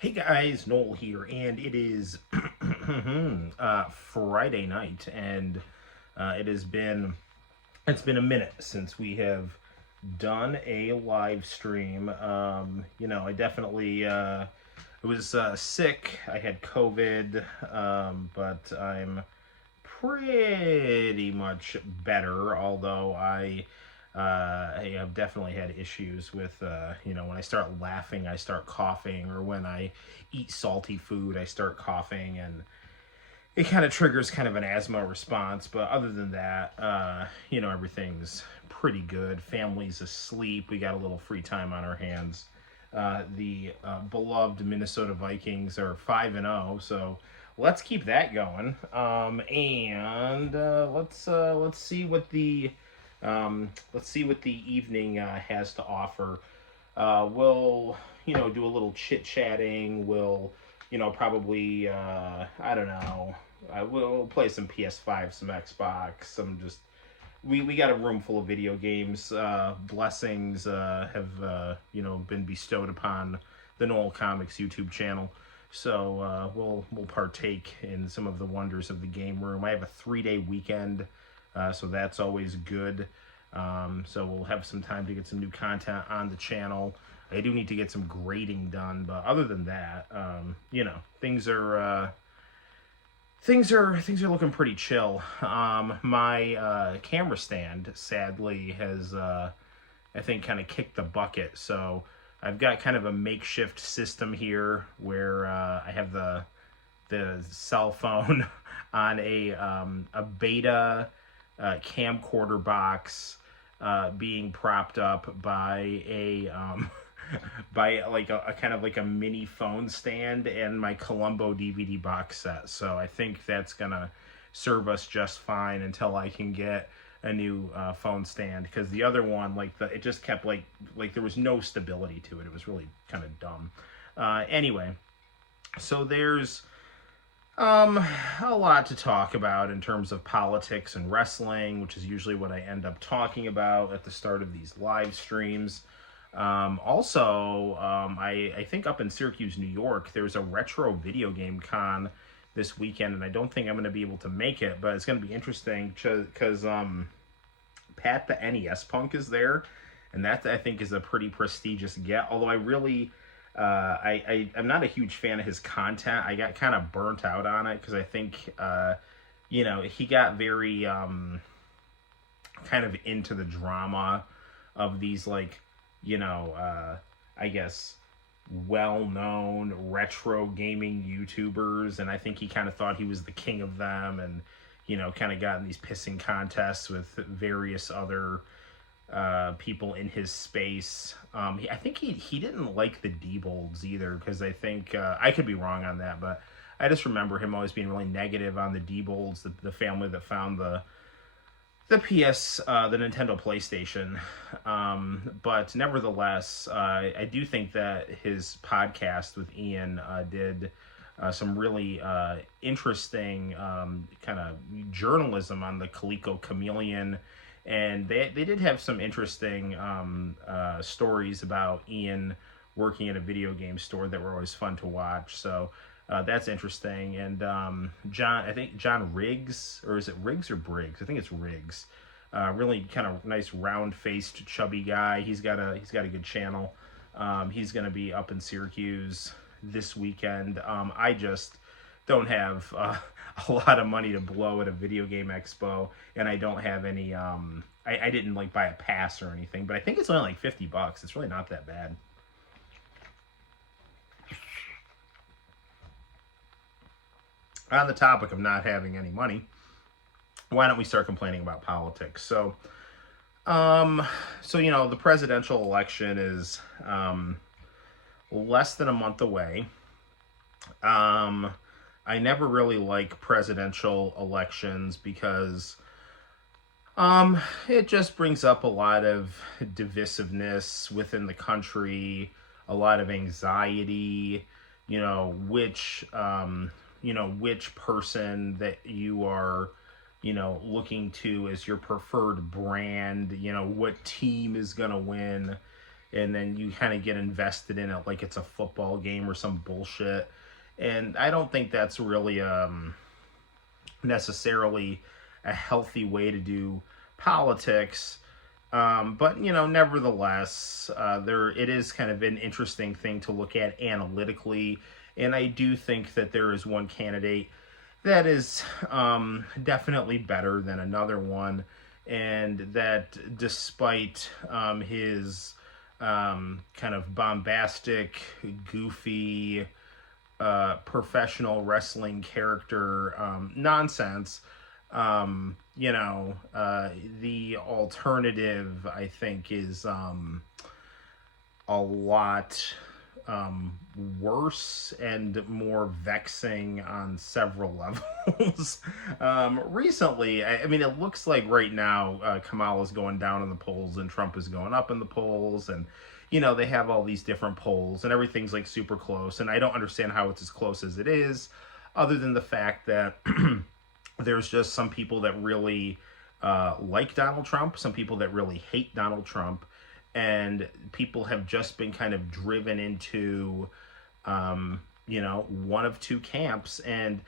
Hey guys, Noel here, and it is Friday night, and it's been a minute since we have done a live stream. I definitely I was sick. I had COVID, but I'm pretty much better. Although I have definitely had issues with, when I start laughing, I start coughing, or when I eat salty food, I start coughing, and it kind of triggers kind of an asthma response. But other than that, everything's pretty good. Family's asleep. We got a little free time on our hands. The beloved Minnesota Vikings are 5-0, so let's keep that going. And let's see what the evening has to offer. We'll do a little chit chatting. We'll probably I don't know. We'll play some PS5, some Xbox, some just we got a room full of video games. Blessings have been bestowed upon the Noel ComiX YouTube channel. So we'll partake in some of the wonders of the game room. I have a 3-day weekend, so that's always good. So we'll have some time to get some new content on the channel. I do need to get some grading done, but other than that, things are looking pretty chill. My camera stand sadly has I think kind of kicked the bucket. So I've got kind of a makeshift system here where I have the cell phone on a beta camcorder box being propped up by a by like a kind of like a mini phone stand and my Columbo DVD box set. So I think that's gonna serve us just fine until I can get a new phone stand, because the other one, it just kept like there was no stability to it. It was really kind of dumb. Anyway, so there's a lot to talk about in terms of politics and wrestling, which is usually what I end up talking about at the start of these live streams. I think up in Syracuse, New York, there's a retro video game con this weekend, and I don't think I'm going to be able to make it, but it's going to be interesting because Pat the NES Punk is there, and that I think is a pretty prestigious get. Although I really I'm not a huge fan of his content. I got kind of burnt out on it because I think he got very kind of into the drama of these I guess well-known retro gaming YouTubers, and I think he kind of thought he was the king of them, and kind of got in these pissing contests with various other people in his space. I think he didn't like the D-Bolds either, because I think I could be wrong on that, but I just remember him always being really negative on the D-Bolds, the family that found the Nintendo PlayStation. But nevertheless, I do think that his podcast with Ian did some really interesting kind of journalism on the Coleco Chameleon. And they did have some interesting stories about Ian working at a video game store that were always fun to watch. So that's interesting. And I think John Riggs, or is it Riggs or Briggs? I think it's Riggs. Really kind of nice, round-faced, chubby guy. He's got a good channel. He's going to be up in Syracuse this weekend. I just don't have a lot of money to blow at a video game expo, and I don't have any. I didn't buy a pass or anything, but I think it's only like $50. It's really not that bad. On the topic of not having any money, why don't we start complaining about politics? So the presidential election is less than a month away. I never really like presidential elections because it just brings up a lot of divisiveness within the country, a lot of anxiety, which person that you are, looking to as your preferred brand, what team is going to win, and then you kind of get invested in it like it's a football game or some bullshit. And I don't think that's really necessarily a healthy way to do politics. But nevertheless, it is kind of an interesting thing to look at analytically, and I do think that there is one candidate that is definitely better than another one, and that despite his kind of bombastic, goofy, professional wrestling character nonsense, the alternative, I think, is a lot worse and more vexing on several levels. Recently, I mean, it looks like right now Kamala's going down in the polls and Trump is going up in the polls, and they have all these different polls and everything's like super close, and I don't understand how it's as close as it is, other than the fact that there's just some people that really like Donald Trump, some people that really hate Donald Trump, and people have just been kind of driven into, one of two camps. And,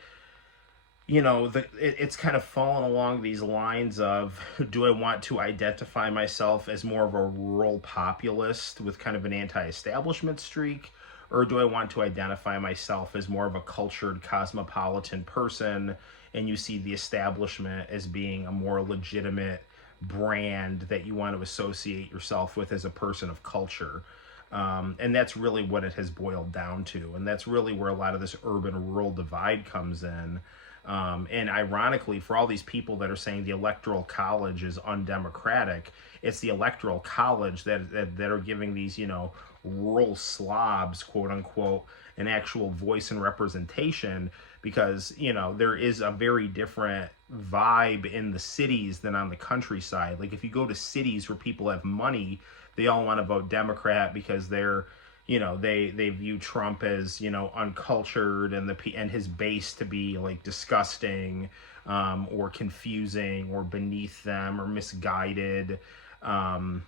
it's kind of fallen along these lines of, do I want to identify myself as more of a rural populist with kind of an anti-establishment streak, or do I want to identify myself as more of a cultured cosmopolitan person, and you see the establishment as being a more legitimate brand that you want to associate yourself with as a person of culture. And that's really what it has boiled down to. And that's really where a lot of this urban-rural divide comes in. And ironically, for all these people that are saying the Electoral College is undemocratic, it's the Electoral College that are giving these, rural slobs, quote unquote, an actual voice and representation, because, there is a very different vibe in the cities than on the countryside. Like, if you go to cities where people have money, they all want to vote Democrat because they're, they view Trump as, uncultured, and his base to be like disgusting, or confusing, or beneath them, or misguided. And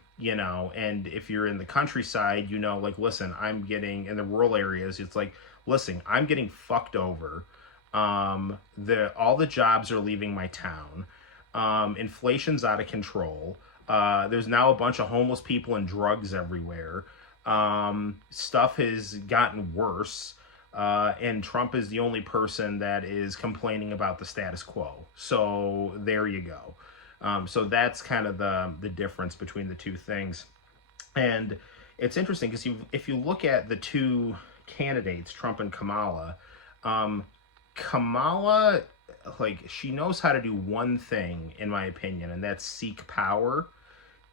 if you're in the countryside, like, listen, I'm getting, in the rural areas, it's like, listen, I'm getting fucked over. All the jobs are leaving my town. Inflation's out of control. There's now a bunch of homeless people and drugs everywhere. Stuff has gotten worse. And Trump is the only person that is complaining about the status quo. So there you go. So that's kind of the difference between the two things. And it's interesting because if you look at the two candidates, Trump and Kamala, Kamala, like, she knows how to do one thing, in my opinion, and that's seek power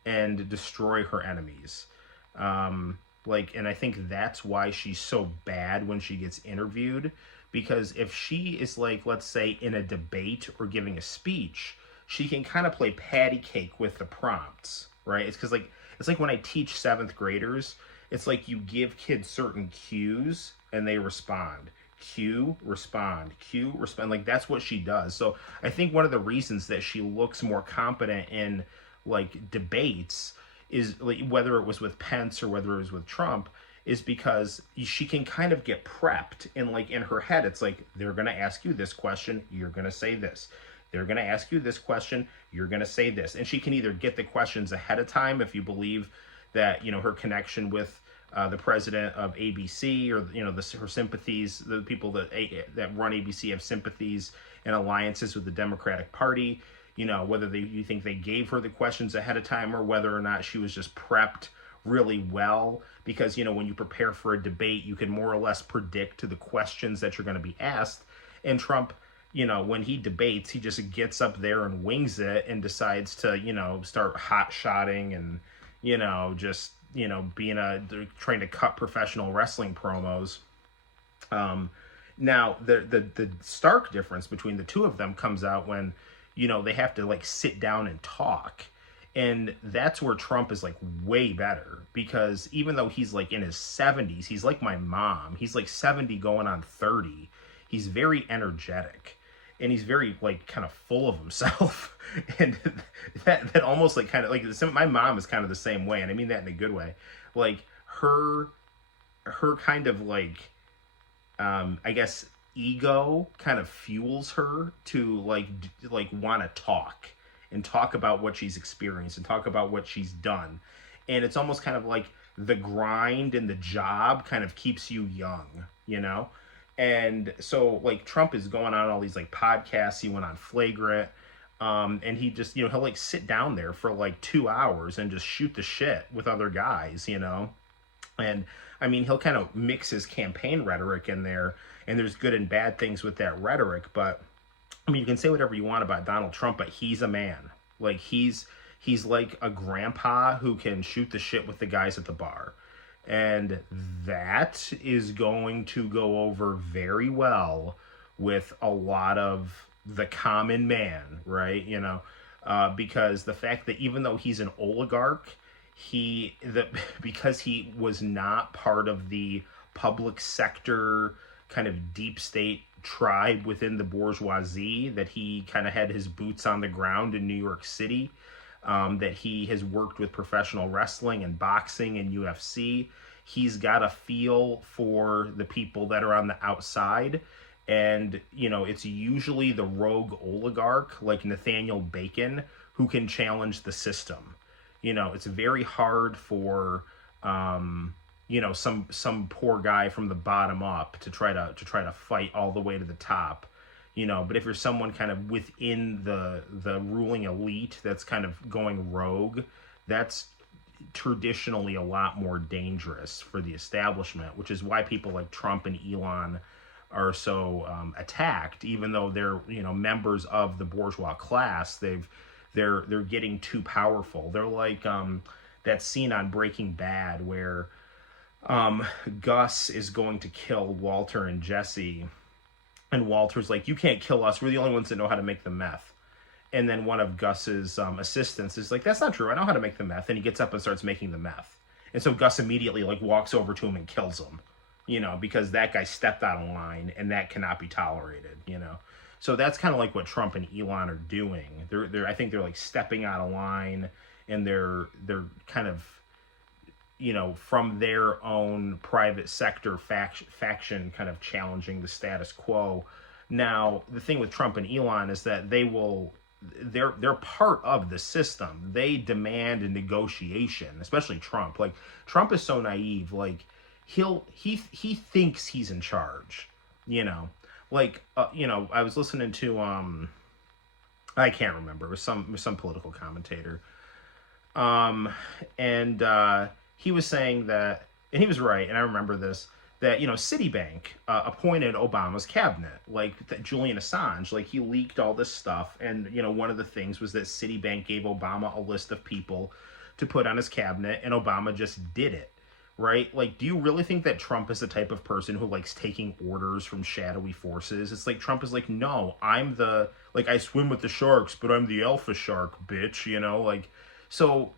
and destroy her enemies. And I think that's why she's so bad when she gets interviewed, because if she is, like, let's say in a debate or giving a speech, she can kind of play patty cake with the prompts, right? It's because, like, it's like when I teach 7th graders, it's like you give kids certain cues and they respond. Cue, respond, cue, respond. Like, that's what she does. So I think one of the reasons that she looks more competent in, like, debates is, like, whether it was with Pence or whether it was with Trump, is because she can kind of get prepped, and, like, in her head, it's like, they're going to ask you this question, you're going to say this. They're going to ask you this question, you're going to say this. And she can either get the questions ahead of time, if you believe that, her connection with the president of ABC, or, her sympathies, the people that run ABC have sympathies and alliances with the Democratic Party, whether you think they gave her the questions ahead of time, or whether or not she was just prepped really well, because, when you prepare for a debate, you can more or less predict the questions that you're going to be asked. And Trump, when he debates, he just gets up there and wings it and decides to, start hot-shotting and, just, trying to cut professional wrestling promos. Now, the stark difference between the two of them comes out when, they have to, like, sit down and talk. And that's where Trump is, like, way better, because even though he's, like, in his 70s, he's like my mom. He's, like, 70 going on 30. He's very energetic. And he's very, like, kind of full of himself. And that almost, like, kind of, like, my mom is kind of the same way. And I mean that in a good way. like her kind of like I guess ego kind of fuels her to like want to talk and talk about what she's experienced and talk about what she's done. And it's almost kind of like the grind and the job kind of keeps you young, you know? And so like Trump is going on all these like podcasts. He went on Flagrant. And he just, you know, he'll like sit down there for like 2 hours and just shoot the shit with other guys, you know? And I mean, he'll kind of mix his campaign rhetoric in there, and there's good and bad things with that rhetoric. But I mean, you can say whatever you want about Donald Trump, but he's a man. Like he's like a grandpa who can shoot the shit with the guys at the bar. And that is going to go over very well with a lot of the common man, right? You know, because the fact that even though he's an oligarch, because he was not part of the public sector kind of deep state tribe within the bourgeoisie, that he kind of had his boots on the ground in New York City, that he has worked with professional wrestling and boxing and UFC. He's got a feel for the people that are on the outside. And, you know, it's usually the rogue oligarch like Nathaniel Bacon who can challenge the system. You know, it's very hard for, you know, some poor guy from the bottom up to try to fight all the way to the top. You know, but if you're someone kind of within the ruling elite that's kind of going rogue, that's traditionally a lot more dangerous for the establishment, which is why people like Trump and Elon are so attacked, even though they're, you know, members of the bourgeois class. They're getting too powerful. They're like that scene on Breaking Bad where Gus is going to kill Walter and Jesse, and Walter's like, "You can't kill us. We're the only ones that know how to make the meth." And then one of Gus's assistants is like, "That's not true. I know how to make the meth." And he gets up and starts making the meth. And so Gus immediately like walks over to him and kills him, you know, because that guy stepped out of line and that cannot be tolerated, you know. So that's kind of like what Trump and Elon are doing. I think they're like stepping out of line, and they're kind of, you know, from their own private sector faction kind of challenging the status quo. Now, the thing with Trump and Elon is that they're part of the system. They demand a negotiation, especially Trump. Like, Trump is so naive. Like, he thinks he's in charge, you know. Like, you know, I was listening to I can't remember. It was some political commentator, and he was saying that, and he was right, and I remember this, that, you know, Citibank appointed Obama's cabinet, like Julian Assange, like he leaked all this stuff, and, you know, one of the things was that Citibank gave Obama a list of people to put on his cabinet, and Obama just did it. Right? Like, do you really think that Trump is the type of person who likes taking orders from shadowy forces? It's like Trump is like, no, I'm I swim with the sharks, but I'm the alpha shark, bitch, you know? Like, so,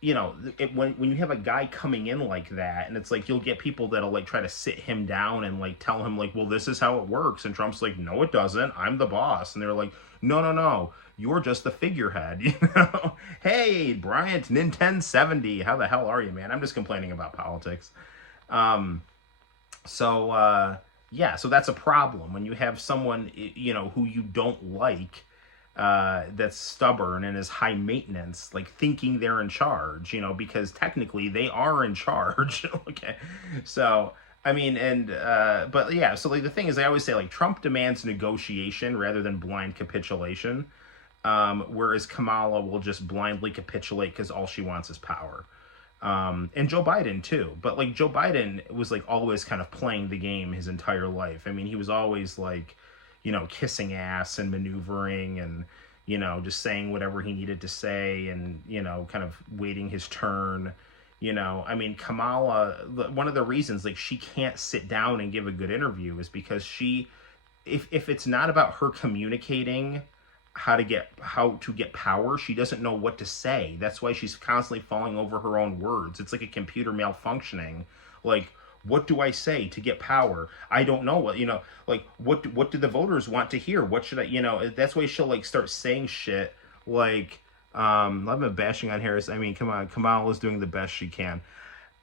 you know, when you have a guy coming in like that, and it's like, you'll get people that'll like try to sit him down and like tell him like, well, this is how it works. And Trump's like, no, it doesn't. I'm the boss. And they're like, no. You're just the figurehead, you know? Hey, Bryant, Nintendo 70. How the hell are you, man? I'm just complaining about politics. Yeah, so that's a problem when you have someone, you know, who you don't like, that's stubborn and is high maintenance, like thinking they're in charge, you know, because technically they are in charge. Okay. So, I mean, and, but yeah, so like the thing is, I always say like Trump demands negotiation rather than blind capitulation. Whereas Kamala will just blindly capitulate because all she wants is power. And Joe Biden too. But like Joe Biden was like always kind of playing the game his entire life. I mean, he was always like, you know, kissing ass and maneuvering and, you know, just saying whatever he needed to say and, you know, kind of waiting his turn. You know, I mean, Kamala, one of the reasons like she can't sit down and give a good interview is because if it's not about her communicating how to get power, she doesn't know what to say. That's why she's constantly falling over her own words. It's like a computer malfunctioning. Like, what do I say to get power? I don't know what, you know, like what do the voters want to hear? What should I, you know, that's why she'll like start saying shit like, I'm bashing on Harris. I mean, come on, Kamala's doing the best she can.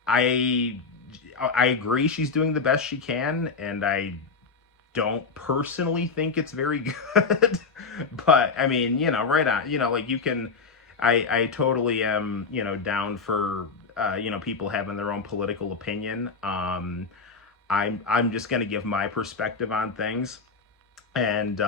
I I agree she's doing the best she can, and I don't personally think it's very good. But I mean, right on. Like you can, I totally am, down for people having their own political opinion. I'm just gonna give my perspective on things, and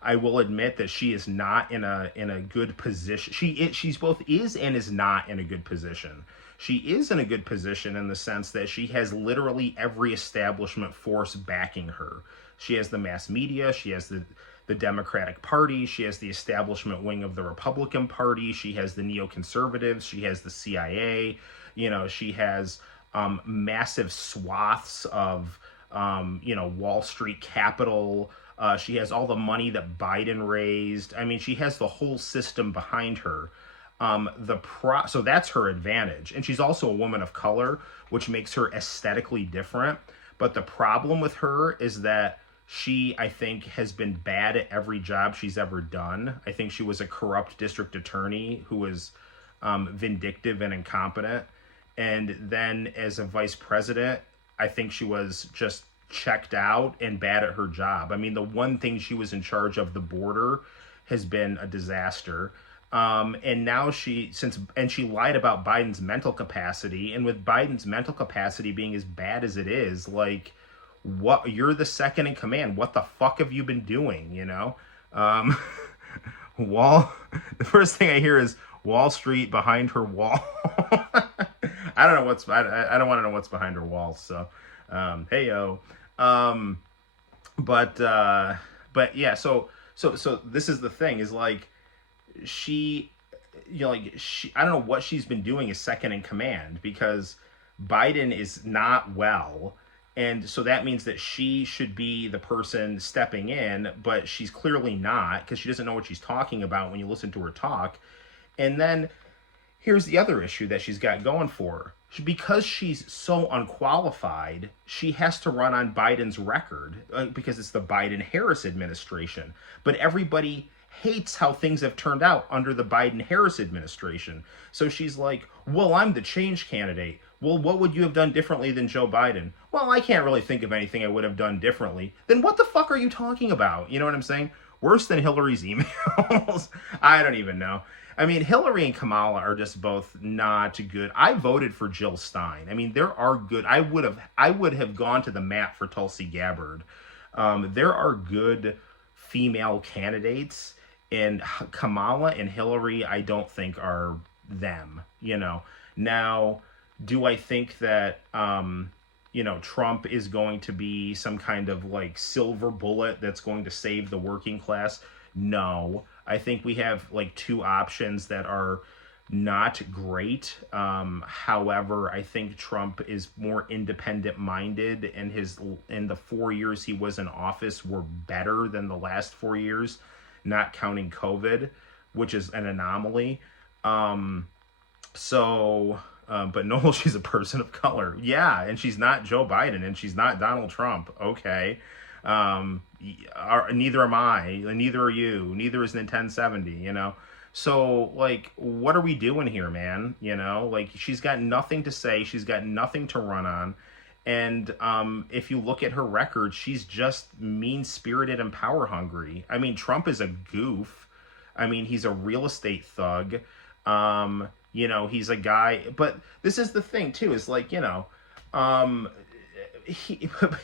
I will admit that she is not in a good position. She's both is and is not in a good position. She is in a good position in the sense that she has literally every establishment force backing her. She has the mass media. She has the Democratic Party. She has the establishment wing of the Republican Party. She has the neoconservatives. She has the CIA. She has massive swaths of Wall Street capital. She has all the money that Biden raised. I mean, she has the whole system behind her. So that's her advantage, and she's also a woman of color, which makes her aesthetically different. But the problem with her is that she, I think, has been bad at every job she's ever done. I think she was a corrupt district attorney who was vindictive and incompetent. And then as a vice president, I think she was just checked out and bad at her job. I mean, the one thing she was in charge of, the border, has been a disaster. And now she lied about Biden's mental capacity. And with Biden's mental capacity being as bad as it is, like, what, you're the second in command. What the fuck have you been doing? The first thing I hear is Wall Street behind her wall. I don't know I don't want to know what's behind her wall. So, hey yo. But yeah, so this is the thing, is like, she, I don't know what she's been doing as second in command, because Biden is not well. And so that means that she should be the person stepping in, but she's clearly not, because she doesn't know what she's talking about when you listen to her talk. And then here's the other issue that she's got going for her. Because she's so unqualified, she has to run on Biden's record, because it's the Biden-Harris administration. But everybody hates how things have turned out under the Biden-Harris administration. So she's like, well, I'm the change candidate. Well, what would you have done differently than Joe Biden? Well, I can't really think of anything I would have done differently. Then what the fuck are you talking about? You know what I'm saying? Worse than Hillary's emails? I don't even know. I mean, Hillary and Kamala are just both not good. I voted for Jill Stein. I mean, there are good. I would have gone to the mat for Tulsi Gabbard. There are good female candidates, and Kamala and Hillary, I don't think are them. Now, do I think that Trump is going to be some kind of like silver bullet that's going to save the working class? No. I think we have like two options that are not great. However, I think Trump is more independent minded, and the 4 years he was in office were better than the last 4 years, not counting COVID, which is an anomaly. But no, she's a person of color. Yeah, and she's not Joe Biden, and she's not Donald Trump. Okay. Neither am I, neither are you, neither is Nintendo 1070, So, like, what are we doing here, man? Like, she's got nothing to say, she's got nothing to run on, and if you look at her record, she's just mean-spirited and power-hungry. I mean, Trump is a goof. I mean, he's a real estate thug. He's a guy, but this is the thing, too, is like,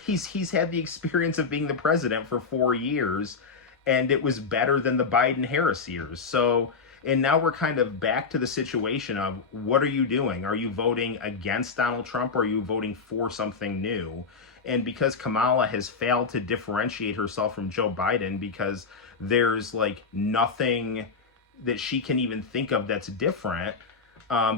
he's had the experience of being the president for 4 years, and it was better than the Biden-Harris years. So, and now we're kind of back to the situation of, what are you doing? Are you voting against Donald Trump, or are you voting for something new? And because Kamala has failed to differentiate herself from Joe Biden, because there's like nothing that she can even think of that's different,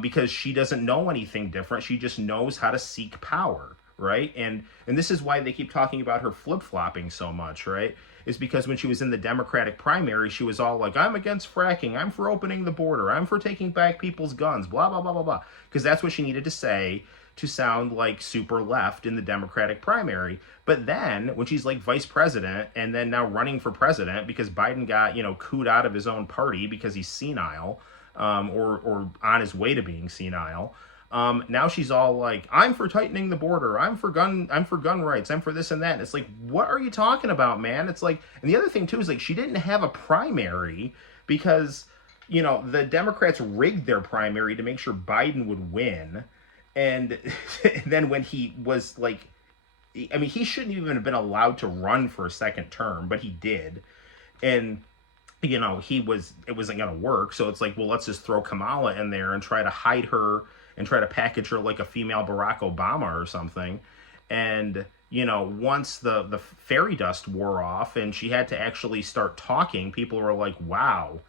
because she doesn't know anything different. She just knows how to seek power. Right? And this is why they keep talking about her flip-flopping so much, right? Is because when she was in the Democratic primary, she was all like, I'm against fracking, I'm for opening the border, I'm for taking back people's guns, blah, blah, blah, blah, blah. Because that's what she needed to say to sound like super left in the Democratic primary. But then, when she's like vice president, and then now running for president, because Biden got, cooed out of his own party because he's senile, or on his way to being senile, Now she's all like, I'm for tightening the border. I'm for gun rights. I'm for this and that. And it's like, what are you talking about, man? It's like, and the other thing too is like, she didn't have a primary because, the Democrats rigged their primary to make sure Biden would win. And then when he was like, I mean, he shouldn't even have been allowed to run for a second term, but he did. And it wasn't going to work. So it's like, well, let's just throw Kamala in there and try to hide her and try to package her like a female Barack Obama or something. And, once the fairy dust wore off and she had to actually start talking, people were like, wow,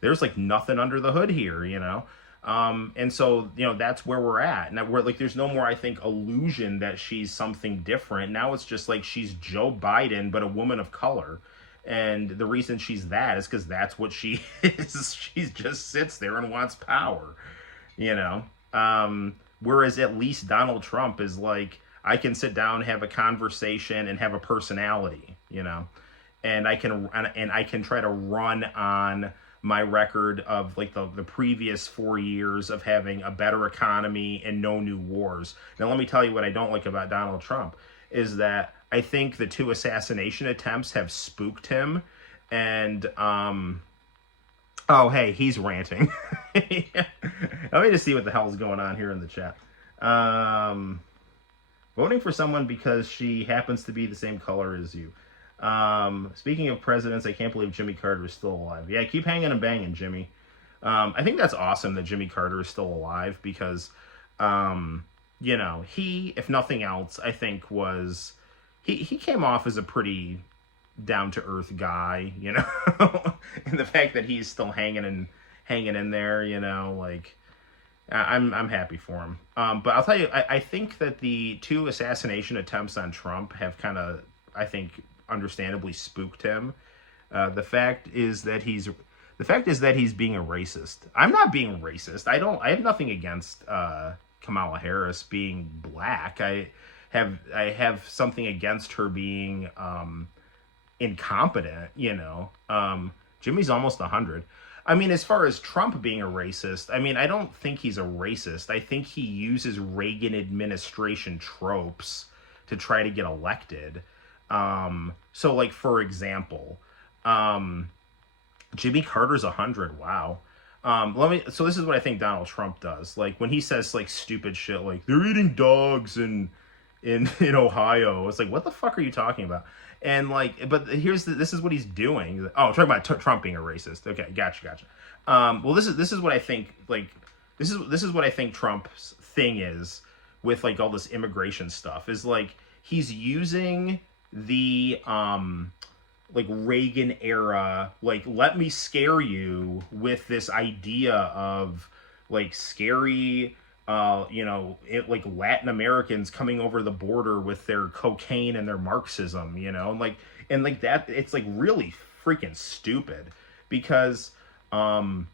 there's like nothing under the hood here. And so, that's where we're at. Now we're like, there's no more, I think, illusion that she's something different. Now it's just like she's Joe Biden, but a woman of color. And the reason she's that is because that's what she is. She just sits there and wants power, whereas at least Donald Trump is like, I can sit down, have a conversation, and have a personality, and I can try to run on my record of like the previous 4 years of having a better economy and no new wars. Now, let me tell you what I don't like about Donald Trump is that I think the 2 assassination attempts have spooked him. And, oh, hey, he's ranting. Let me just see what the hell's going on here in the chat. Voting for someone because she happens to be the same color as you. Speaking of presidents, I can't believe Jimmy Carter is still alive. Yeah, keep hanging and banging, Jimmy. I think that's awesome that Jimmy Carter is still alive because, he, if nothing else, I think was... He came off as a pretty down-to-earth guy, and the fact that he's still hanging in there, like, I'm happy for him. But I'll tell you, I think that the 2 assassination attempts on Trump have kind of, I think, understandably spooked him. The fact is that he's being a racist. I'm not being racist. I have nothing against Kamala Harris being black. I have something against her being incompetent, Jimmy's almost 100. I mean, as far as Trump being a racist, I mean, I don't think he's a racist. I think he uses Reagan administration tropes to try to get elected. So like, for example, Jimmy Carter's 100. Wow. So this is what I think Donald Trump does. Like when he says like stupid shit, like they're eating dogs in Ohio. It's like, what the fuck are you talking about? And like, but this is what he's doing. Oh, talking about Trump being a racist. Okay, gotcha. Well, this is what I think. Like, this is what I think Trump's thing is with like all this immigration stuff. Is like he's using the like Reagan era, like let me scare you with this idea of like scary. Like Latin Americans coming over the border with their cocaine and their Marxism, and like that, it's like really freaking stupid because, the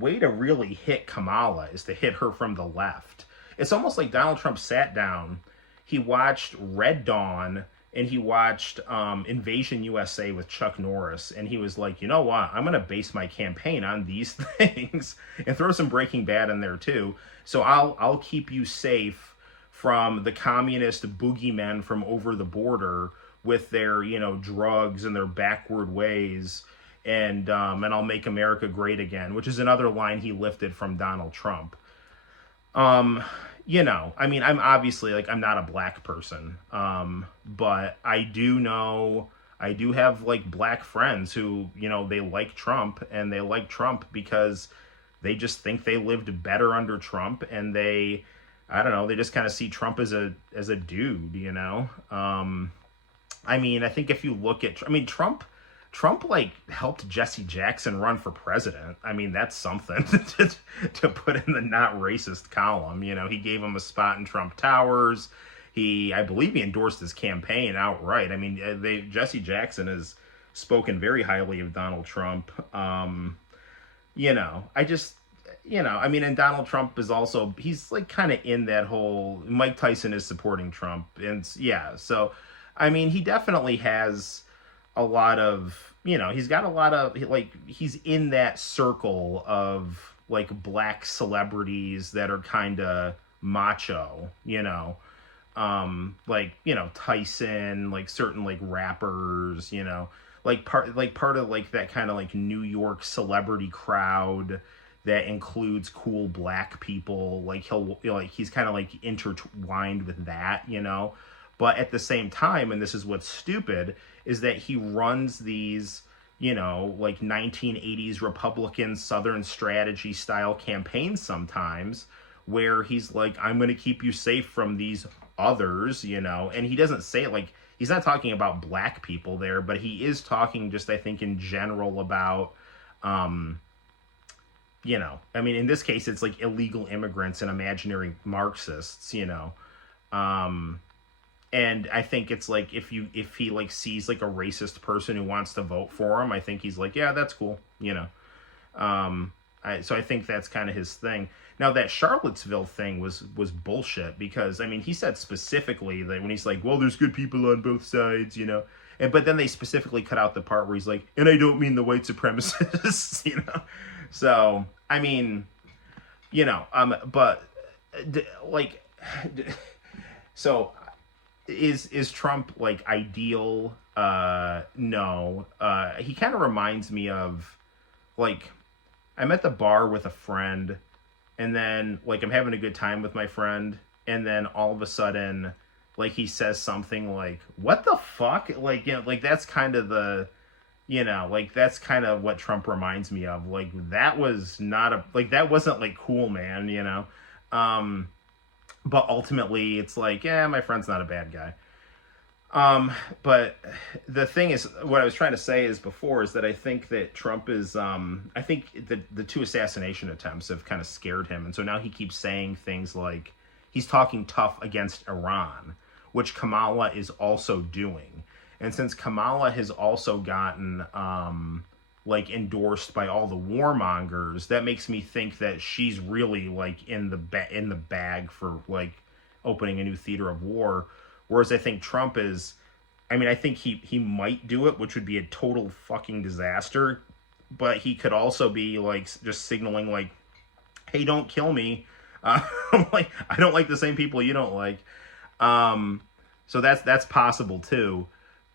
way to really hit Kamala is to hit her from the left. It's almost like Donald Trump sat down, he watched Red Dawn, and he watched Invasion USA with Chuck Norris, and he was like, you know what, I'm going to base my campaign on these things and throw some Breaking Bad in there too. So I'll keep you safe from the communist boogeymen from over the border with their, drugs and their backward ways, and I'll make America great again, which is another line he lifted from Donald Trump. I mean, I'm obviously like, I'm not a black person. But I do have like black friends who, they like Trump, and they like Trump because they just think they lived better under Trump, and they just kind of see Trump as a dude, I mean, I think if you look at, Trump like helped Jesse Jackson run for president. I mean, that's something to put in the not racist column. He gave him a spot in Trump Towers. I believe he endorsed his campaign outright. I mean, Jesse Jackson has spoken very highly of Donald Trump. And Donald Trump is also, he's like kind of in that whole, Mike Tyson is supporting Trump. And yeah, so, I mean, he definitely has a lot of, he's got a lot of, like, he's in that circle of like black celebrities that are kind of macho, like, Tyson, like certain like rappers, like part of like that kind of like New York celebrity crowd that includes cool black people. Like he's kind of like intertwined with that, but at the same time, and this is what's stupid, is that he runs these, like 1980s Republican Southern strategy style campaigns sometimes, where he's like, I'm going to keep you safe from these others, and he doesn't say it like, he's not talking about black people there, but he is talking just, I think, in general about, I mean, in this case, it's like illegal immigrants and imaginary Marxists, and I think it's like, if he like sees like a racist person who wants to vote for him, I think he's like, yeah, that's cool, so I think that's kind of his thing. Now, that Charlottesville thing was bullshit, because, I mean, he said specifically that when he's like, well, there's good people on both sides, but then they specifically cut out the part where he's like, and I don't mean the white supremacists, So, I mean, but, like, so, is Trump, like, ideal? No. He kind of reminds me of, like, I'm at the bar with a friend, and then, like, I'm having a good time with my friend, and then all of a sudden, like, he says something like, what the fuck? Like, like, that's kind of the, like, that's kind of what Trump reminds me of. Like, that was not that wasn't, like, cool, man, but ultimately, it's like, yeah, my friend's not a bad guy. But the thing is, what I was trying to say is that I think that Trump is, I think the two assassination attempts have kind of scared him. And so now he keeps saying things like, he's talking tough against Iran, which Kamala is also doing. And since Kamala has also gotten, like, endorsed by all the warmongers, that makes me think that she's really, like, in the bag for, like, opening a new theater of war. Whereas I think Trump is, I mean, I think he might do it, which would be a total fucking disaster. But he could also be, like, just signaling, like, hey, don't kill me. Like, I don't like the same people you don't like. So that's possible, too.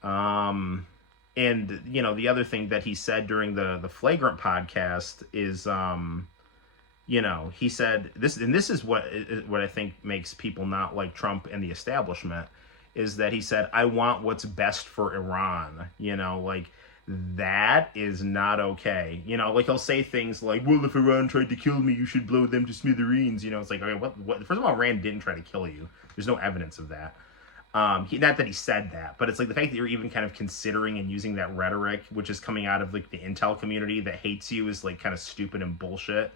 And, the other thing that he said during the Flagrant podcast is, he said, this is what I think makes people not like Trump and the establishment, is that he said, I want what's best for Iran. Like, that is not okay. Like, he'll say things like, well, if Iran tried to kill me, you should blow them to smithereens. It's like, okay, what? First of all, Iran didn't try to kill you. There's no evidence of that. Not that he said that, but it's like the fact that you're even kind of considering and using that rhetoric, which is coming out of, like, the intel community that hates you, is, like, kind of stupid and bullshit.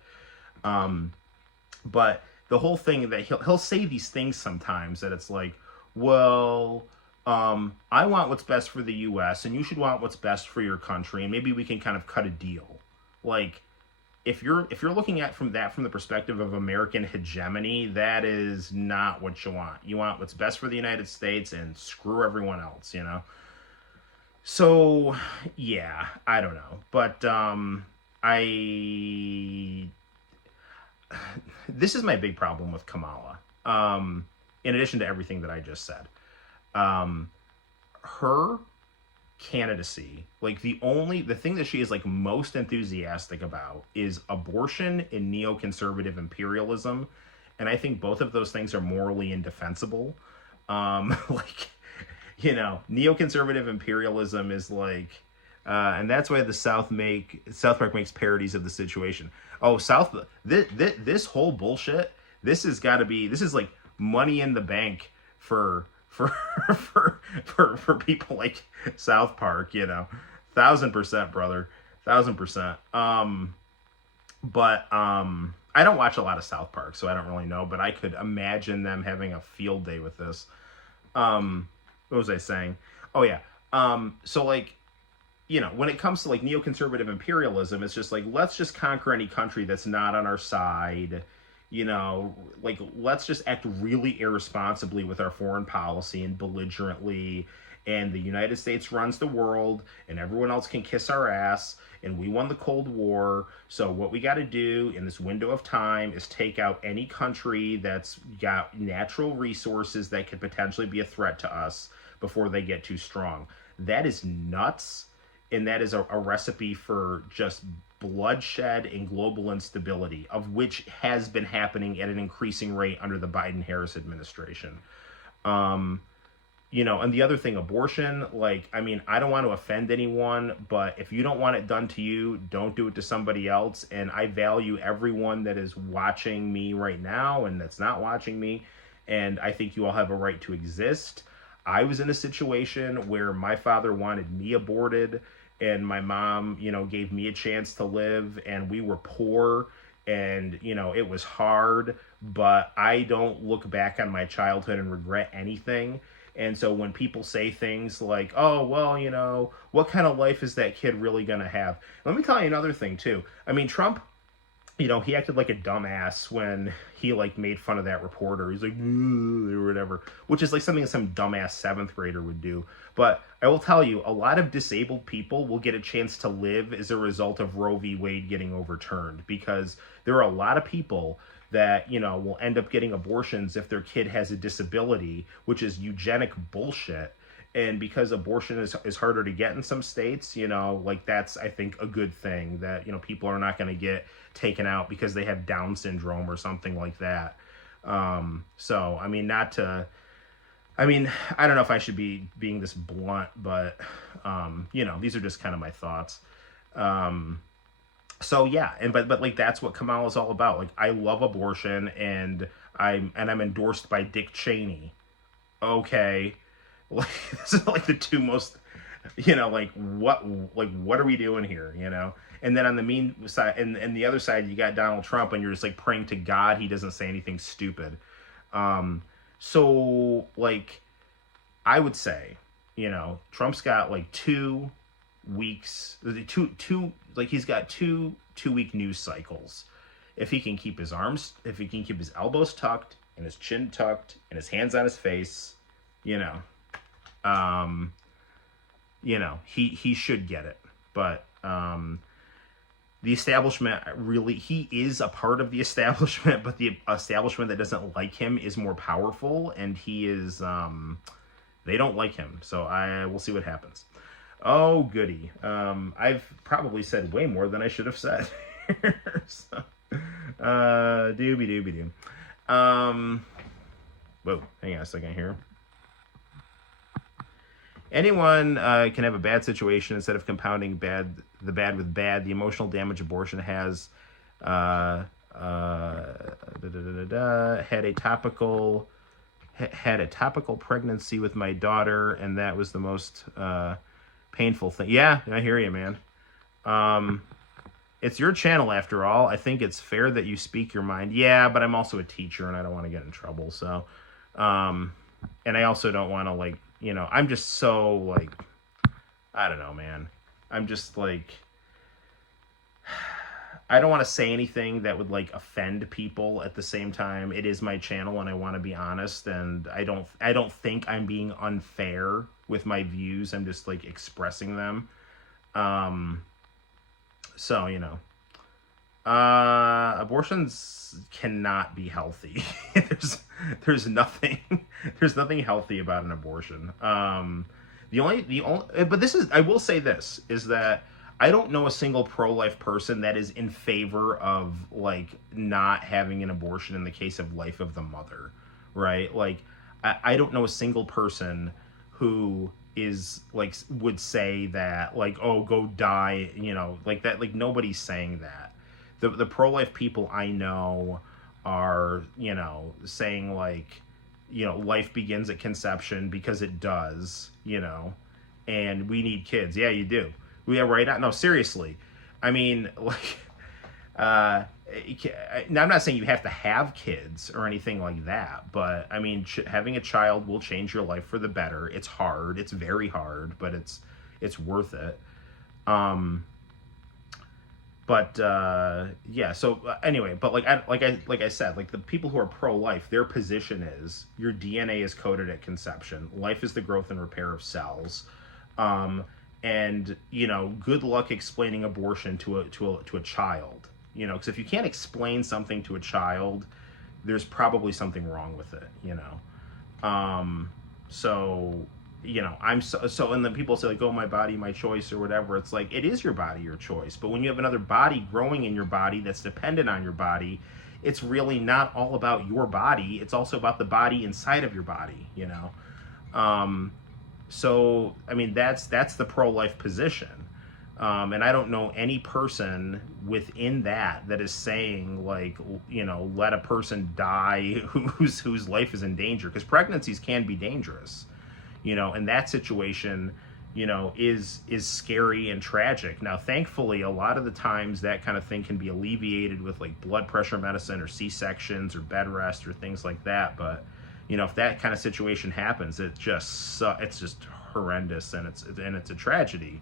But the whole thing that he'll say these things sometimes that it's like, well, I want what's best for the U.S. and you should want what's best for your country, and maybe we can kind of cut a deal. Like, if you're looking at from the perspective of American hegemony, that is not what you want. You want what's best for the United States and screw everyone else, So, yeah, I don't know. But this is my big problem with Kamala. In addition to everything that I just said, her candidacy, like, the thing that she is, like, most enthusiastic about is abortion and neoconservative imperialism, and I think both of those things are morally indefensible. Like, neoconservative imperialism is like, and that's why the South Park makes parodies of the situation. Oh, this whole bullshit, this is like money in the bank for people like South Park, 1,000%, brother, 1,000%. But I don't watch a lot of South Park, so I don't really know, but I could imagine them having a field day with this. What was I saying? Oh yeah. So, like, when it comes to, like, neoconservative imperialism, it's just like, let's just conquer any country that's not on our side. you know, like, let's just act really irresponsibly with our foreign policy and belligerently. And the United States runs the world, and everyone else can kiss our ass. And we won the Cold War. So, what we got to do in this window of time is take out any country that's got natural resources that could potentially be a threat to us before they get too strong. That is nuts. And that is a recipe for just bloodshed and global instability, of which has been happening at an increasing rate under the Biden-Harris administration. Um, and the other thing, abortion, like, I mean, I don't want to offend anyone, but if you don't want it done to you, don't do it to somebody else. And I value everyone that is watching me right now and that's not watching me. And I think you all have a right to exist. I was in a situation where my father wanted me aborted, and my mom, gave me a chance to live, and we were poor, and, it was hard, but I don't look back on my childhood and regret anything. And so when people say things like, oh, well, what kind of life is that kid really going to have? Let me tell you another thing, too. I mean, Trump, he acted like a dumbass when he, like, made fun of that reporter. He's like, or whatever, which is like something that some dumbass 7th grader would do. But I will tell you, a lot of disabled people will get a chance to live as a result of Roe v. Wade getting overturned, because there are a lot of people that, will end up getting abortions if their kid has a disability, which is eugenic bullshit. And because abortion is harder to get in some states, like, that's, I think, a good thing, that, people are not going to get taken out because they have Down syndrome or something like that. So, I mean, I don't know if I should be being this blunt, but, these are just kind of my thoughts. So yeah, but like, that's what Kamala is all about. Like, I love abortion, and I'm endorsed by Dick Cheney. Okay. Like, this is like the two most, like, what are we doing here, And then on the mean side, and the other side, you got Donald Trump, and you're just like praying to God he doesn't say anything stupid. So, like, I would say, Trump's got like 2 weeks, like, he's got 2-week news cycles. If he can keep his elbows tucked and his chin tucked and his hands on his face, he should get it. But the establishment, really, he is a part of the establishment, but the establishment that doesn't like him is more powerful, and he is, they don't like him. So we'll see what happens. Oh, goody. I've probably said way more than I should have said. So, dooby-dooby-doo. Whoa, hang on a second here. Anyone can have a bad situation. Instead of compounding the bad with bad, the emotional damage abortion has. Had a topical pregnancy with my daughter, and that was the most painful thing. Yeah, I hear you, man. It's your channel after all. I think it's fair that you speak your mind. Yeah, but I'm also a teacher, and I don't want to get in trouble. So, and I also don't want to, like, I'm just so, like, I don't know, man. I'm just like, I don't want to say anything that would, like, offend people. At the same time, it is my channel, and I want to be honest, and I don't think I'm being unfair with my views. I'm just, like, expressing them. So, abortions cannot be healthy. there's nothing healthy about an abortion. But I will say this, is that I don't know a single pro-life person that is in favor of, like, not having an abortion in the case of life of the mother, right? Like, I don't know a single person who is, like, would say that, like, oh, go die, like that. Like, nobody's saying that. The pro-life people I know are, saying, like, life begins at conception, because it does, and we need kids. Yeah, you do. We are right now. No, seriously. I mean, like, now, I'm not saying you have to have kids or anything like that, but I mean, having a child will change your life for the better. It's hard. It's very hard, but it's worth it. But yeah. So anyway, but like I said, like the people who are pro-life, their position is your DNA is coded at conception. Life is the growth and repair of cells. Um, and good luck explaining abortion to a child. Because if you can't explain something to a child, there's probably something wrong with it. So I'm so and then people say like, oh, my body, my choice, or whatever. It's like, it is your body, your choice. But when you have another body growing in your body that's dependent on your body, it's really not all about your body. It's also about the body inside of your body. So I mean, that's the pro-life position. And I don't know any person within that is saying like, let a person die whose life is in danger, because pregnancies can be dangerous. And that situation, is scary and tragic. Now, thankfully, a lot of the times that kind of thing can be alleviated with like blood pressure medicine or C-sections or bed rest or things like that. But, if that kind of situation happens, it's just horrendous, and it's a tragedy.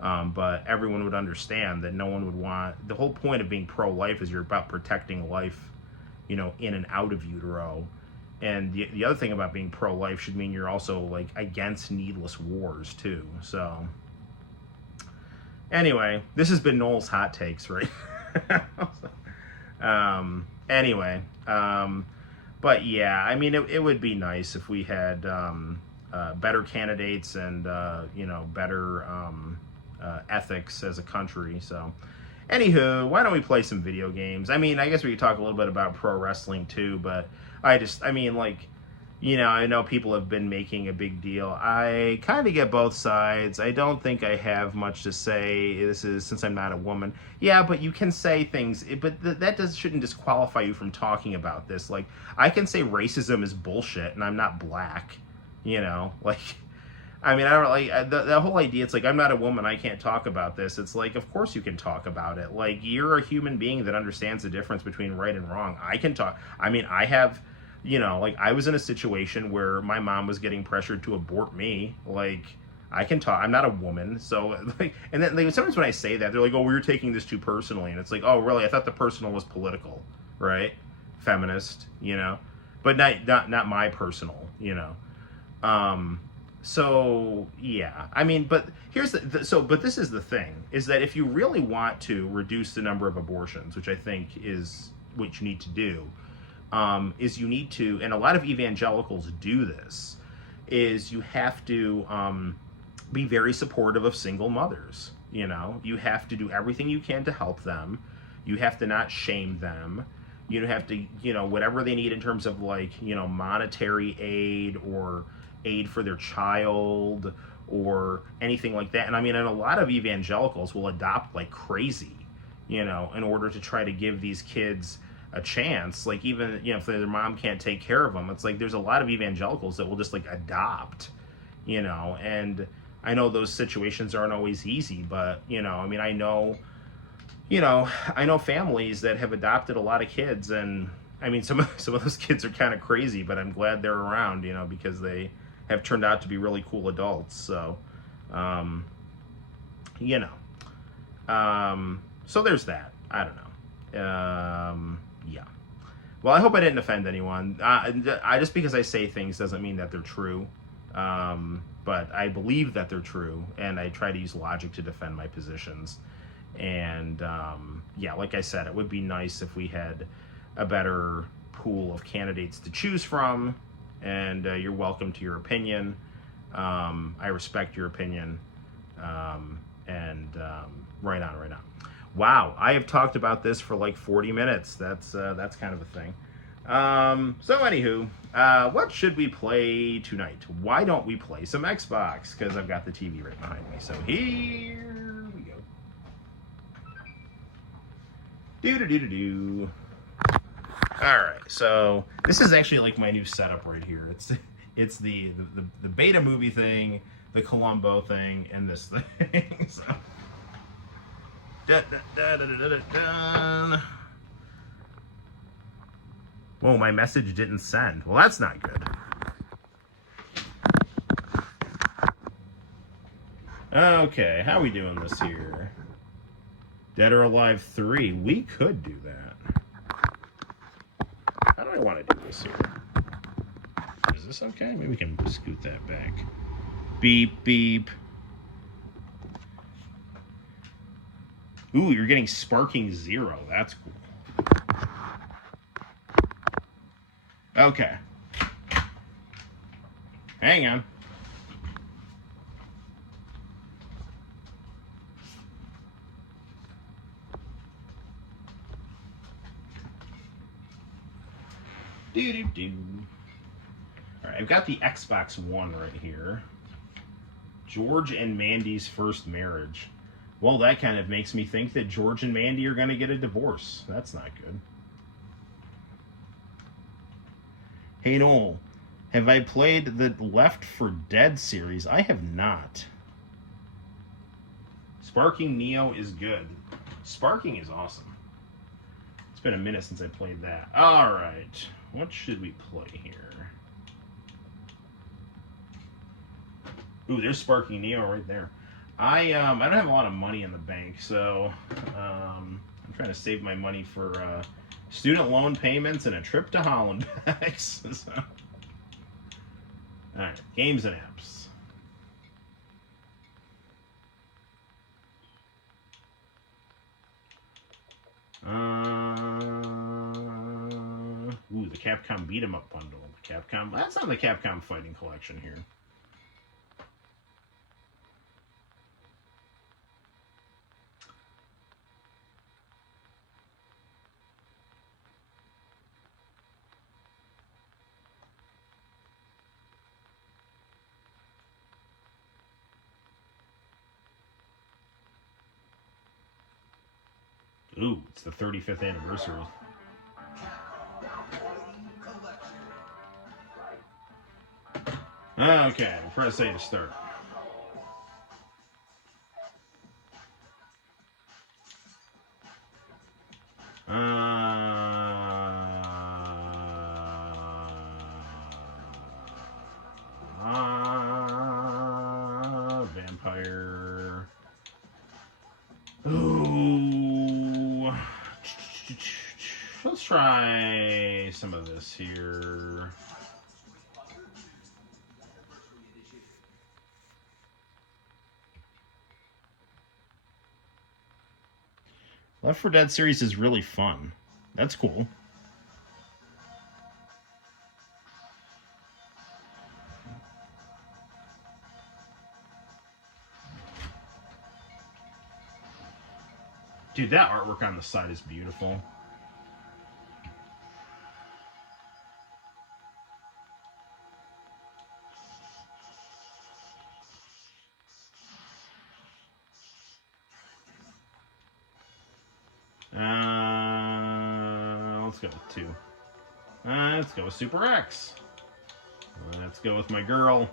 But everyone would understand that no one would want. The whole point of being pro-life is you're about protecting life, in and out of utero. And the other thing about being pro-life should mean you're also like against needless wars too. So anyway, this has been Noel's Hot Takes, right? Anyway, but yeah, I mean, it would be nice if we had better candidates and better ethics as a country. So anywho, why don't we play some video games? I mean, I guess we could talk a little bit about pro wrestling too, but I know people have been making a big deal. I kind of get both sides. I don't think I have much to say. This is since I'm not a woman. Yeah, but you can say things, but that shouldn't disqualify you from talking about this. Like, I can say racism is bullshit, and I'm not black. I mean, I don't like the whole idea. It's like, I'm not a woman, I can't talk about this. It's like, of course you can talk about it. Like, you're a human being that understands the difference between right and wrong. I can talk. I mean, I have, like, I was in a situation where my mom was getting pressured to abort me. Like, I can talk. I'm not a woman, so like, and then like, sometimes when I say that, they're like, "Oh, we're taking this too personally," and it's like, "Oh, really? I thought the personal was political, right? Feminist, but not my personal, So yeah, I mean, but here's but this is the thing, is that if you really want to reduce the number of abortions, which I think is what you need to do, is you need to, and a lot of evangelicals do this, is you have to be very supportive of single mothers. You have to do everything you can to help them. You have to not shame them. You have to, whatever they need in terms of like, monetary aid or aid for their child or anything like that. And I mean, and a lot of evangelicals will adopt like crazy, in order to try to give these kids a chance. Like, even, if their mom can't take care of them, it's like there's a lot of evangelicals that will just like adopt, and I know those situations aren't always easy, but, I mean, I know families that have adopted a lot of kids, and I mean, some of those kids are kind of crazy, but I'm glad they're around, because they have turned out to be really cool adults. So, so there's that. I don't know. Yeah. Well, I hope I didn't offend anyone. Just because I say things doesn't mean that they're true. But I believe that they're true, and I try to use logic to defend my positions. And yeah, like I said, it would be nice if we had a better pool of candidates to choose from. And you're welcome to your opinion. I respect your opinion. Right on. Wow, I have talked about this for like 40 minutes. That's kind of a thing. So anywho, what should we play tonight? Why don't we play some Xbox? Because I've got the TV right behind me. So here we go. Do. All right, so this is actually like my new setup right here. It's the beta movie thing, the Columbo thing, and this thing. So. Whoa, my message didn't send. Well, that's not good. Okay, how are we doing this here? Dead or Alive 3. We could do that. How do I want to do this here? Is this okay? Maybe we can scoot that back. Beep, beep. Ooh, you're getting Sparking 0. That's cool. Okay. Hang on. Do-do-do. Alright, I've got the Xbox One right here. George and Mandy's first marriage. Well, that kind of makes me think that George and Mandy are going to get a divorce. That's not good. Hey, Noel, have I played the Left 4 Dead series? I have not. Sparking Neo is good. Sparking is awesome. It's been a minute since I played that. Alright, what should we play here? Ooh, there's Sparking Neo right there. I don't have a lot of money in the bank, so I'm trying to save my money for student loan payments and a trip to Holland bags. So. Alright, games and apps. Ooh, the Capcom Beat 'em Up bundle. The Capcom. That's on the Capcom Fighting Collection here. Ooh, it's the 35th anniversary. Okay, press A to start. Vampire. Ooh. Let's try some of this here. Left 4 Dead series is really fun. That's cool. Dude, that artwork on the side is beautiful. Let's go with 2. Let's go with Super X. Let's go with my girl.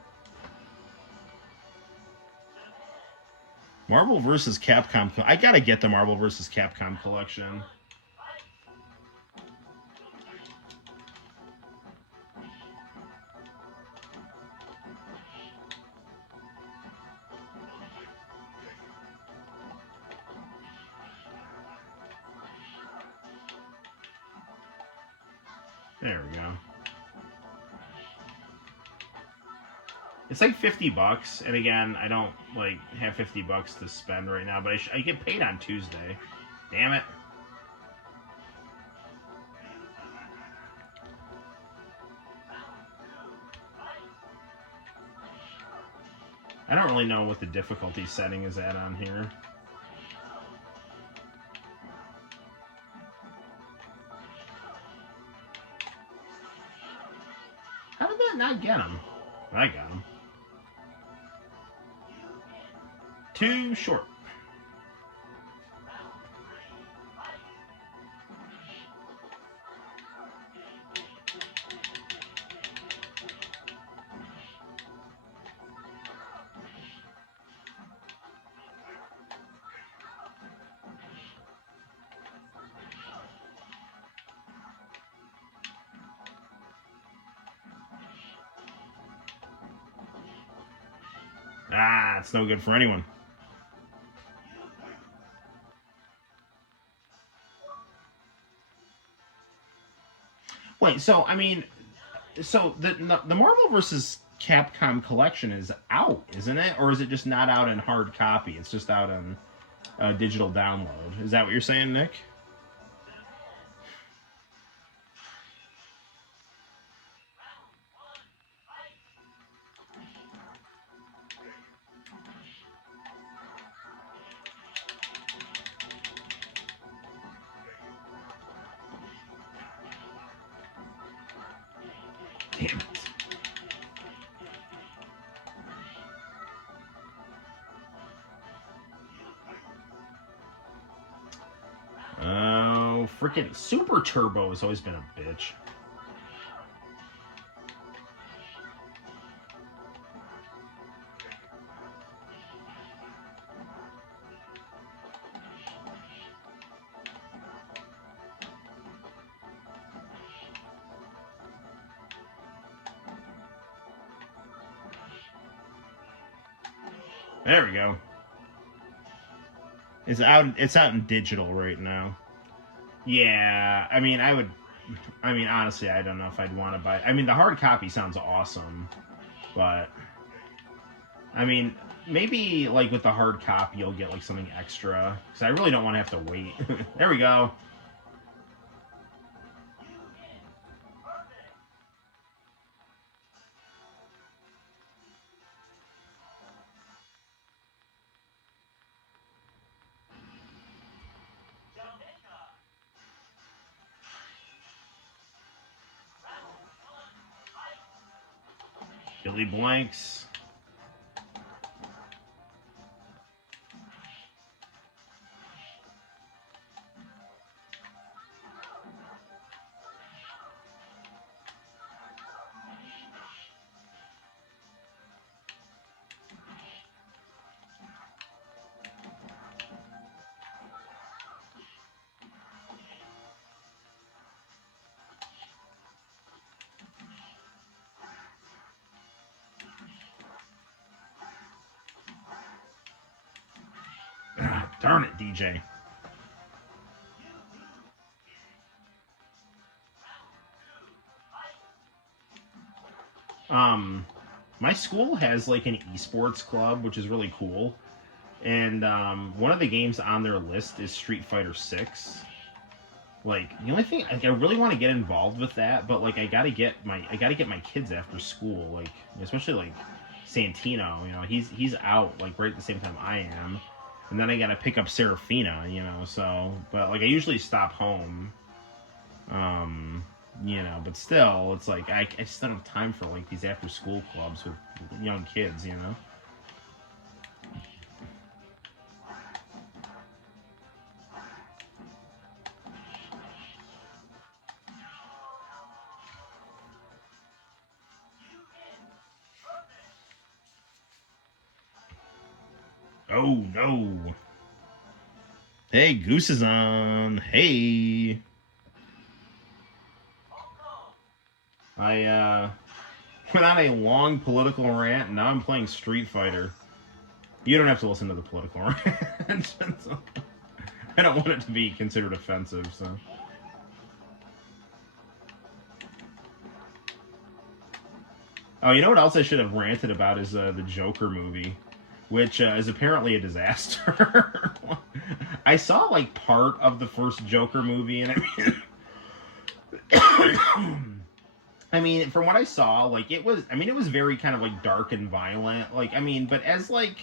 Marvel vs. Capcom. I gotta get the Marvel vs. Capcom collection. There we go. It's like $50, and again, I don't like have $50 to spend right now, but I get paid on Tuesday. Damn it! I don't really know what the difficulty setting is at on here. How did that not get him? I got him. Too short. Ah, it's no good for anyone. Wait, so I mean, so the Marvel versus Capcom collection is out, isn't it? Or is it just not out in hard copy? It's just out on digital download. Is that what you're saying, Nick? Damn it. Oh, freaking Super Turbo has always been a bitch. There we go. It's out. It's out in digital right now. Yeah, I mean, honestly, I don't know if I'd want to buy. I mean, the hard copy sounds awesome, but I mean, maybe like with the hard copy, you'll get like something extra because I really don't want to have to wait. There we go. Billy Blanks. Ah, darn it, DJ. My school has like an esports club, which is really cool. And one of the games on their list is Street Fighter 6. Like the only thing, like, I really want to get involved with that, but like I gotta get my kids after school, like especially like Santino. You know, he's out like right at the same time I am, and then I gotta pick up Serafina. You know, so but like I usually stop home. You know, but still, it's like I just don't have time for like these after school clubs with young kids. You know. Oh no. Hey, Goose is on. Hey. I went on a long political rant, and now I'm playing Street Fighter. You don't have to listen to the political rant. I don't want it to be considered offensive, so. Oh, you know what else I should have ranted about is the Joker movie, which is apparently a disaster. I saw like part of the first Joker movie, and I mean, from what I saw, like it was. I mean, it was very kind of like dark and violent. Like, I mean, but as like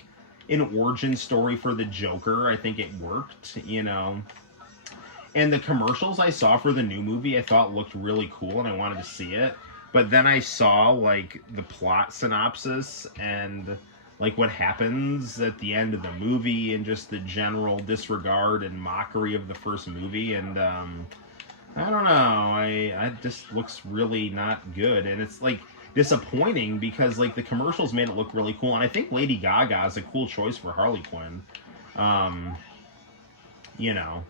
an origin story for the Joker, I think it worked. You know, and the commercials I saw for the new movie, I thought looked really cool, and I wanted to see it. But then I saw like the plot synopsis and like what happens at the end of the movie and just the general disregard and mockery of the first movie, and I don't know, I just looks really not good, and it's like disappointing because like the commercials made it look really cool, and I think Lady Gaga is a cool choice for Harley Quinn. You know,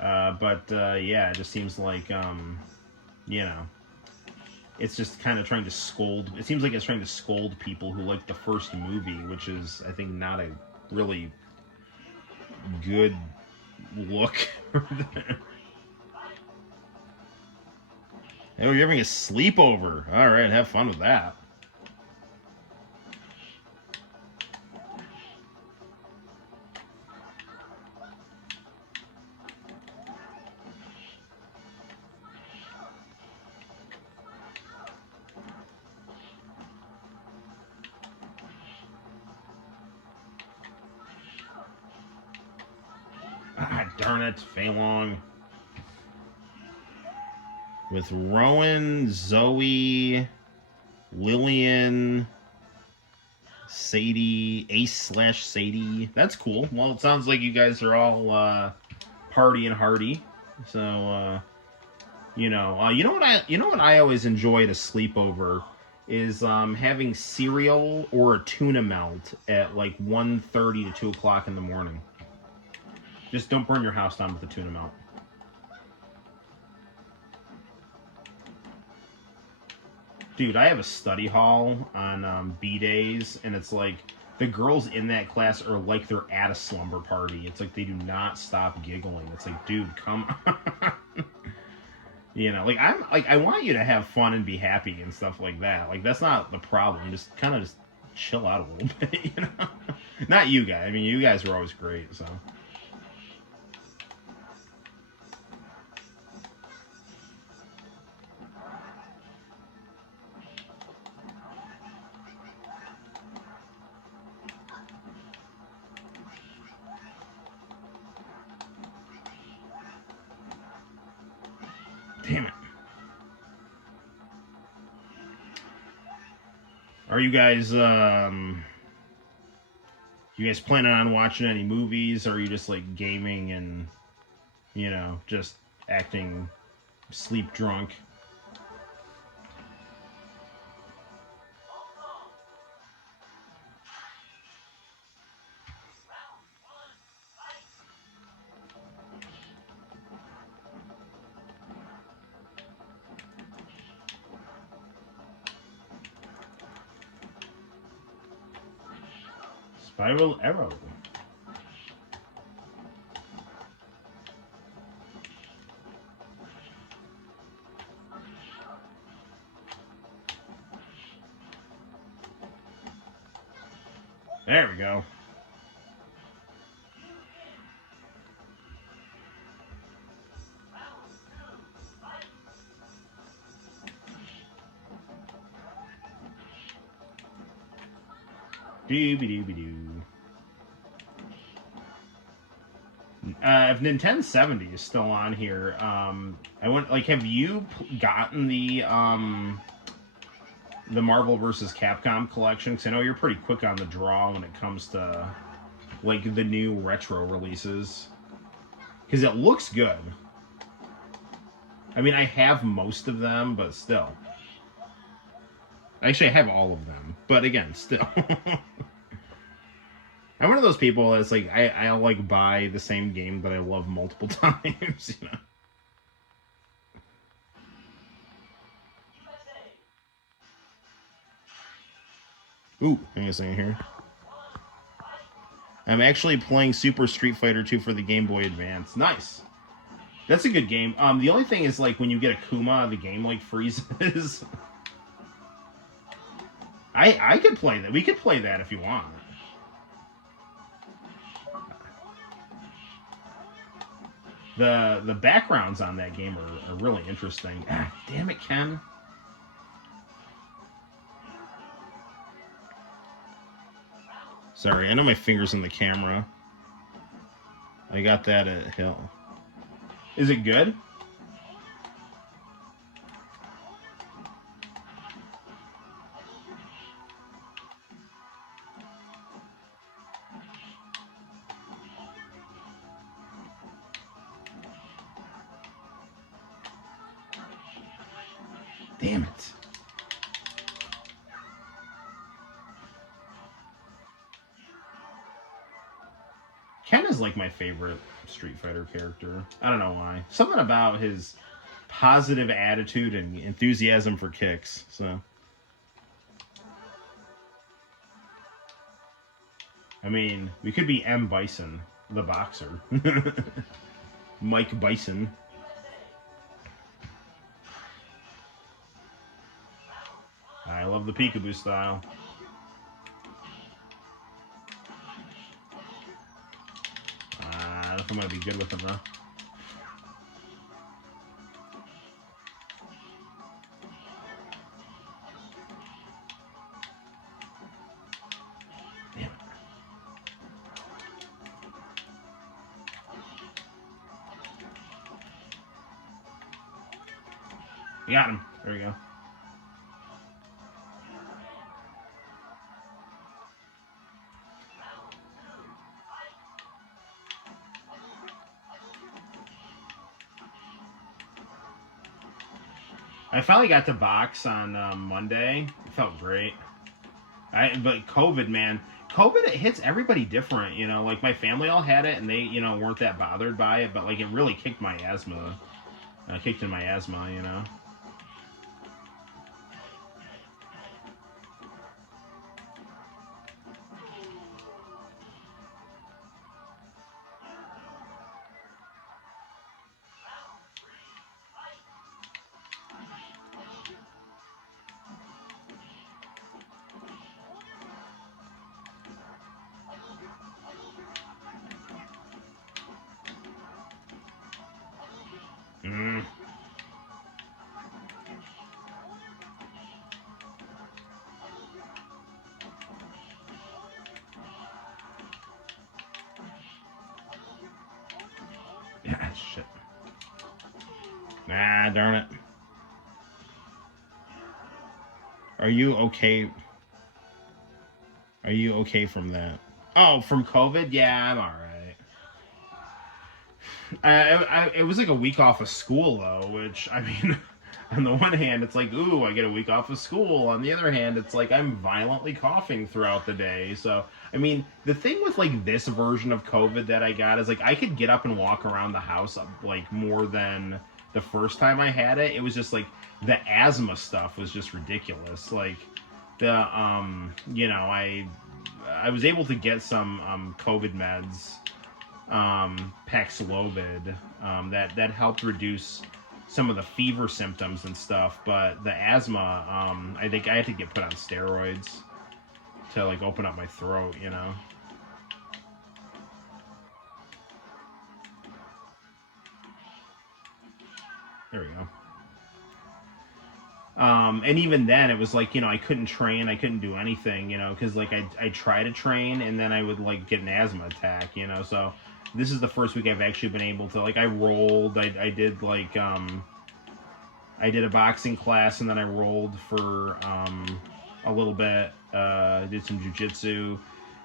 yeah, it just seems like you know, it's just kind of trying to scold. It seems like it's trying to scold people who like the first movie, which is, I think, not a really good look. Oh, you're having a sleepover. All right, have fun with that. Ah, darn it, Fei Long. With Rowan, Zoe, Lillian, Sadie, Ace/Sadie. That's cool. Well, it sounds like you guys are all party and hardy. So, you know what I always enjoy at a sleepover is having cereal or a tuna melt at like 1:30 to 2 o'clock in the morning. Just don't burn your house down with the tuna melt. Dude, I have a study hall on B days, and it's like the girls in that class are like they're at a slumber party. It's like they do not stop giggling. It's like, dude, come on. You know, like I want you to have fun and be happy and stuff like that. Like that's not the problem. Just kind of just chill out a little bit, you know. Not you guys. I mean, you guys were always great, so. Damn it. Are you guys planning on watching any movies, or are you just like gaming and, you know, just acting sleep drunk? Spiral Arrow. There we go. Dooby-dooby-doo. If Nintendo 70 is still on here, I want like, have you gotten the Marvel vs. Capcom collection? Because I know you're pretty quick on the draw when it comes to like the new retro releases. Because it looks good. I mean, I have most of them, but still. Actually, I have all of them, but again, still. I'm one of those people that's like, I'll like buy the same game that I love multiple times, you know. Ooh, hang on a second here. I'm actually playing Super Street Fighter 2 for the Game Boy Advance. Nice. That's a good game. The only thing is, like, when you get a Kuma, the game, like, freezes. I could play that. We could play that if you want. The backgrounds on that game are really interesting. Ah, damn it, Ken. Sorry, I know my finger's in the camera. I got that at Hill. Is it good? Damn it. Ken is like my favorite Street Fighter character. I don't know why. Something about his positive attitude and enthusiasm for kicks. So, I mean, we could be M. Bison, the boxer. Mike Bison. the peekaboo style. I don't know if I'm gonna be good with them though. You got him. There we go. I finally got to box on Monday. It felt great. But COVID, man, COVID, it hits everybody different. You know, like my family all had it, and they, you know, weren't that bothered by it. But like, it really kicked my asthma. Kicked in my asthma. You know. Mm. Yeah, shit. Ah, darn it. Are you okay? Are you okay from that? Oh, from COVID? Yeah, I'm all right. It was like a week off of school though, which I mean, on the one hand, it's like, ooh, I get a week off of school. On the other hand, it's like I'm violently coughing throughout the day. So, I mean, the thing with like this version of COVID that I got is like I could get up and walk around the house like more than the first time I had it. It was just like the asthma stuff was just ridiculous. Like the you know, I was able to get some COVID meds, Paxlovid, that helped reduce some of the fever symptoms and stuff, but the asthma, I think I had to get put on steroids to like open up my throat, you know. There we go. And even then, it was like, you know, I couldn't train, I couldn't do anything, you know, because like I try to train and then I would like get an asthma attack, you know. So this is the first week I've actually been able to, like, I rolled, I did like I did a boxing class and then I rolled for a little bit, did some jujitsu,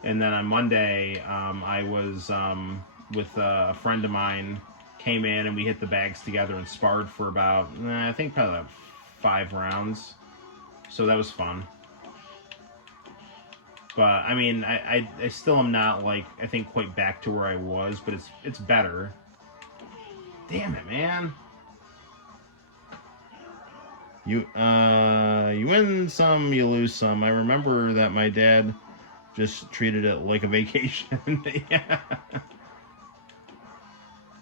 and then on Monday I was with a friend of mine, came in and we hit the bags together and sparred for about I think probably about 5 rounds, so that was fun. But I mean, I still am not like I think quite back to where I was, but it's better. Damn it, man. You win some, you lose some. I remember that my dad just treated it like a vacation. Yeah.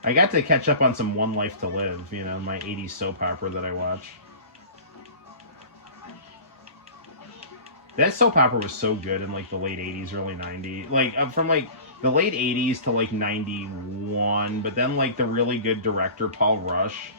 I got to catch up on some One Life to Live, you know, my 80s soap opera that I watch. That soap opera was so good in like the late 80s, early 90s. Like from like the late 80s to like 91, but then like the really good director Paul Rush,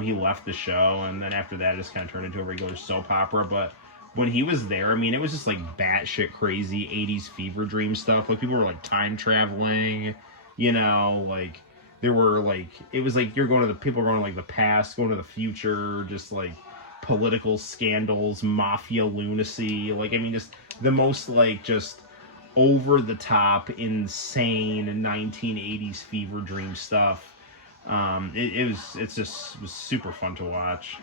he left the show, and then after that, it just kind of turned into a regular soap opera. But when he was there, I mean, it was just like batshit crazy 80s fever dream stuff. Like people were like time traveling, you know, like there were like it was like you're going to the people were going to like the past, going to the future, just like political scandals, mafia lunacy. Like I mean, just the most like just over the top, insane 1980s fever dream stuff. It's just it was super fun to watch,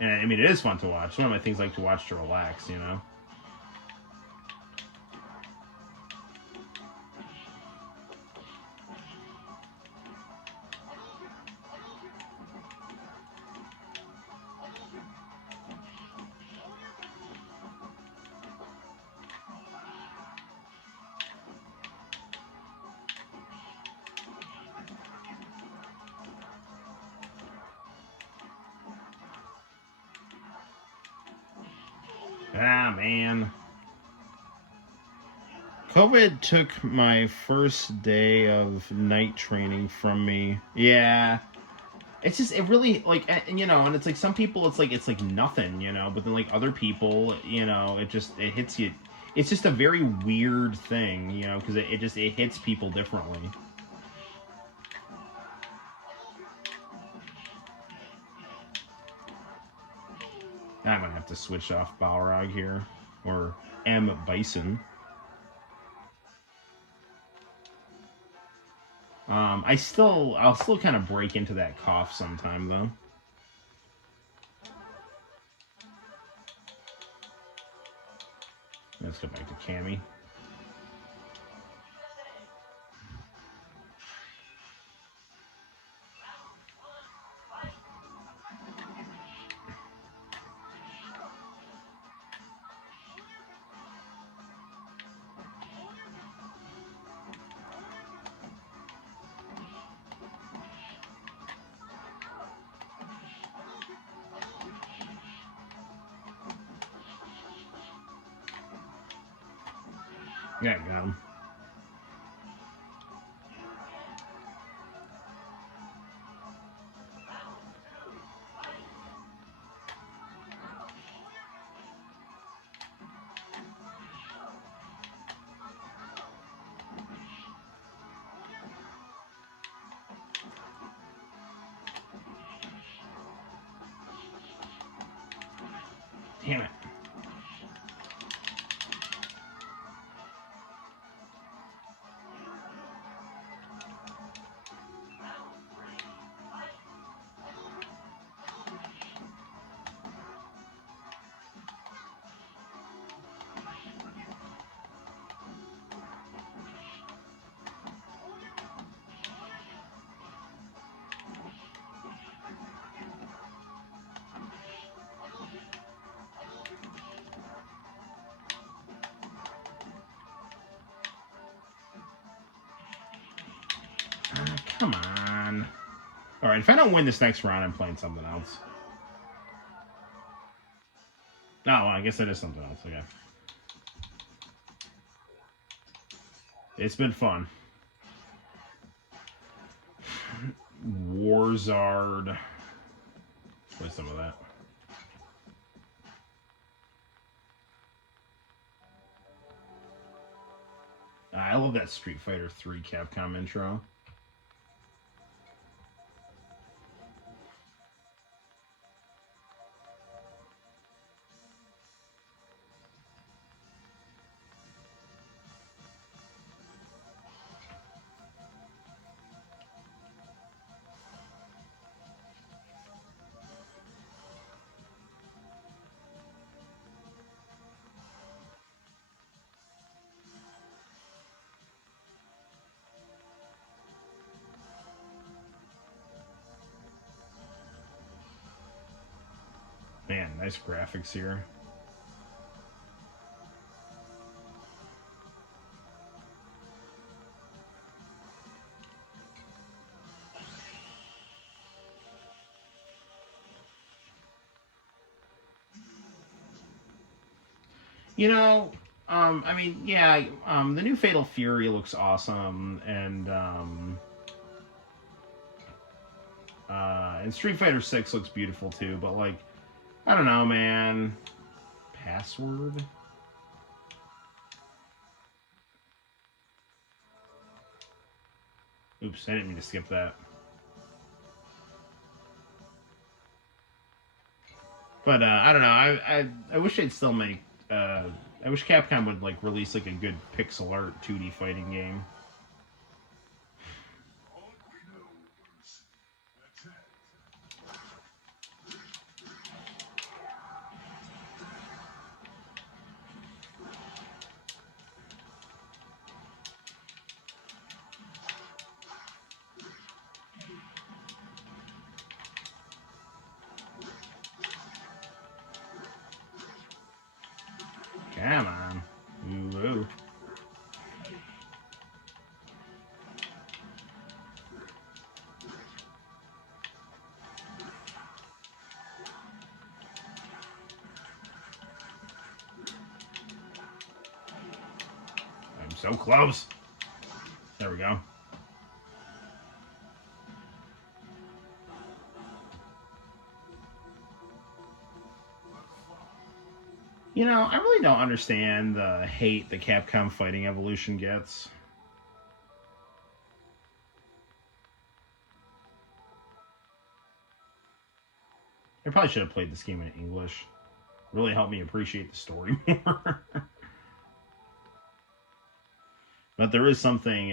and I mean it is fun to watch. It's one of my things I like to watch to relax, you know. Ah, man. COVID took my first day of night training from me. Yeah. It's just, it really, like, you know, and it's like some people, it's like nothing, you know, but then, like, other people, you know, it hits you. It's just a very weird thing, you know, because it hits people differently. I'm gonna have to switch off Balrog here, or M. Bison. I'll still kind of break into that cough sometime, though. Let's go back to Cammy. Yeah, got him. Damn it. Come on. Alright, if I don't win this next round, I'm playing something else. Oh, well, I guess it is something else. Okay. It's been fun. Warzard. Let's play some of that. I love that Street Fighter 3 Capcom intro. Man, nice graphics here. You know, I mean, yeah, the new Fatal Fury looks awesome, and Street Fighter 6 looks beautiful too, but, like, I don't know, man. Password? Oops, I didn't mean to skip that. But I don't know. I wish they'd still make. I wish Capcom would, like, release, like, a good pixel art 2D fighting game. Come on. Ooh. So close. There we go. You know, I really don't understand the hate that Capcom Fighting Evolution gets. I probably should have played this game in English. Really helped me appreciate the story more. But there is something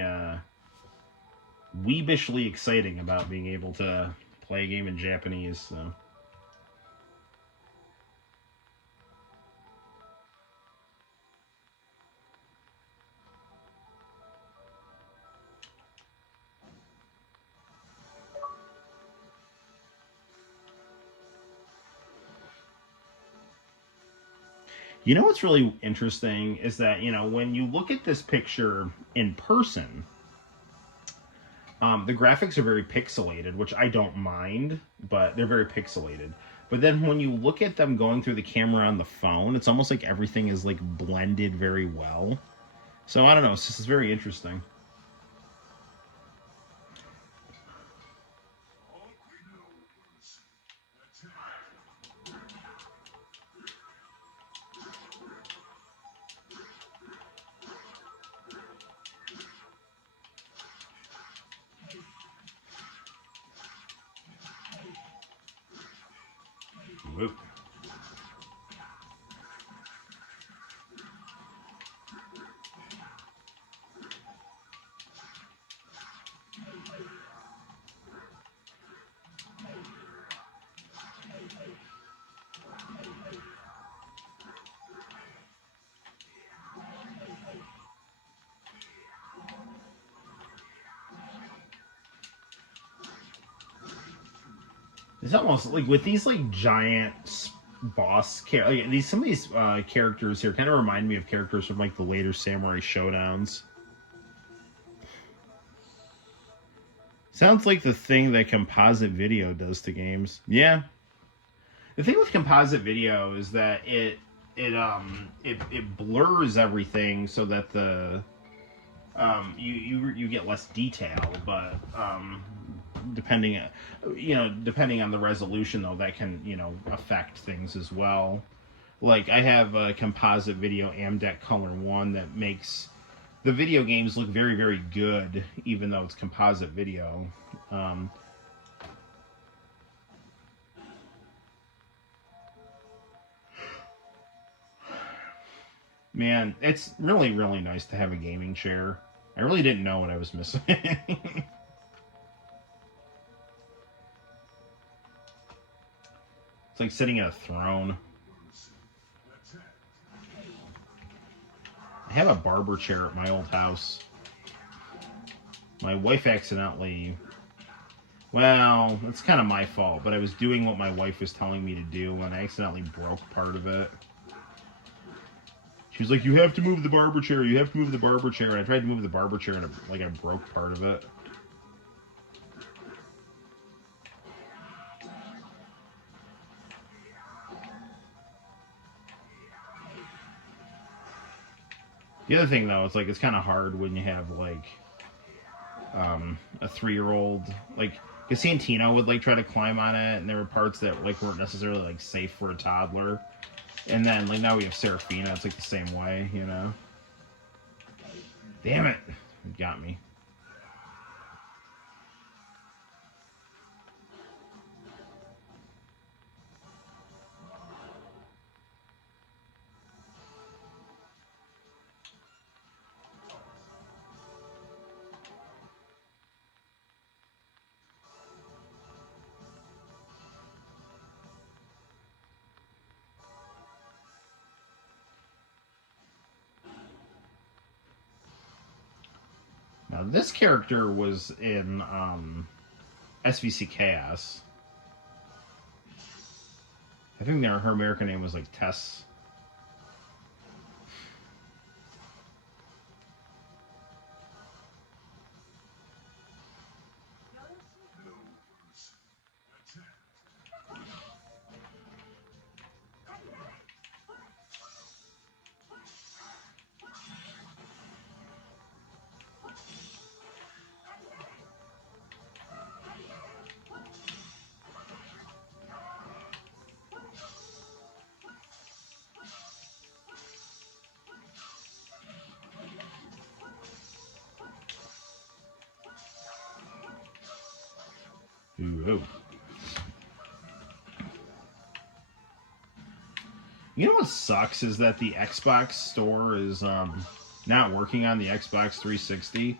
weebishly exciting about being able to play a game in Japanese. So. You know what's really interesting is that, you know, when you look at this picture in person, the graphics are very pixelated, which I don't mind, but they're very pixelated. But then when you look at them going through the camera on the phone, it's almost like everything is like blended very well. So I don't know, it's just very interesting. Whoop. It's almost like with these like giant boss like these some of these characters here kind of remind me of characters from like the later Samurai Showdowns. Sounds like the thing that composite video does to games. Yeah. The thing with composite video is that it blurs everything so that the you get less detail, but depending depending on the resolution though, that can, you know, affect things as well. Like I have a composite video Amdec Color 1 that makes the video games look very, very good, even though it's composite video. Man, it's really, really nice to have a gaming chair. I really didn't know what I was missing. It's like sitting at a throne. I have a barber chair at my old house. My wife accidentally... Well, it's kind of my fault, but I was doing what my wife was telling me to do and I accidentally broke part of it. She was like, you have to move the barber chair, you have to move the barber chair. And I tried to move the barber chair and I broke part of it. The other thing, though, it's like it's kind of hard when you have like a 3-year-old. Like, because Santino would like try to climb on it, and there were parts that like weren't necessarily like safe for a toddler. And then like now we have Serafina. It's like the same way, you know. Damn it, it got me. Now this character was in SVC Chaos. I think her American name was like Tess. Ooh, oh. You know what sucks is that the Xbox store is not working on the Xbox 360,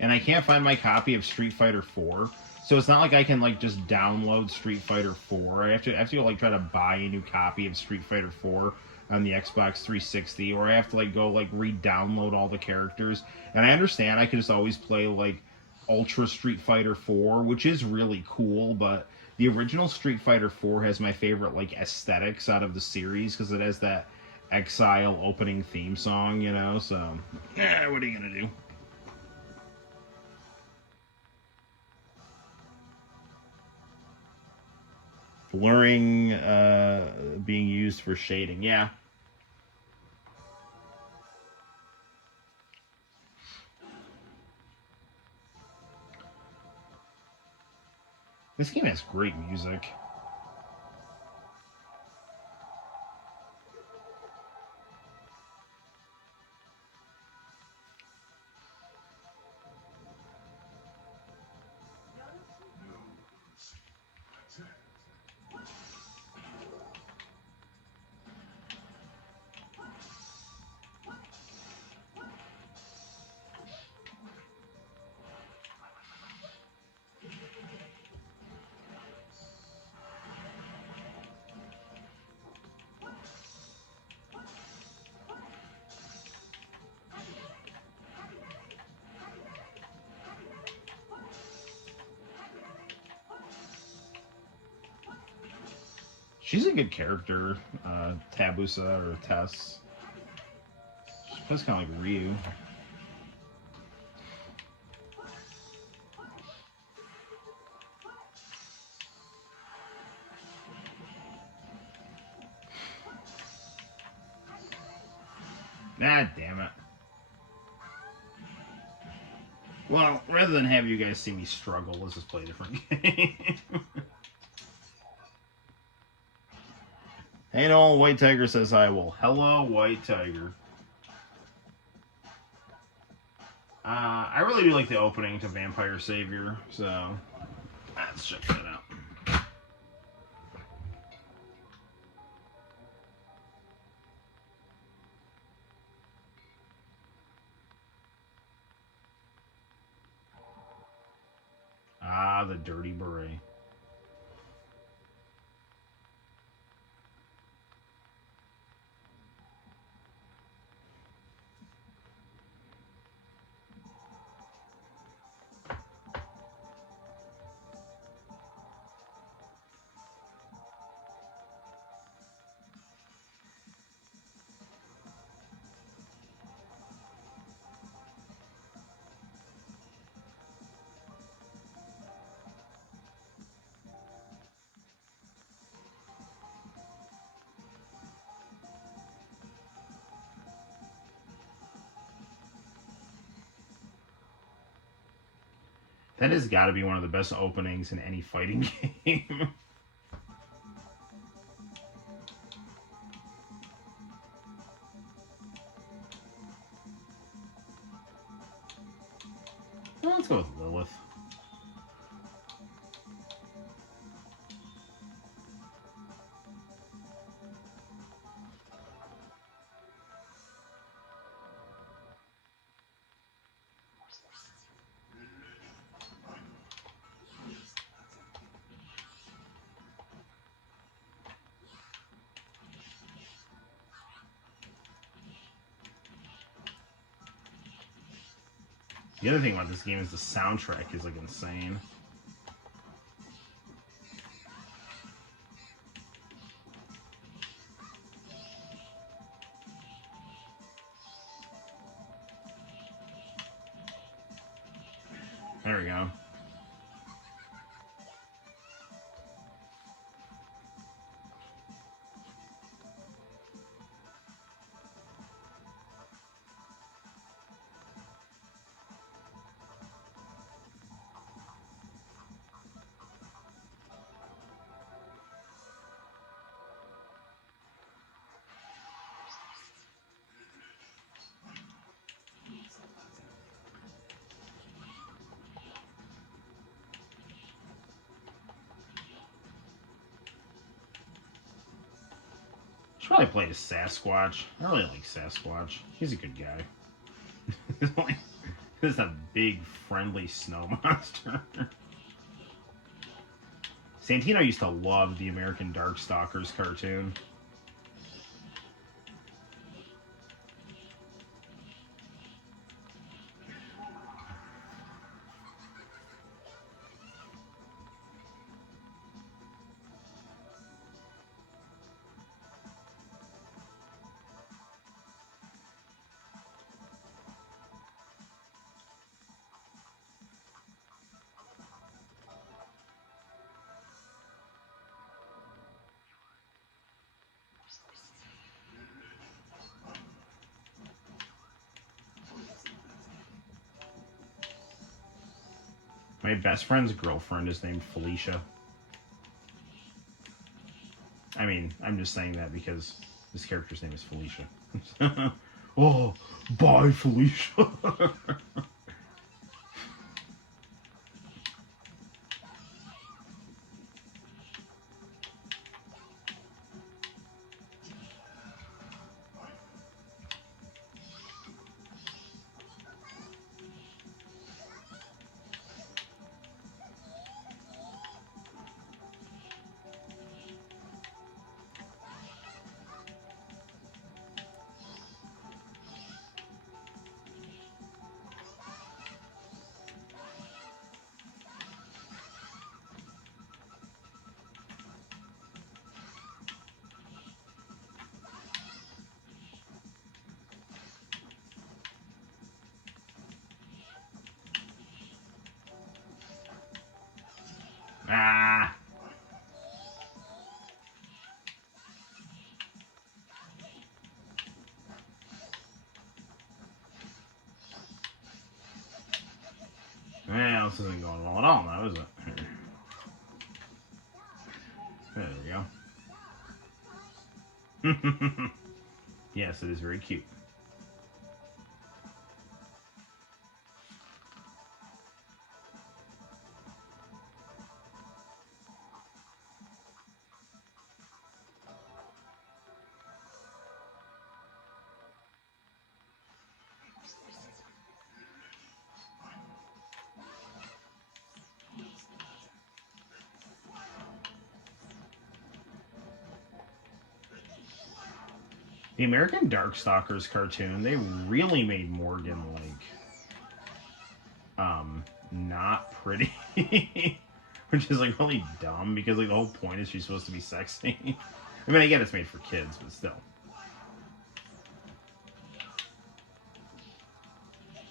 and I can't find my copy of Street Fighter 4. So it's not like I can like just download Street Fighter 4. I have to go like try to buy a new copy of Street Fighter 4 on the Xbox 360, or I have to like go like re-download all the characters. And I understand I could just always play like Ultra Street Fighter 4, which is really cool, but the original Street Fighter 4 has my favorite like aesthetics out of the series because it has that Exile opening theme song, you know. So, what are you gonna do? Blurring being used for shading, yeah. This game has great music. She's a good character, Tabusa or Tess. She plays kind of like Ryu. Ah, damn it. Well, rather than have you guys see me struggle, let's just play a different game. Hey, Noel, White Tiger says hi. Well, hello, White Tiger. I really do like the opening to Vampire Savior, so let's check that out. Ah, the Dirty Beret. That has got to be one of the best openings in any fighting game. Well, let's go with Lilith. The other thing about this game is the soundtrack is like insane. There we go. should probably play as Sasquatch. I really like Sasquatch. He's a good guy. He's a big, friendly snow monster. Santino used to love the American Darkstalkers cartoon. My best friend's girlfriend is named Felicia. I mean, I'm just saying that because this character's name is Felicia. Oh, bye, Felicia. Ah. Well, this isn't going well at all now, is it? There we go. Yes, it is very cute. The American Darkstalkers cartoon, they really made Morgan, not pretty. Which is, really dumb, because, the whole point is she's supposed to be sexy. I mean, I get it's made for kids, but still.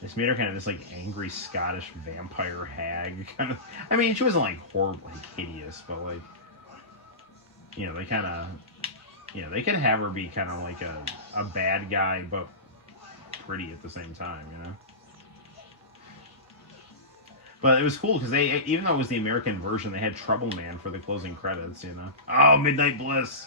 This made her kind of this, angry Scottish vampire hag, kind of. I mean, she wasn't, horribly hideous, but, they kind of... they could have her be kind of like a bad guy, but pretty at the same time, But it was cool because they, even though it was the American version, they had Trouble Man for the closing credits, Oh, Midnight Bliss.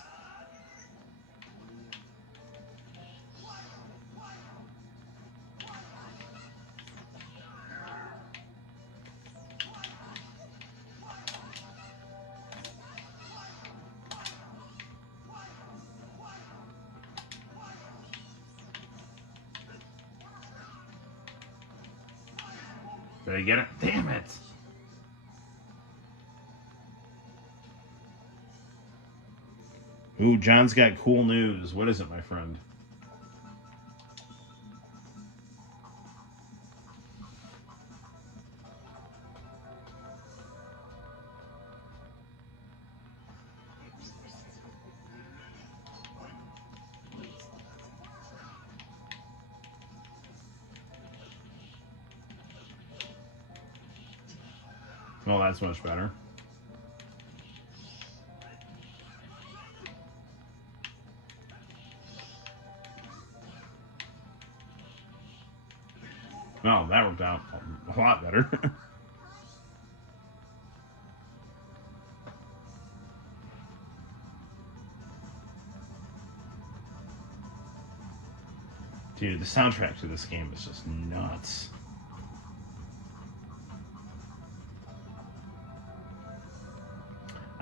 Did I get it? Damn it! Ooh, John's got cool news. What is it, my friend? Well, that's much better. Well, that worked out a lot better. Dude, the soundtrack to this game is just nuts.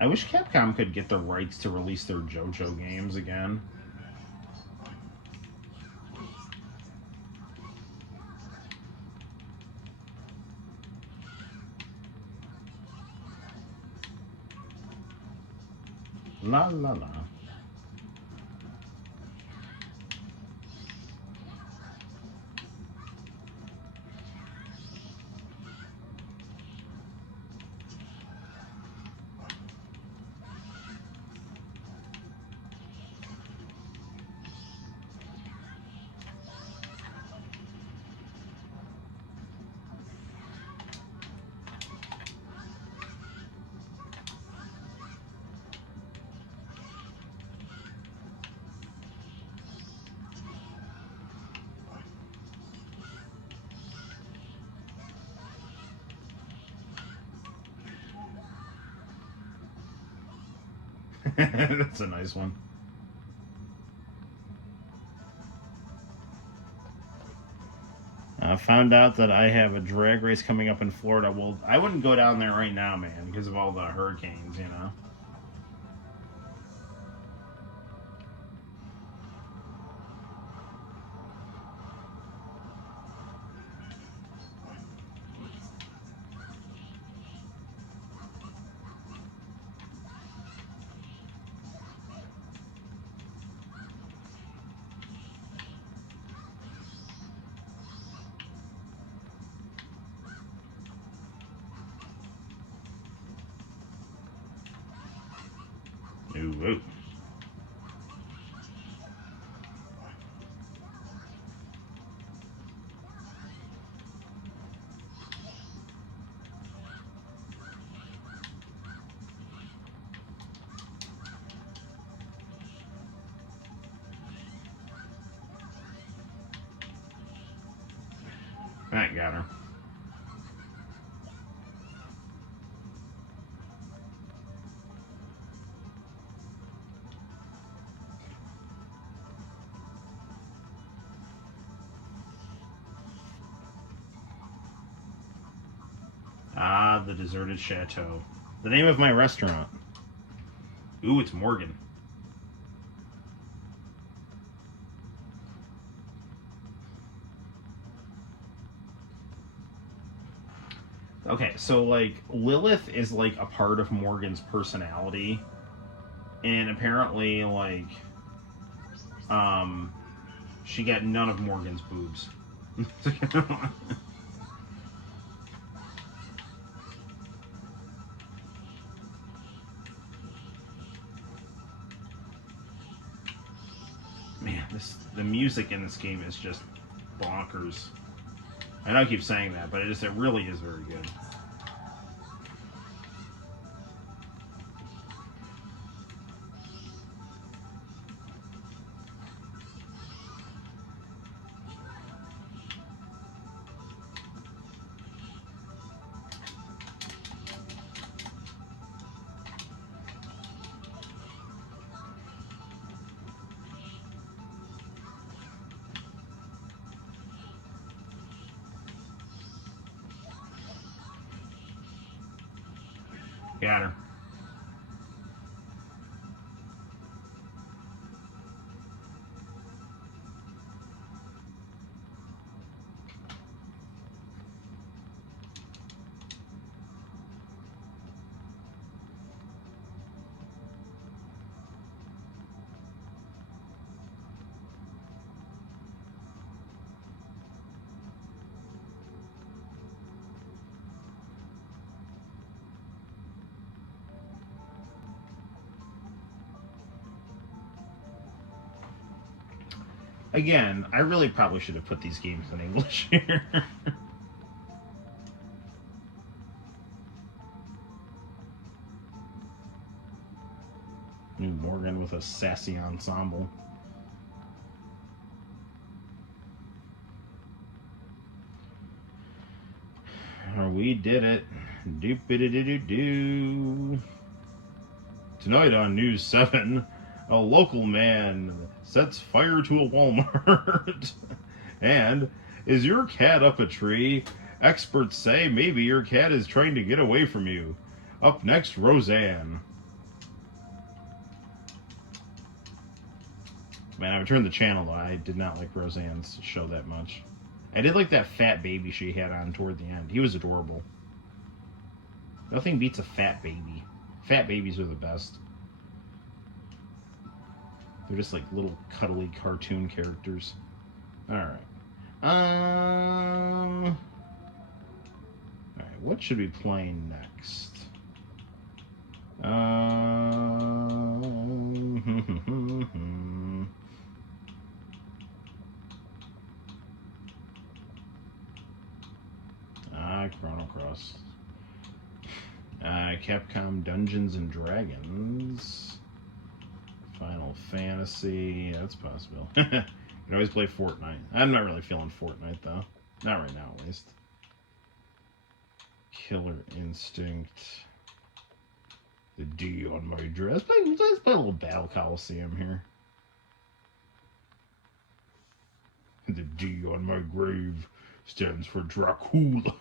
I wish Capcom could get the rights to release their JoJo games again. La la la. That's a nice one. I found out that I have a drag race coming up in Florida. Well, I wouldn't go down there right now, man, because of all the hurricanes, you know. Ooh, ooh. That got her. Ah, the deserted chateau. The name of my restaurant. Ooh, it's Morgan. Okay, so like Lilith is like a part of Morgan's personality, and apparently like she got none of Morgan's boobs. Man, the music in this game is just bonkers. I know I keep saying that, but it really is very good. Got her. Again, I really probably should have put these games in English here. New Morgan with a sassy ensemble. We did it. Doop-a-doo-doo-doo. Tonight on News 7, a local man sets fire to a Walmart. And, is your cat up a tree? Experts say maybe your cat is trying to get away from you. Up next, Roseanne. Man, I returned the channel though. I did not like Roseanne's show that much. I did like that fat baby she had on toward the end. He was adorable. Nothing beats a fat baby. Fat babies are the best. They're just like little cuddly cartoon characters. All right. All right. What should we be playing next? Chrono Cross. Capcom Dungeons and Dragons. Final Fantasy. That's possible. You can always play Fortnite. I'm not really feeling Fortnite, though. Not right now, at least. Killer Instinct. The D on my dress. Let's play a little Battle Coliseum here. The D on my grave stands for Dracula.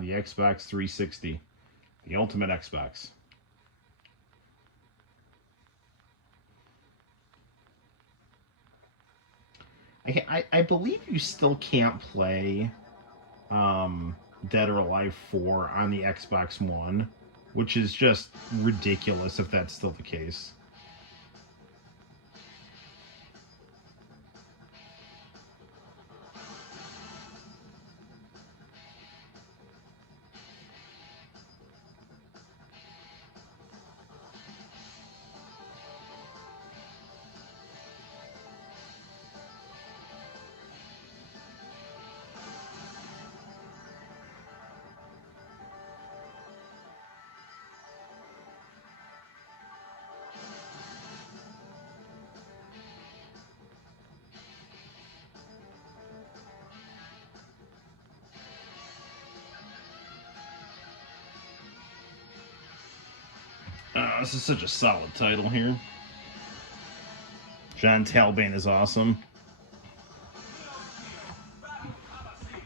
The Xbox 360. The ultimate Xbox. I believe you still can't play Dead or Alive 4 on the Xbox One, which is just ridiculous if that's still the case. This is such a solid title here. John Talbot is awesome.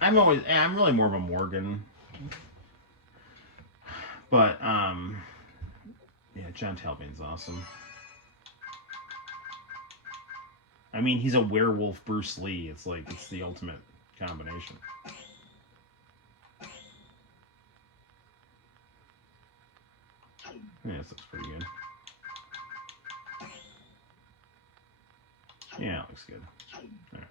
I'm really more of a Morgan. But, yeah, John Talbot's awesome. I mean, he's a werewolf Bruce Lee. It's like, it's the ultimate combination. Yeah, this looks pretty good. Yeah, it looks good. All right.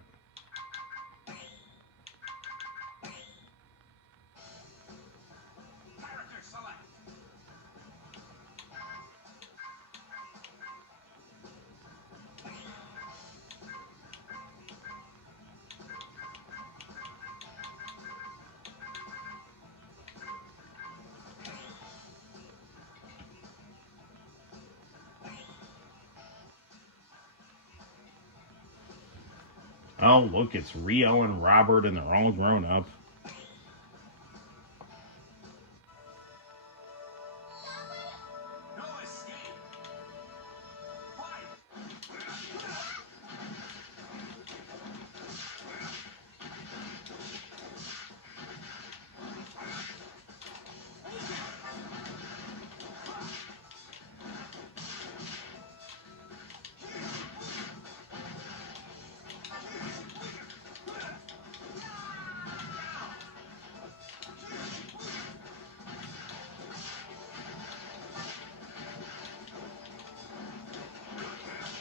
Oh, look, it's Rio and Robert, and they're all grown up.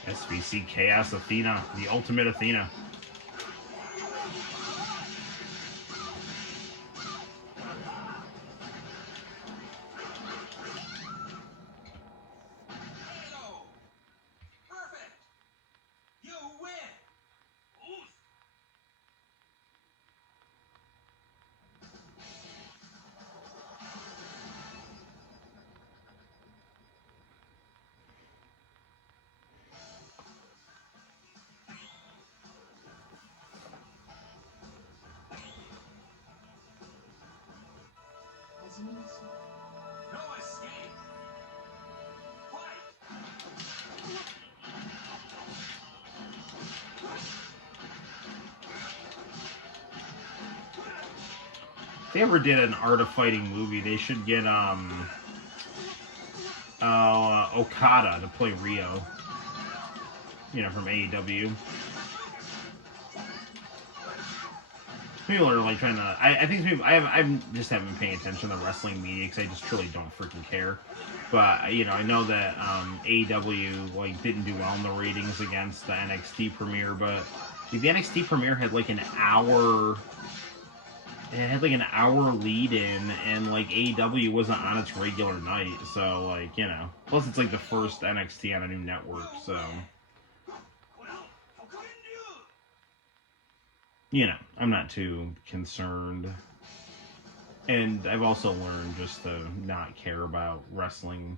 SVC Chaos Athena, the ultimate Athena. If they ever did an Art of Fighting movie, they should get Okada to play Rio. You know, from AEW. People are like trying to. I think people. I just haven't been paying attention to the wrestling media because I just truly don't freaking care. But you know, I know that AEW like didn't do well in the ratings against the NXT premiere, but the NXT premiere had like an hour. It had like an hour lead in, and like AEW wasn't on its regular night, so like you know. Plus, it's like the first NXT on a new network, so. You know, I'm not too concerned. And I've also learned just to not care about wrestling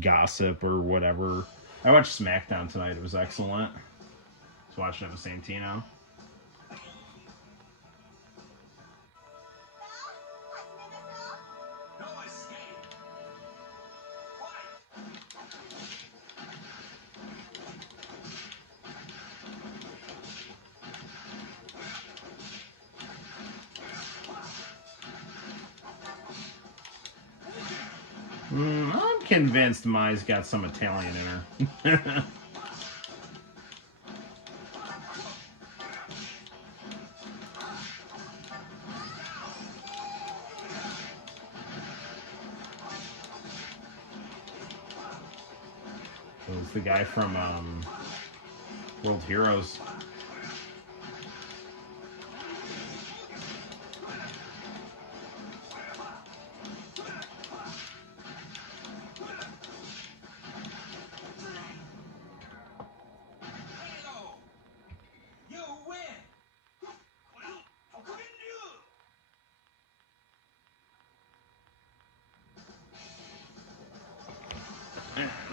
gossip or whatever. I watched SmackDown tonight. It was excellent. I was watching it with Santino. I'm convinced Mai's got some Italian in her. So it's the guy from World Heroes.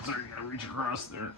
Sorry, you gotta reach across there.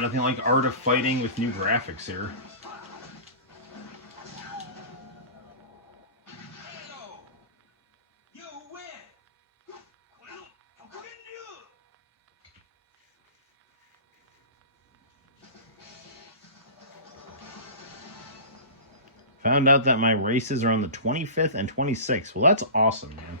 Nothing like Art of Fighting with new graphics here. Found out that my races are on the 25th and 26th. Well, that's awesome, man.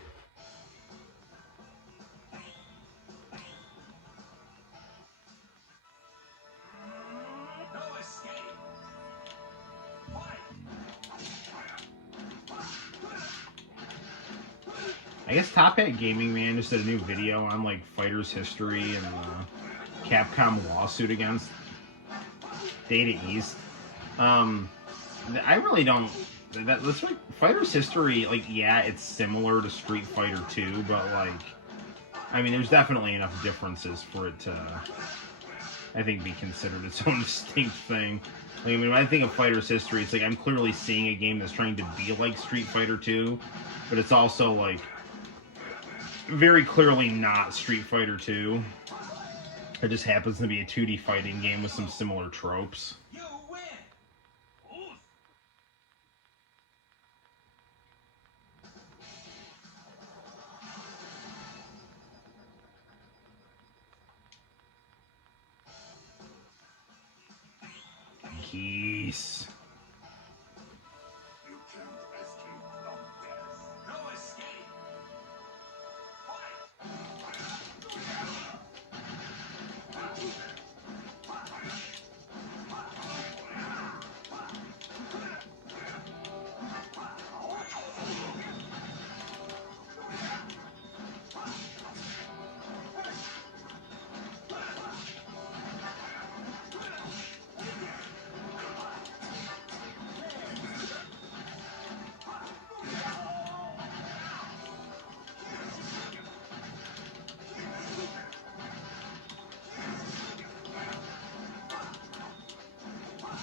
I guess Top Hat Gaming Man just did a new video on like fighters' history and the Capcom lawsuit against Data East. I really don't. That's like fighters' history. Like, yeah, it's similar to Street Fighter 2, but like, I mean, there's definitely enough differences for it to, I think, be considered its own distinct thing. Like, I mean, when I think of fighters' history, it's like I'm clearly seeing a game that's trying to be like Street Fighter 2, but it's also like very clearly not Street Fighter 2. It just happens to be a 2D fighting game with some similar tropes. Peace.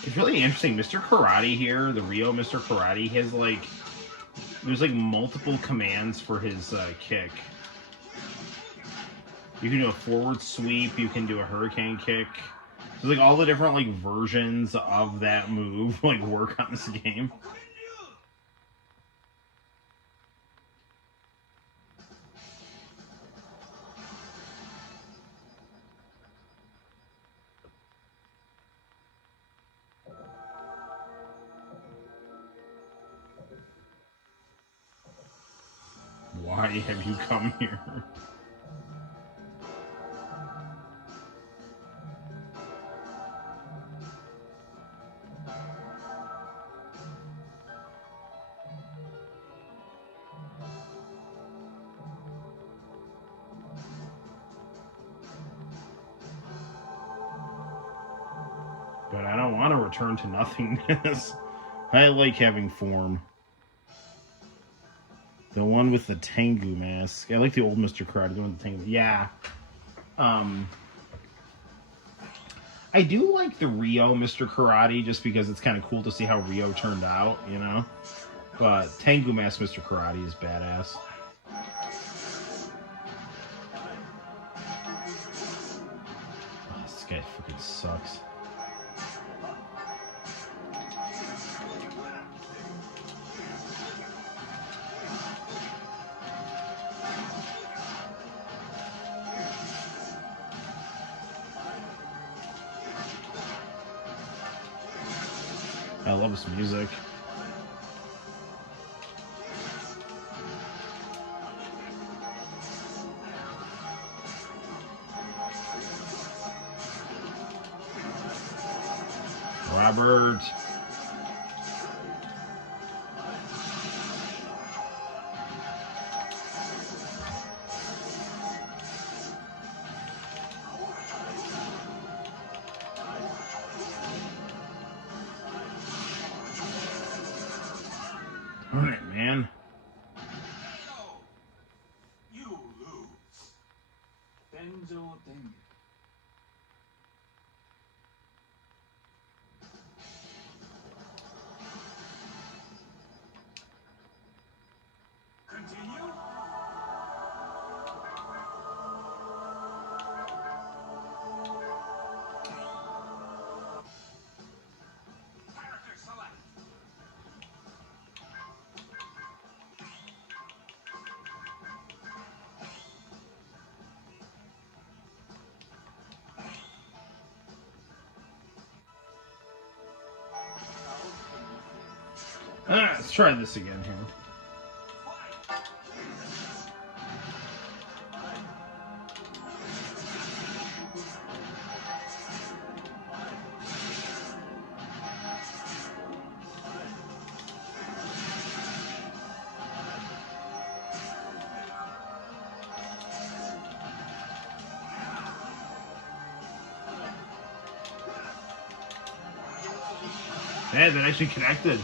It's really interesting. Mr. Karate here, the Rio Mr. Karate, has like, there's like multiple commands for his kick. You can do a forward sweep, you can do a hurricane kick. So like all the different like versions of that move like work on this game. Why have you come here? But I don't want to return to nothingness. I like having form. The one with the Tengu mask. I like the old Mr. Karate, the one with the Tengu. Yeah. I do like the Rio Mr. Karate just because it's kind of cool to see how Rio turned out, you know? But Tengu Mask Mr. Karate is badass. Oh, this guy freaking sucks. I love his music. Robert. Alright, man. You lose. Benjo Dengu. Continue. Character select. Let's try this again here. Yeah, that actually connected.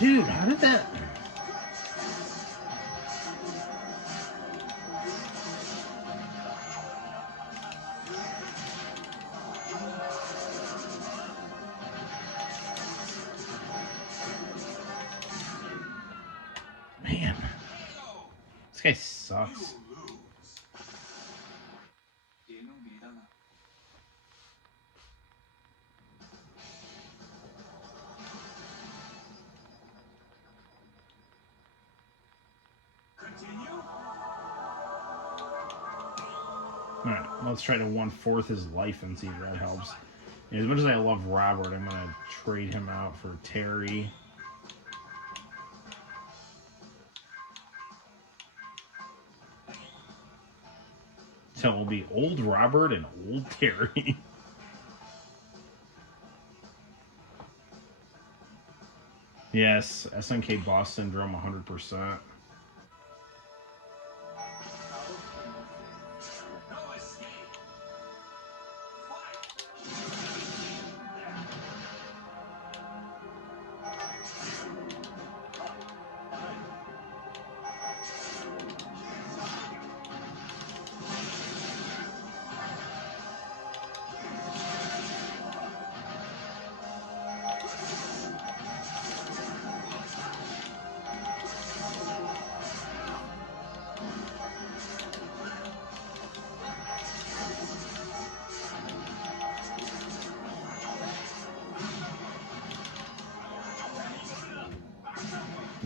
Dude, how did that... Man. This guy sucks. Alright, let's try to 1/4 his life and see if that helps. As much as I love Robert, I'm going to trade him out for Terry. So it will be old Robert and old Terry. Yes, SNK boss syndrome 100%.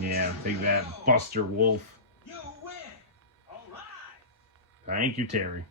Yeah, take that, Buster Wolf. You win. All right. Thank you, Terry.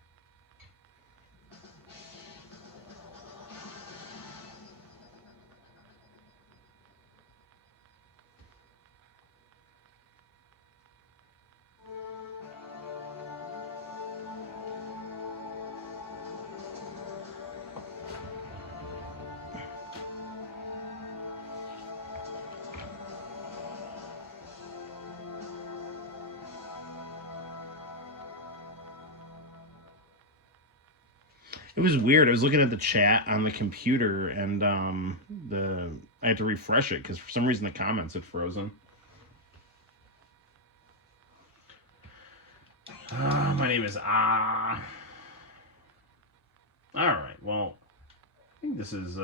It was weird. I was looking at the chat on the computer, and I had to refresh it because for some reason the comments had frozen. My name is All right. Well, I think this is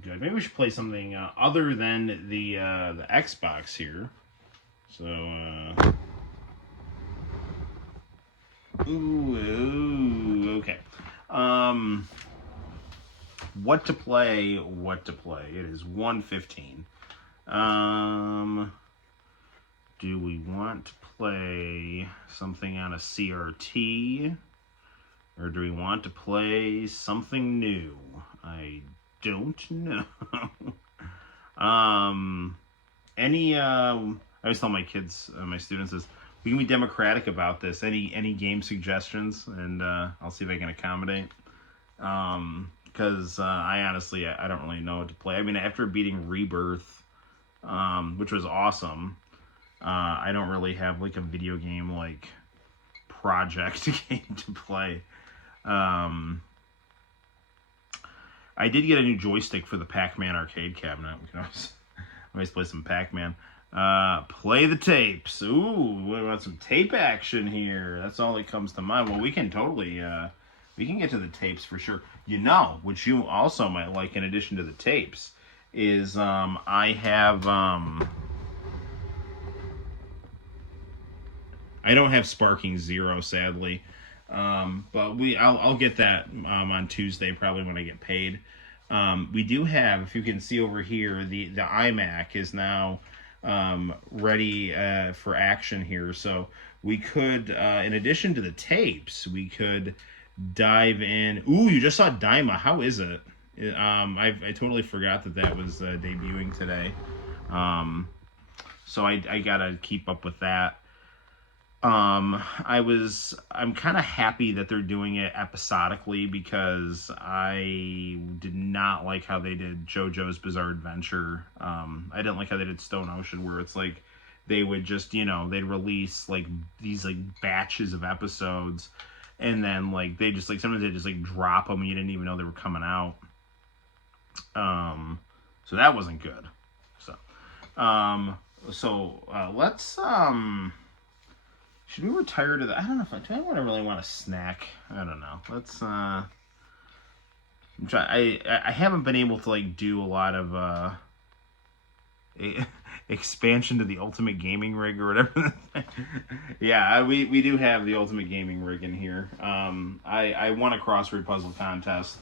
good. Maybe we should play something other than the Xbox here. So. Ooh, okay. What to play? It is 1:15. Do we want to play something on a CRT? Or do we want to play something new? I don't know. I always tell my kids, my students is, we can be democratic about this. Any game suggestions, and I'll see if I can accommodate. Because I honestly, I don't really know what to play. I mean, after beating Rebirth, which was awesome, I don't really have like a video game like project game to play. I did get a new joystick for the Pac-Man arcade cabinet. We can always play some Pac-Man. Play the tapes. Ooh, we want some tape action here. That's all that comes to mind. Well, we can totally, we can get to the tapes for sure. You know, which you also might like in addition to the tapes, is, I have, I don't have Sparking Zero, sadly. But I'll get that, on Tuesday, probably when I get paid. We do have, if you can see over here, the Imac is now, ready for action here. So we could, in addition to the tapes, we could dive in. Ooh, you just saw Daima. How is it? I totally forgot that was debuting today. So I gotta keep up with that. I'm kind of happy that they're doing it episodically because I did not like how they did JoJo's Bizarre Adventure. I didn't like how they did Stone Ocean, where it's like they would just, they'd release like these like batches of episodes, and then like they just like sometimes they just like drop them and you didn't even know they were coming out. So that wasn't good. Let's should we retire to the? I don't know if do I really want a snack. I don't know. Let's. I'm try. I haven't been able to like do a lot of expansion to the Ultimate Gaming Rig or whatever. Yeah, we do have the Ultimate Gaming Rig in here. I won a crossword puzzle contest,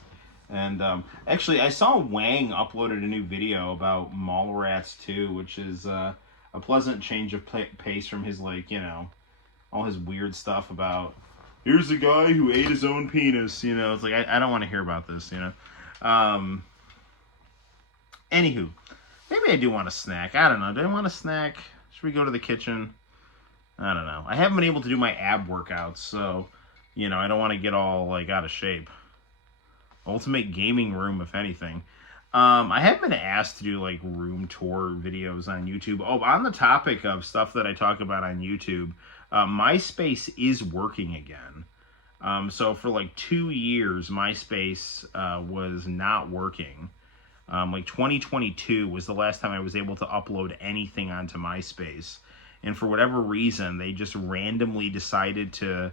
and actually I saw Wang uploaded a new video about Mallrats 2, which is a pleasant change of pace from his all his weird stuff about here's a guy who ate his own penis, it's like I don't want to hear about this, Anywho, maybe I do want a snack. I don't know. Do I want a snack? Should we go to the kitchen? I don't know. I haven't been able to do my ab workouts, so I don't want to get all like out of shape. Ultimate gaming room, if anything. I have been asked to do like room tour videos on YouTube. Oh, on the topic of stuff that I talk about on YouTube, MySpace is working again. So for like 2 years, MySpace was not working. Like 2022 was the last time I was able to upload anything onto MySpace. And for whatever reason, they just randomly decided to,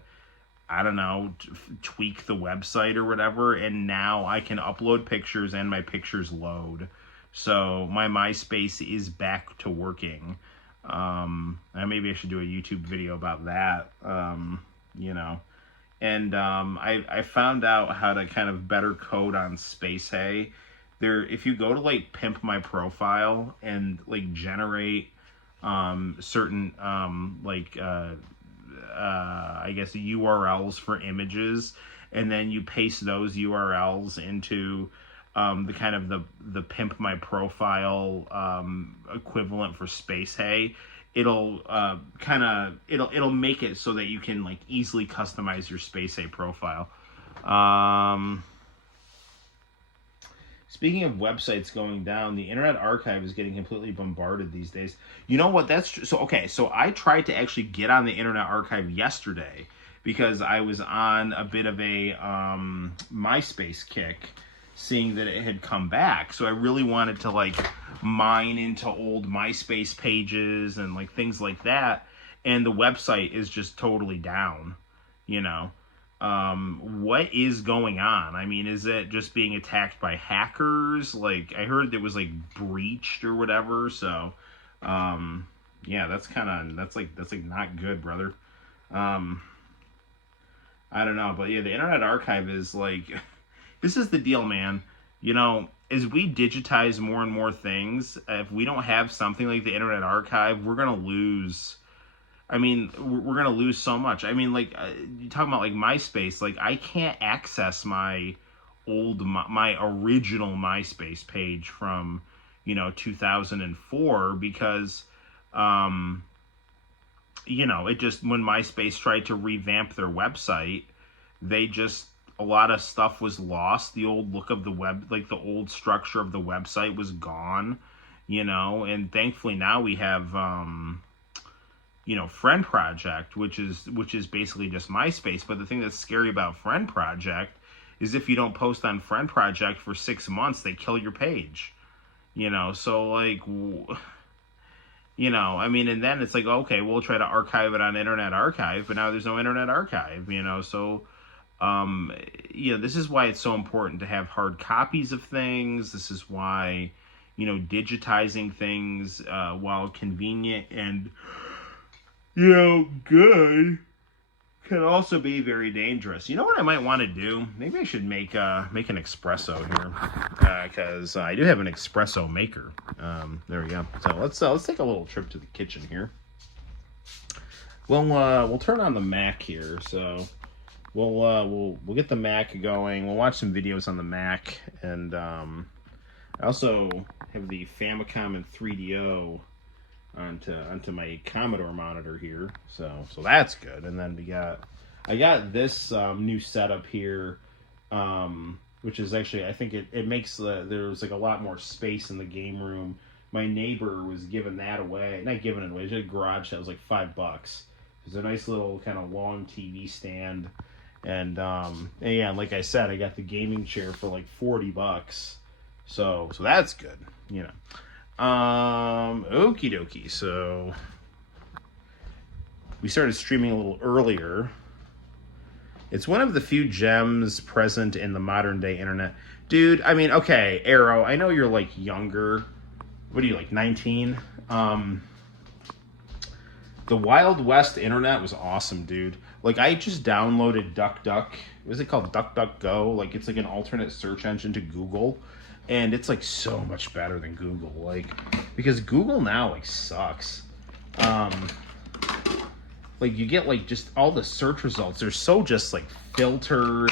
I don't know, tweak the website or whatever. And now I can upload pictures and my pictures load. So my MySpace is back to working. Maybe I should do a YouTube video about that, And I found out how to kind of better code on Space Hay if you go to like pimp my profile and like generate certain I guess URLs for images, and then you paste those URLs into the kind of the pimp my profile equivalent for Space Hay, it'll it'll make it so that you can like easily customize your Space Hay profile. Speaking of websites going down, the Internet Archive is getting completely bombarded these days. You know what? That's true. So, okay, so I tried to actually get on the Internet Archive yesterday because I was on a bit of a MySpace kick, seeing that it had come back. So I really wanted to like mine into old MySpace pages and like things like that. And the website is just totally down, you know. What is going on? I mean, is it just being attacked by hackers? Like, I heard it was like breached or whatever. So, yeah, that's not good, brother. I don't know, but yeah, the Internet Archive is like, this is the deal, man. You know, as we digitize more and more things, if we don't have something like the Internet Archive, we're gonna lose. I mean, we're going to lose so much. I mean, like, you talking about, like, MySpace. Like, I can't access my original MySpace page from, 2004 because, it just, when MySpace tried to revamp their website, a lot of stuff was lost. The old look of the web, like, the old structure of the website was gone, and thankfully now we have, Friend Project, which is basically just MySpace. But the thing that's scary about Friend Project is if you don't post on Friend Project for 6 months, they kill your page. So like, I mean, and then it's like, okay, we'll try to archive it on Internet Archive, but now there's no Internet Archive, so, this is why it's so important to have hard copies of things. This is why, digitizing things, while convenient and good, can also be very dangerous. You know what I might want to do? Maybe I should make an espresso here, because I do have an espresso maker. There we go. So let's take a little trip to the kitchen here. We'll turn on the Mac here. So we'll get the Mac going. We'll watch some videos on the Mac, and I also have the Famicom and 3DO onto my Commodore monitor here, so that's good. And then I got this new setup here, which is actually, I think it makes there's like a lot more space in the game room. My neighbor was giving that away, not giving it away, just a garage that was like $5. It's a nice little kind of long TV stand, and yeah, and like I said, I got the gaming chair for like $40, so that's good, Okie dokie. So we started streaming a little earlier. It's one of the few gems present in the modern day internet. Dude, I mean, okay, Arrow, I know you're like younger. What are you, like 19? The Wild West internet was awesome, dude. Like, I just downloaded DuckDuck. What is it called? DuckDuckGo. Like, it's like an alternate search engine to Google. And it's like so much better than Google, like, because Google now like sucks. Like, you get like just all the search results, they're so just like filtered,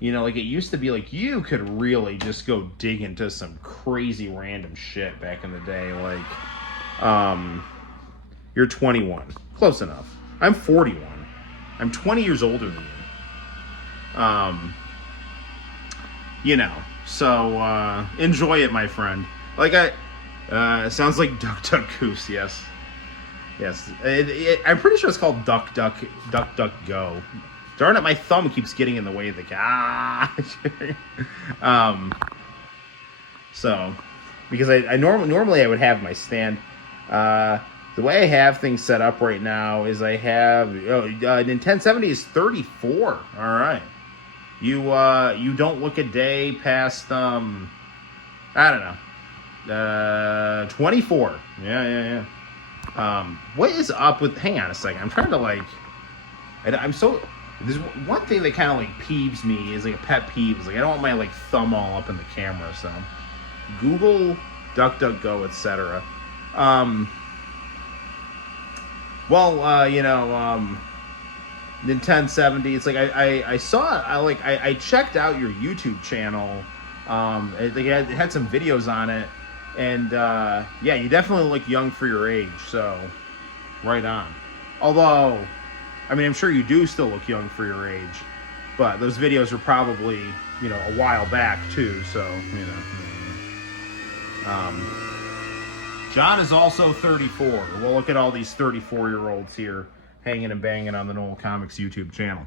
and like it used to be like you could really just go dig into some crazy random shit back in the day. Like, you're 21, close enough. I'm 41. I'm 20 years older than you. So, enjoy it, my friend. Like, sounds like Duck Duck Goose, yes. Yes. I'm pretty sure it's called Duck Duck Go. Darn it, my thumb keeps getting in the way of the so, because I normally I would have my stand. The way I have things set up right now is I have, Nintendo 1070 is 34. All right. You don't look a day past, I don't know, 24. Yeah. What is up with, hang on a second, I'm trying to like, I'm so, There's one thing that kind of like peeves me, is like a pet peeve, is like I don't want my like thumb all up in the camera. So Google, DuckDuckGo, etc. Nintendo 70. It's like I saw it. I checked out your YouTube channel. It had some videos on it, and yeah, you definitely look young for your age. So right on. Although, I mean, I'm sure you do still look young for your age, but those videos are probably, a while back too. So John is also 34. Well, look at all these 34-year-olds here hanging and banging on the Noel ComiX YouTube channel.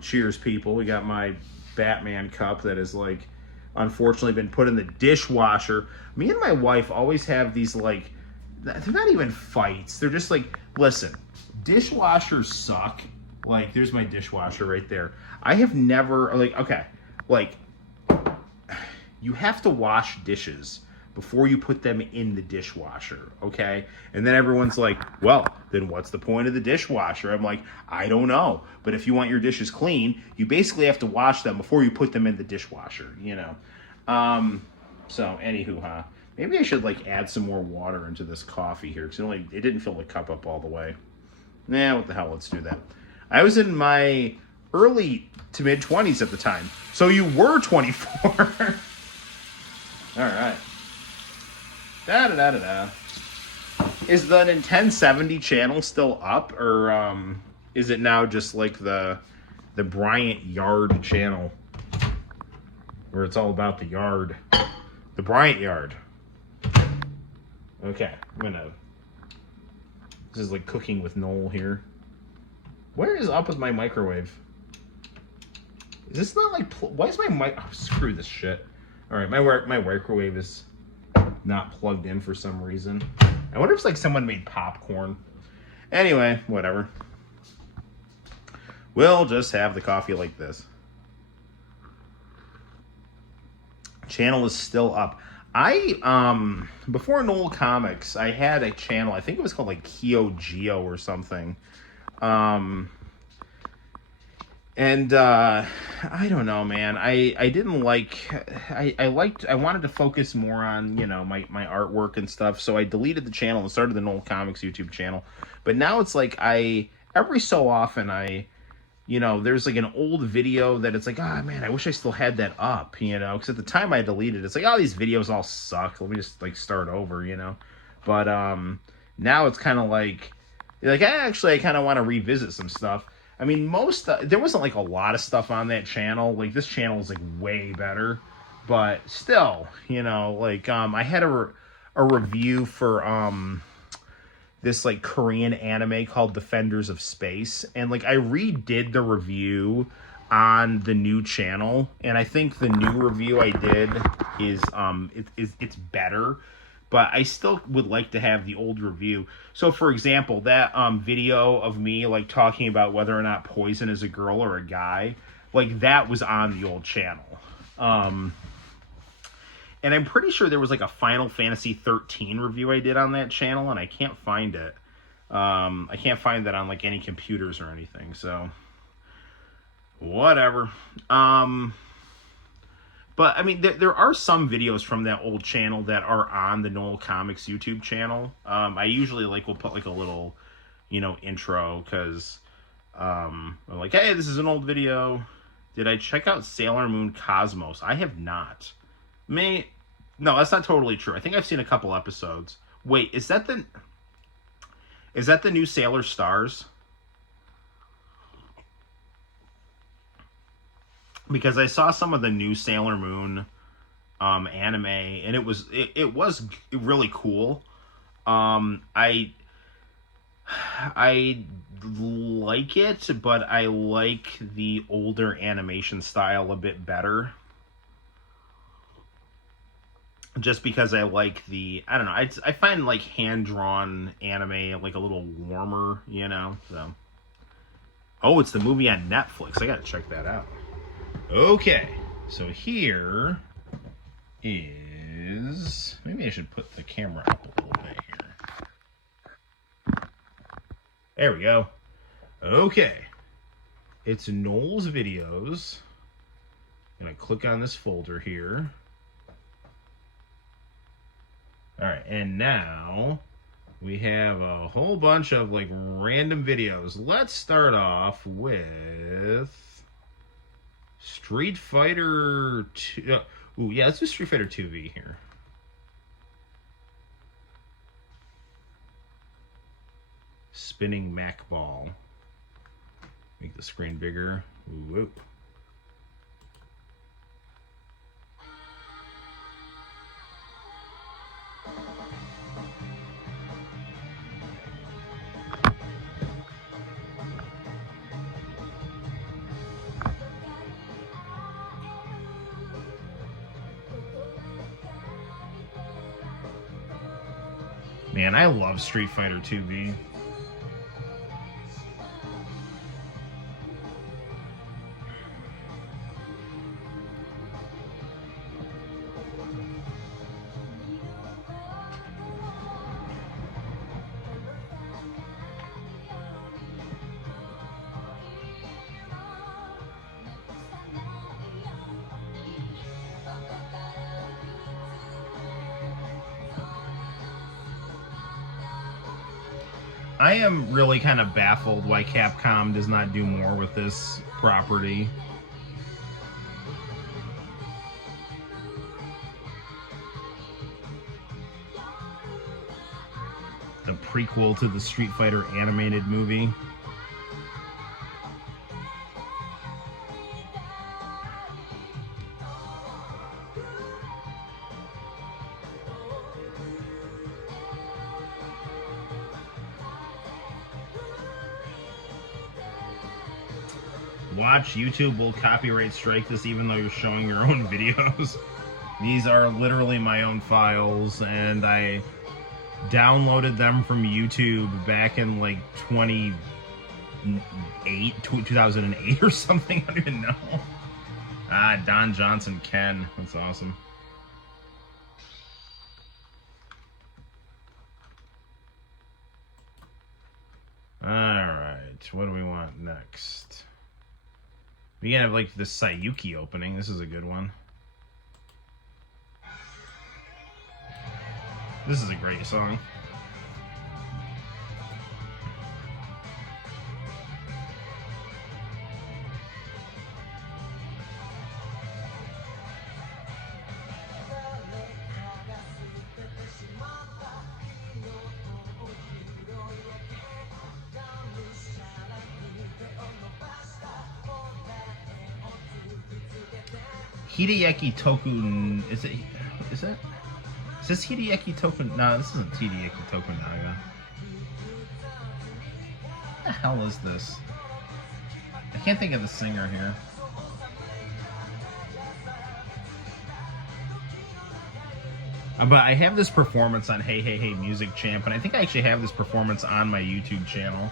Cheers, people. We got my Batman cup that is like, unfortunately, been put in the dishwasher. Me and my wife always have these like, they're not even fights. They're just like, listen, dishwashers suck. Like, there's my dishwasher right there. I have never, you have to wash dishes before you put them in the dishwasher, okay? And then everyone's like, well, then what's the point of the dishwasher? I'm like, I don't know. But if you want your dishes clean, you basically have to wash them before you put them in the dishwasher, So, anywho, maybe I should, add some more water into this coffee here, because it didn't fill the cup up all the way. Nah, what the hell, let's do that. I was in my early to mid-20s at the time. So you were 24. All right. Da-da-da-da-da. Is the Nintendo 70 channel still up, or is it now just like the Bryant Yard channel, where it's all about the yard? The Bryant Yard. Okay, this is like cooking with Noel here. Where is up with my microwave? Is this not like, why is my mic, oh, screw this shit. All right, my microwave is not plugged in for some reason. I wonder if it's like someone made popcorn. Anyway, whatever. We'll just have the coffee like this. Channel is still up. Before Noel ComiX, I had a channel, I think it was called like Kyo Geo or something. I don't know, man. I didn't like, I wanted to focus more on, my artwork and stuff. So I deleted the channel and started the Noel ComiX YouTube channel. But now it's like, every so often there's like an old video that it's like, oh man, I wish I still had that up, because at the time I deleted it, it's like, oh, these videos all suck. Let me just start over, But, now it's kind of like I kind of want to revisit some stuff. I mean, there wasn't like a lot of stuff on that channel. Like, this channel is like way better, but still, I had a review for this like Korean anime called Defenders of Space, and I redid the review on the new channel, and I think the new review I did is it's better. But I still would like to have the old review. So, for example, that video of me talking about whether or not Poison is a girl or a guy, that was on the old channel. And I'm pretty sure there was a Final Fantasy 13 review I did on that channel, and I can't find it. I can't find that on any computers or anything. So, whatever. But, I mean, there are some videos from that old channel that are on the Noel ComiX YouTube channel. I usually, will put, a little, intro, because I'm like, hey, this is an old video. Did I check out Sailor Moon Cosmos? I have not. No, that's not totally true. I think I've seen a couple episodes. Wait, is that the new Sailor Stars? Because I saw some of the new Sailor Moon anime, and it was really cool. I like it, but I like the older animation style a bit better. Just because I like I don't know, I find hand-drawn anime a little warmer, so. Oh, it's the movie on Netflix. I gotta check that out. Okay, so here is, maybe I should put the camera up a little bit here. There we go. Okay. It's Noel's videos. I'm gonna click on this folder here. All right, and now we have a whole bunch of like random videos. Let's start off with Street Fighter 2. Ooh, yeah, let's do Street Fighter 2V here. Spinning Mac ball. Make the screen bigger. Ooh. Man, I love Street Fighter 2V. I am really kind of baffled why Capcom does not do more with this property. The prequel to the Street Fighter animated movie. Watch, YouTube will copyright strike this even though you're showing your own videos. These are literally my own files, and I downloaded them from YouTube back in like 2008 or something. I don't even know. Ah, Don Johnson Ken. That's awesome. Alright, what do we want next? We can have like the Sayuki opening. This is a good one. This is a great song. Hideyaki Toku, is it? Is this Hideyaki Toku? No, this isn't Hideyaki Tokunaga. What the hell is this? I can't think of the singer here. But I have this performance on Hey Hey Hey Music Champ, and I think I actually have this performance on my YouTube channel.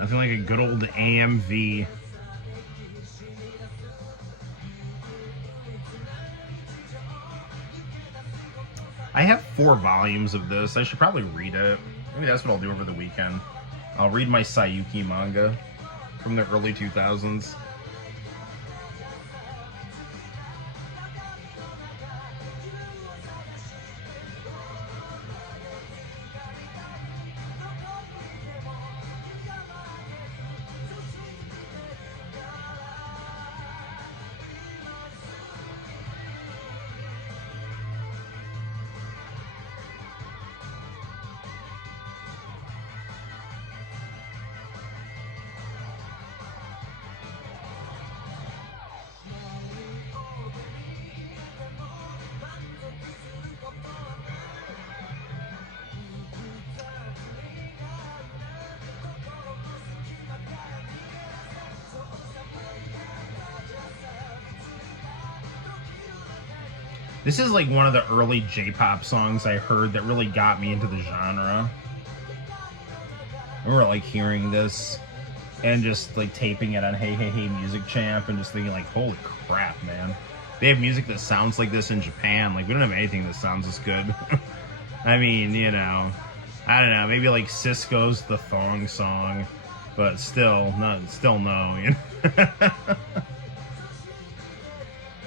Nothing like a good old AMV. I have 4 volumes of this. I should probably read it. Maybe that's what I'll do over the weekend. I'll read my Sayuki manga from the early 2000s. This is like one of the early J-pop songs I heard that really got me into the genre. I remember like hearing this and just like taping it on Hey Hey Hey Music Champ and just thinking like, holy crap, man. They have music that sounds like this in Japan. Like, we don't have anything that sounds as good. I mean, you know, I don't know, maybe like Cisco's The Thong Song, but still no, you know.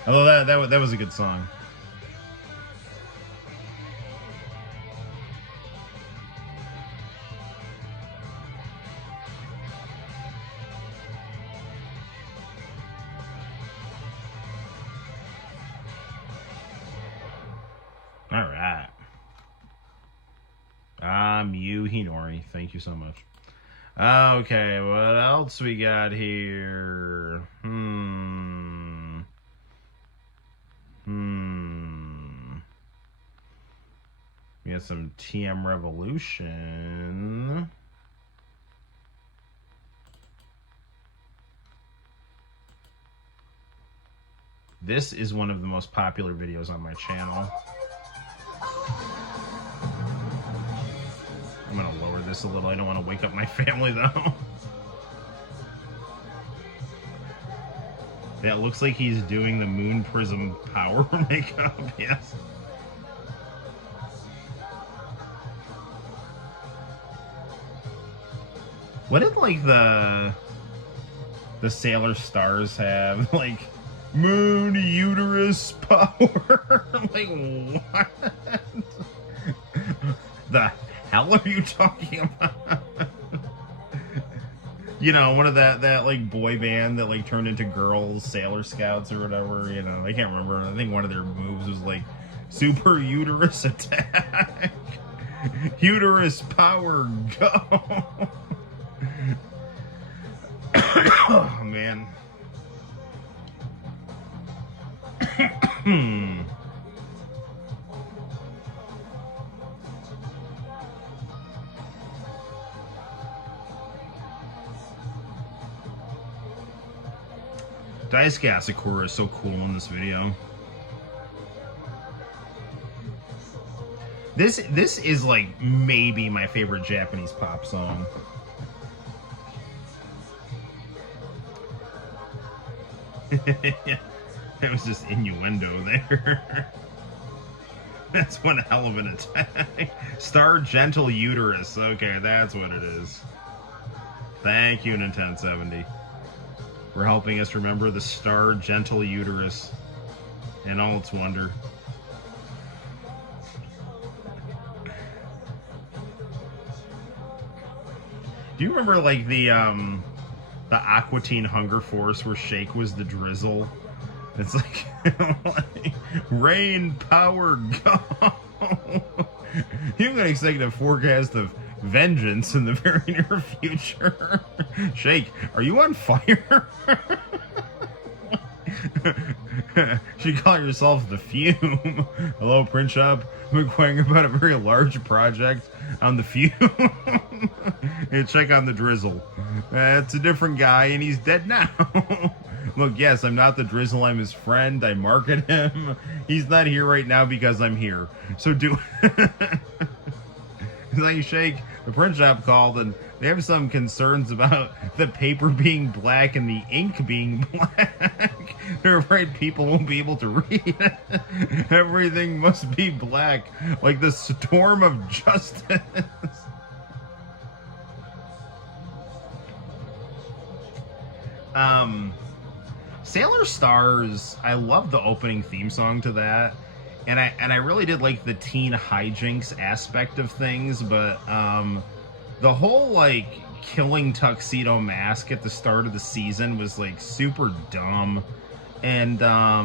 Although that was a good song. All right. Yu Hinori, thank you so much. Okay, what else we got here? We got some TM Revolution. This is one of the most popular videos on my channel. I'm gonna lower this a little. I don't want to wake up my family though. That looks like he's doing the Moon Prism Power makeup. Yes. What did like the Sailor Stars have? Like moon uterus power? Like what? The hell are you talking about? You know, one of that like boy band that like turned into girls Sailor Scouts or whatever, you know, I can't remember. I think one of their moves was like super uterus attack. Uterus power go. Oh man. Daisuke Asakura is so cool in this video. This is like maybe my favorite Japanese pop song. That was just innuendo there. That's one hell of an attack. Star Gentle Uterus. Okay, that's what it is. Thank you, Nintendo 70. For helping us remember the Star Gentle Uterus and all its wonder. Do you remember like the Aqua Teen Hunger Force where Shake was the drizzle? It's like, like rain power go. You can expect a forecast of vengeance in the very near future. Shake, are you on fire? She call yourself the Fume. Hello, Prince Shop. I'm inquiring about a very large project on the Fume. Hey, check on the drizzle. It's a different guy, and he's dead now. Look, yes, I'm not the drizzle. I'm his friend. I market him. He's not here right now because I'm here. So do. It's like Shake. The print shop called, and they have some concerns about the paper being black and the ink being black. They're afraid people won't be able to read it. Everything must be black, like the storm of justice. Sailor Stars, I love the opening theme song to that. And I really did like the teen hijinks aspect of things, but the whole like killing Tuxedo Mask at the start of the season was like super dumb. And I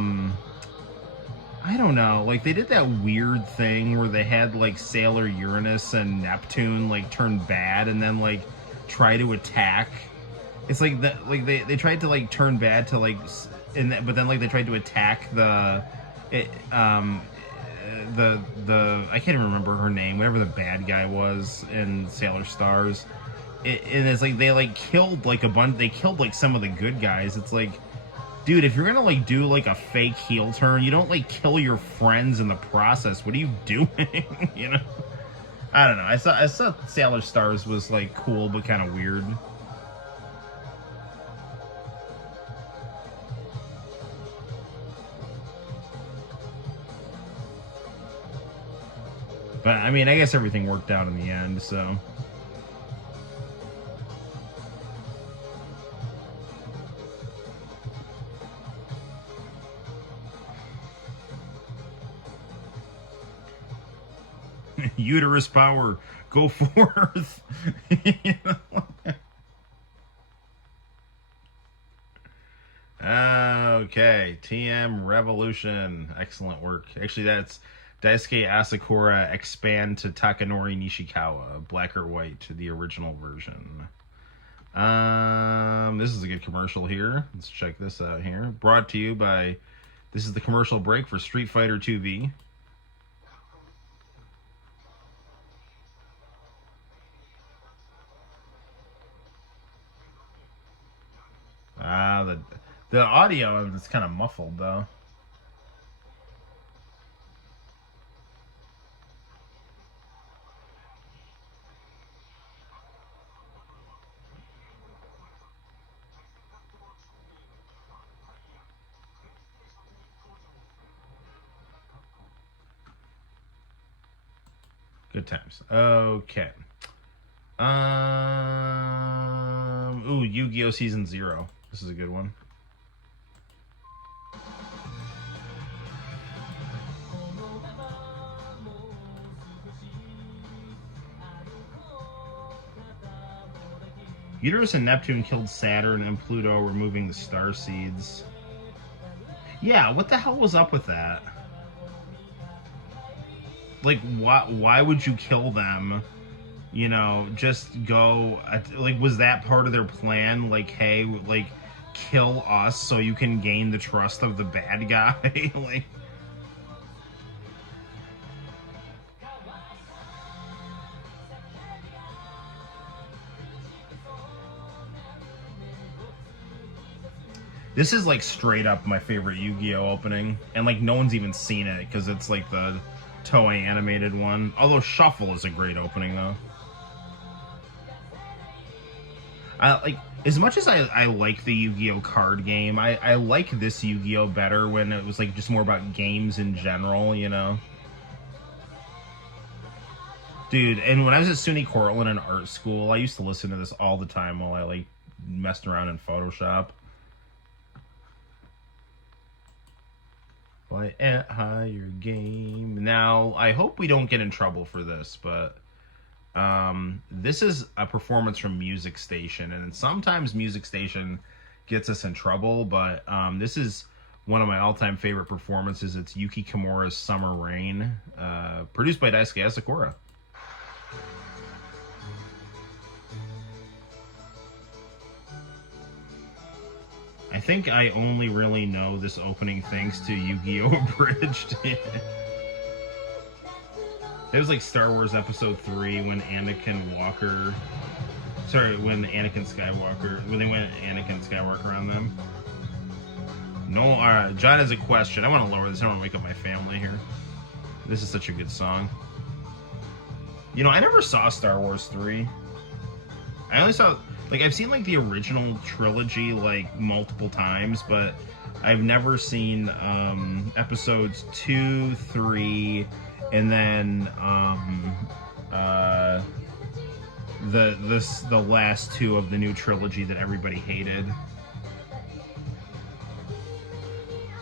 don't know, like they did that weird thing where they had like Sailor Uranus and Neptune like turn bad and then like try to attack. It's like that, like they tried to like turn bad to like, but then like they tried to attack the I can't even remember her name, whatever the bad guy was in Sailor Stars. And it's like they like killed like a bunch. They killed like some of the good guys. It's like Dude, if you're gonna like do like a fake heel turn, you don't like kill your friends in the process. What are you doing? You know? I don't know. I thought Sailor Stars was like cool but kind of weird. But I mean, I guess everything worked out in the end, so. Uterus power, go forth. You know? Okay, TM Revolution. Excellent work. Actually, that's Daisuke Asakura expand to Takanori Nishikawa, black or white, the original version. This is a good commercial here. Let's check this out here. Brought to you by, this is the commercial break for Street Fighter 2V. The audio is kind of muffled though. Good times. Okay. Ooh, Yu-Gi-Oh! Season 0. This is a good one. Uranus and Neptune killed Saturn and Pluto, removing the star seeds. Yeah, what the hell was up with that? Like, why would you kill them? You know, just go. Like, was that part of their plan? Like, hey, like, kill us so you can gain the trust of the bad guy? Like. This is like straight up my favorite Yu-Gi-Oh opening, and like no one's even seen it because it's like the Toei animated one. Although Shuffle is a great opening though. I like, as much as I like the Yu-Gi-Oh card game, I like this Yu-Gi-Oh better when it was like just more about games in general, you know. Dude, and when I was at SUNY Cortland in art school, I used to listen to this all the time while I like messed around in Photoshop. Play at higher game. Now, I hope we don't get in trouble for this, but this is a performance from Music Station, and sometimes Music Station gets us in trouble, but this is one of my all-time favorite performances. It's Yuki Kimura's Summer Rain, produced by Daisuke Asakura. I think I only really know this opening thanks to Yu-Gi-Oh! Abridged. It was like Star Wars Episode 3 when Anakin Walker... Sorry, when Anakin Skywalker... When they went Anakin Skywalker on them. No, John has a question. I want to lower this. I don't want to wake up my family here. This is such a good song. You know, I never saw Star Wars 3. I only saw... Like, I've seen, like, the original trilogy, like, multiple times, but I've never seen episodes 2, 3, and then the last two of the new trilogy that everybody hated.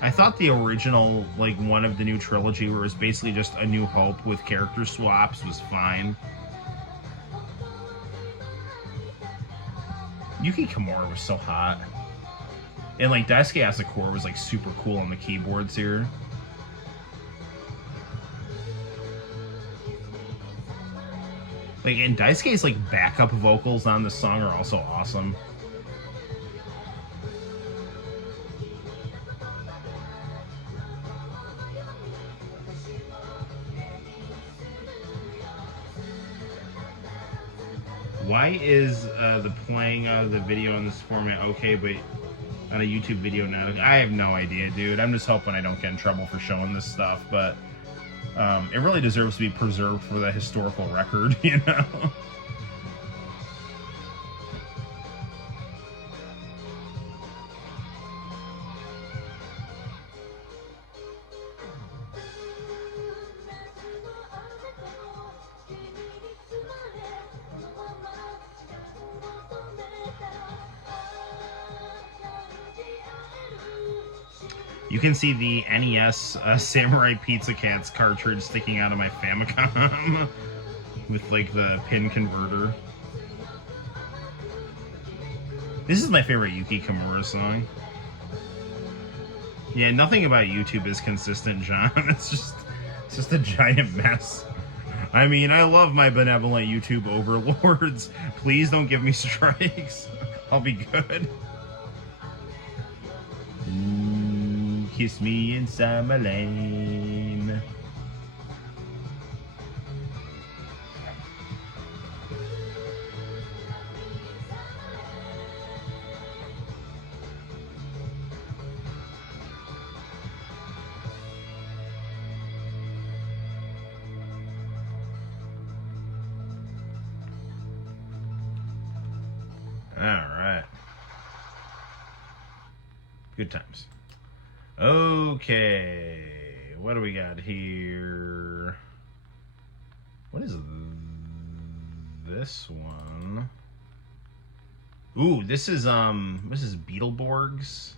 I thought the original, like, one of the new trilogy, where it was basically just A New Hope with character swaps, was fine. Yuki Kimura was so hot. And like Daisuke Asakura was like super cool on the keyboards here. Like, and Daisuke's like backup vocals on the song are also awesome. Why is the playing of the video in this format okay, but on a YouTube video now. I have no idea, dude. I'm just hoping I don't get in trouble for showing this stuff, but it really deserves to be preserved for the historical record, you know? You can see the NES Samurai Pizza Cats cartridge sticking out of my Famicom with like the pin converter. This is my favorite Yuki Kimura song. Yeah, nothing about YouTube is consistent, John. It's just a giant mess. I mean, I love my benevolent YouTube overlords. Please don't give me strikes. I'll be good. Kiss me inside my lane. All right. Good times. Okay, what do we got here? What is this one? Ooh, this is Beetleborgs.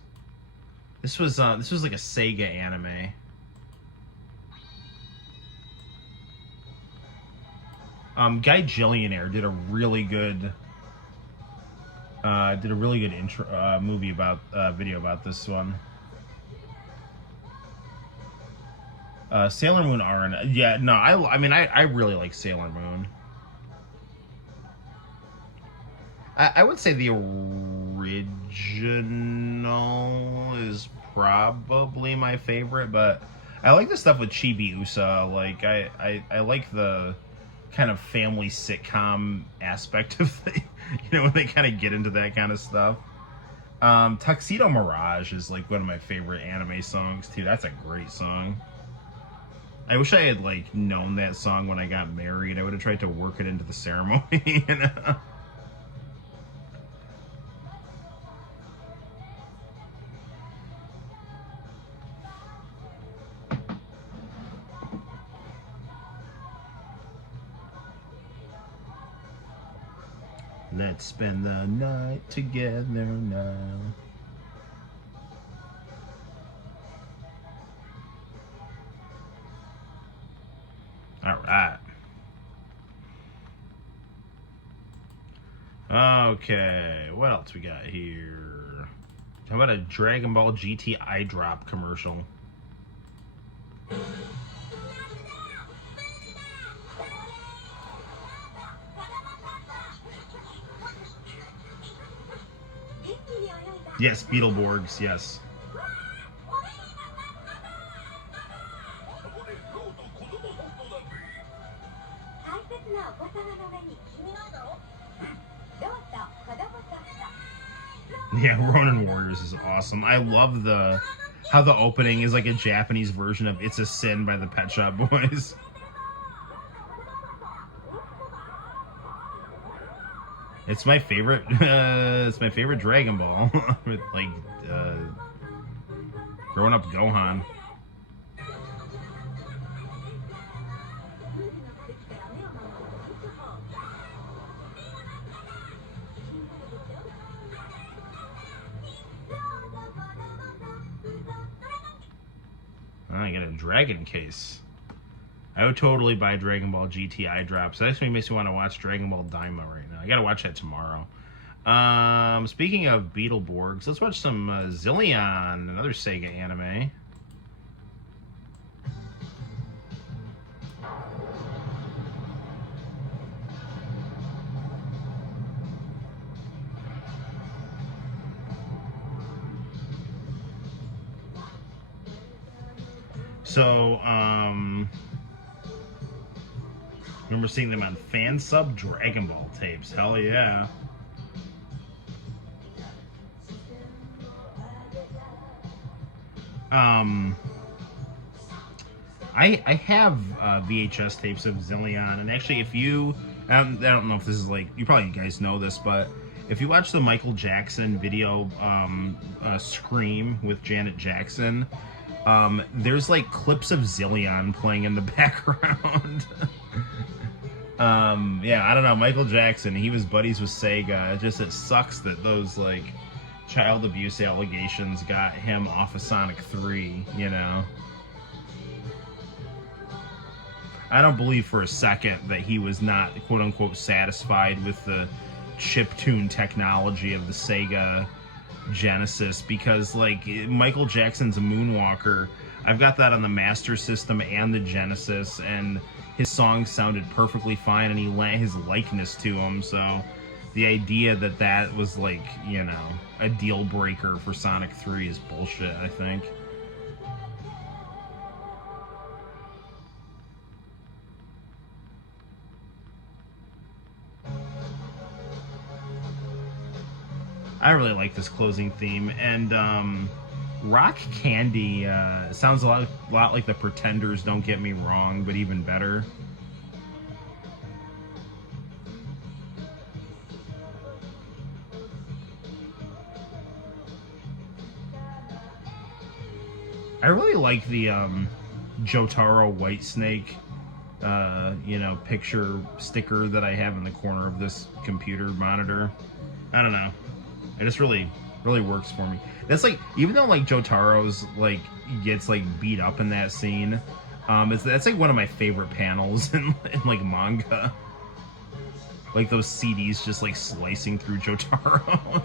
This was like a Sega anime. Guy Gillionaire did a really good intro movie about video about this one. Sailor Moon Arn. Yeah, no, I mean, I really like Sailor Moon. I would say the original is probably my favorite, but I like the stuff with Chibi Usa. Like, I like the kind of family sitcom aspect of the, you know, when they kind of get into that kind of stuff. Tuxedo Mirage is like one of my favorite anime songs too. That's a great song. I wish I had like known that song when I got married. I would have tried to work it into the ceremony, you know? Let's spend the night together now. All right. Okay, what else we got here? How about a Dragon Ball GT eye drop commercial? Yes, Beetleborgs, yes. Yeah, Ronin Warriors is awesome. I love how the opening is like a Japanese version of It's a Sin by the Pet Shop Boys. It's my favorite. It's my favorite Dragon Ball. With like growing up Gohan. I got a dragon case. I would totally buy Dragon Ball GT eye drops. That actually makes me want to watch Dragon Ball Daima right now. I gotta watch that tomorrow. Speaking of Beetleborgs, let's watch some Zillion, another Sega anime. So, remember seeing them on fan sub Dragon Ball tapes. Hell yeah. Um, I have VHS tapes of Zillion, and actually, if you I don't know if this is like you probably guys know this, but if you watch the Michael Jackson video Scream with Janet Jackson, there's like clips of Zillion playing in the background. Yeah, I don't know. Michael Jackson, he was buddies with Sega. It sucks that those like child abuse allegations got him off of Sonic 3, you know. I don't believe for a second that he was not quote unquote satisfied with the chiptune technology of the Sega Genesis, because like Michael Jackson's a Moonwalker, I've got that on the Master System and the Genesis, and his songs sounded perfectly fine, and he lent his likeness to them. So the idea that that was like, you know, a deal breaker for Sonic 3 is bullshit, I think. I really like this closing theme, and Rock Candy sounds lot like the Pretenders, don't get me wrong, but even better. I really like the Jotaro Whitesnake you know, picture sticker that I have in the corner of this computer monitor. I don't know. It just really works for me. That's like, even though like Jotaro's like gets like beat up in that scene, that's like one of my favorite panels in like manga. Like those CDs just like slicing through Jotaro.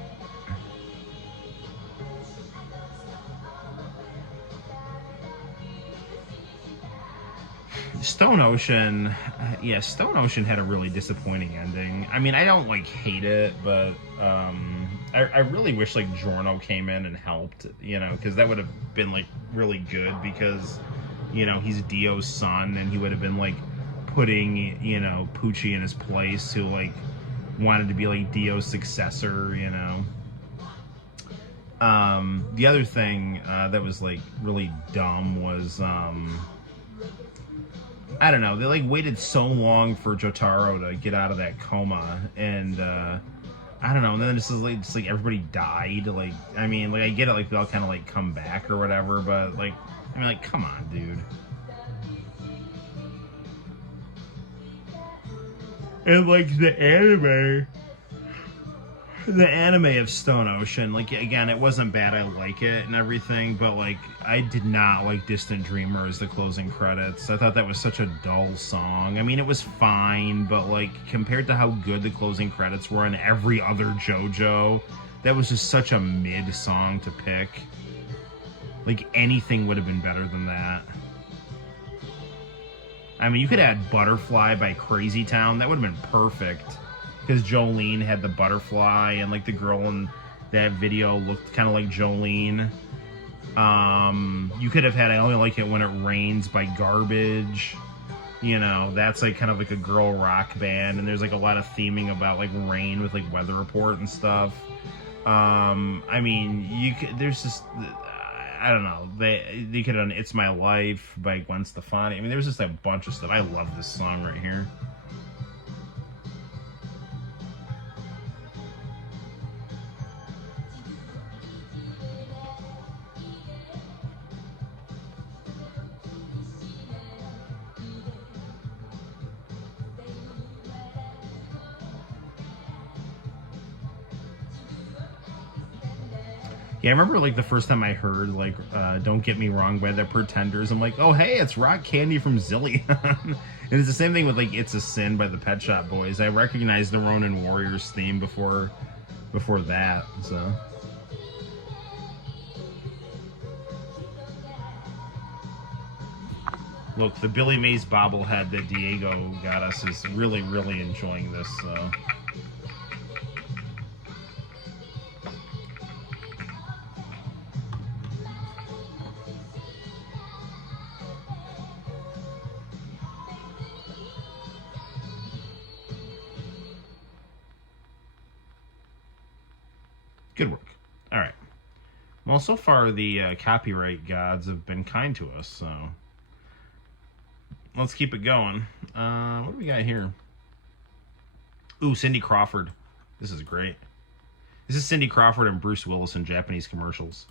Stone Ocean, yeah, Stone Ocean had a really disappointing ending. I mean, I don't like hate it, but I really wish like Giorno came in and helped, you know, because that would have been like really good, because, you know, he's Dio's son, and he would have been like putting, you know, Pucci in his place, who like wanted to be like Dio's successor, you know. The other thing that was like really dumb was I don't know. They like waited so long for Jotaro to get out of that coma, and I don't know. And then just like everybody died. Like, I mean, like I get it. Like they all kind of like come back or whatever, but like, I mean, like, come on, dude. And like the anime of Stone Ocean, like, again, it wasn't bad. I like it and everything, but like I did not like Distant Dreamer as the closing credits. I thought that was such a dull song. I mean, it was fine, but like compared to how good the closing credits were in every other JoJo, that was just such a mid song to pick. Like anything would have been better than that. I mean, you could add Butterfly by Crazy Town. That would have been perfect, because Jolene had the butterfly, and like the girl in that video looked kind of like Jolene. You could have had I Only Like It When It Rains by Garbage. You know, that's like kind of like a girl rock band, and there's like a lot of theming about like rain with like Weather Report and stuff. I mean, you could, there's just, I don't know, they could have done It's My Life by Gwen Stefani. I mean, there was just a bunch of stuff. I love this song right here. Yeah, I remember like the first time I heard like "Don't Get Me Wrong" by the Pretenders. I'm like, oh hey, it's Rock Candy from Zillion. And it's the same thing with like "It's a Sin" by the Pet Shop Boys. I recognized the Ronin Warriors theme before that. So look, the Billy Mays bobblehead that Diego got us is really enjoying this. So. Good work. All right. Well, so far the copyright gods have been kind to us, so let's keep it going. What do we got here? Ooh, Cindy Crawford. This is great. This is Cindy Crawford and Bruce Willis in Japanese commercials.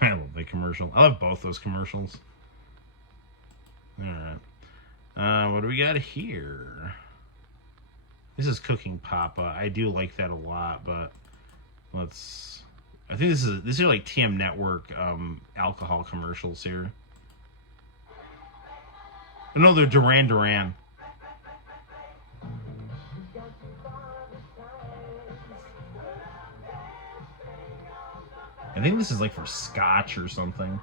I love the commercial. I love both those commercials. Alright. What do we got here? This is Cooking Papa. I do like that a lot, but let's... I think these are like TM Network alcohol commercials here. No, they're Duran Duran. I think this is like for scotch or something.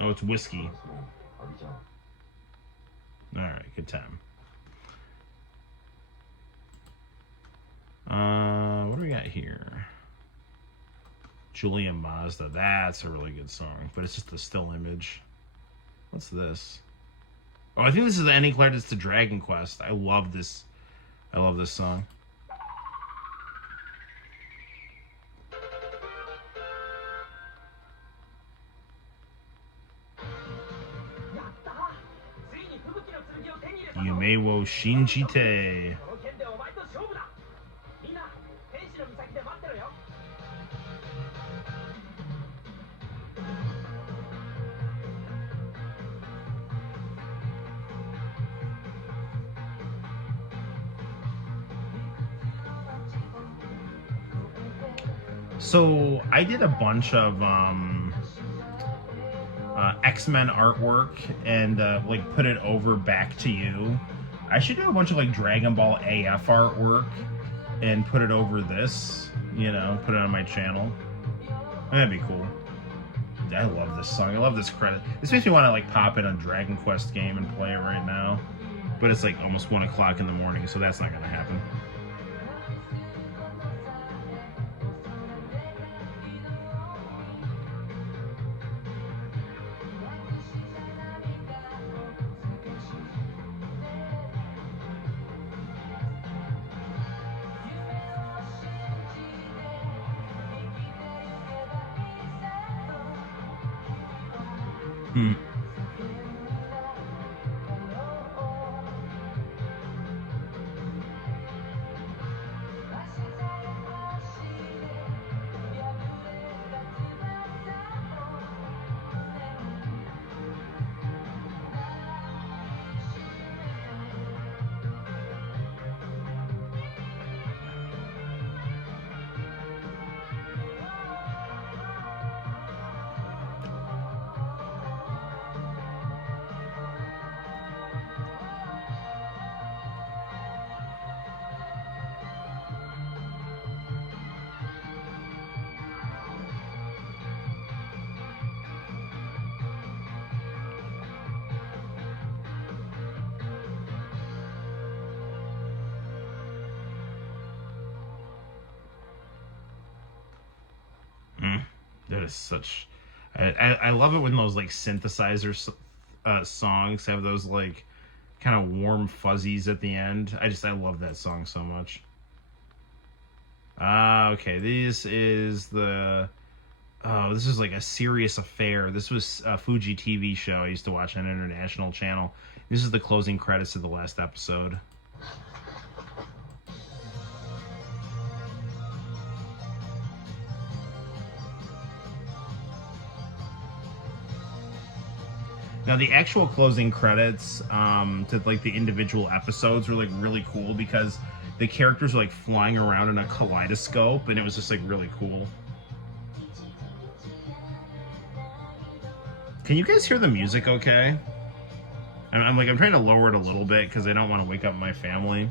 Oh, it's whiskey. Alright, good time. What do we got here? Julia Mazda. That's a really good song, but it's just a still image. What's this? Oh, I think this is the ending credits to Dragon Quest. I love this. I love this song. Yume wo shinjite. So I did a bunch of X-Men artwork and like put it over Back to You. I should do a bunch of like Dragon Ball AF artwork and put it over this, you know, put it on my channel. That'd be cool. I love this song. I love this credit. This makes me want to like pop in a Dragon Quest game and play it right now. But it's like almost 1 o'clock in the morning, so that's not gonna happen. That is such... I love it when those like synthesizer songs have those like kind of warm fuzzies at the end. I love that song so much. Okay, this is the... Oh, this is like a serious affair. This was a Fuji TV show I used to watch on an international channel. This is the closing credits of the last episode. Now the actual closing credits to like the individual episodes were like really cool because the characters were like flying around in a kaleidoscope and it was just like really cool. Can you guys hear the music okay? I'm trying to lower it a little bit because I don't want to wake up my family.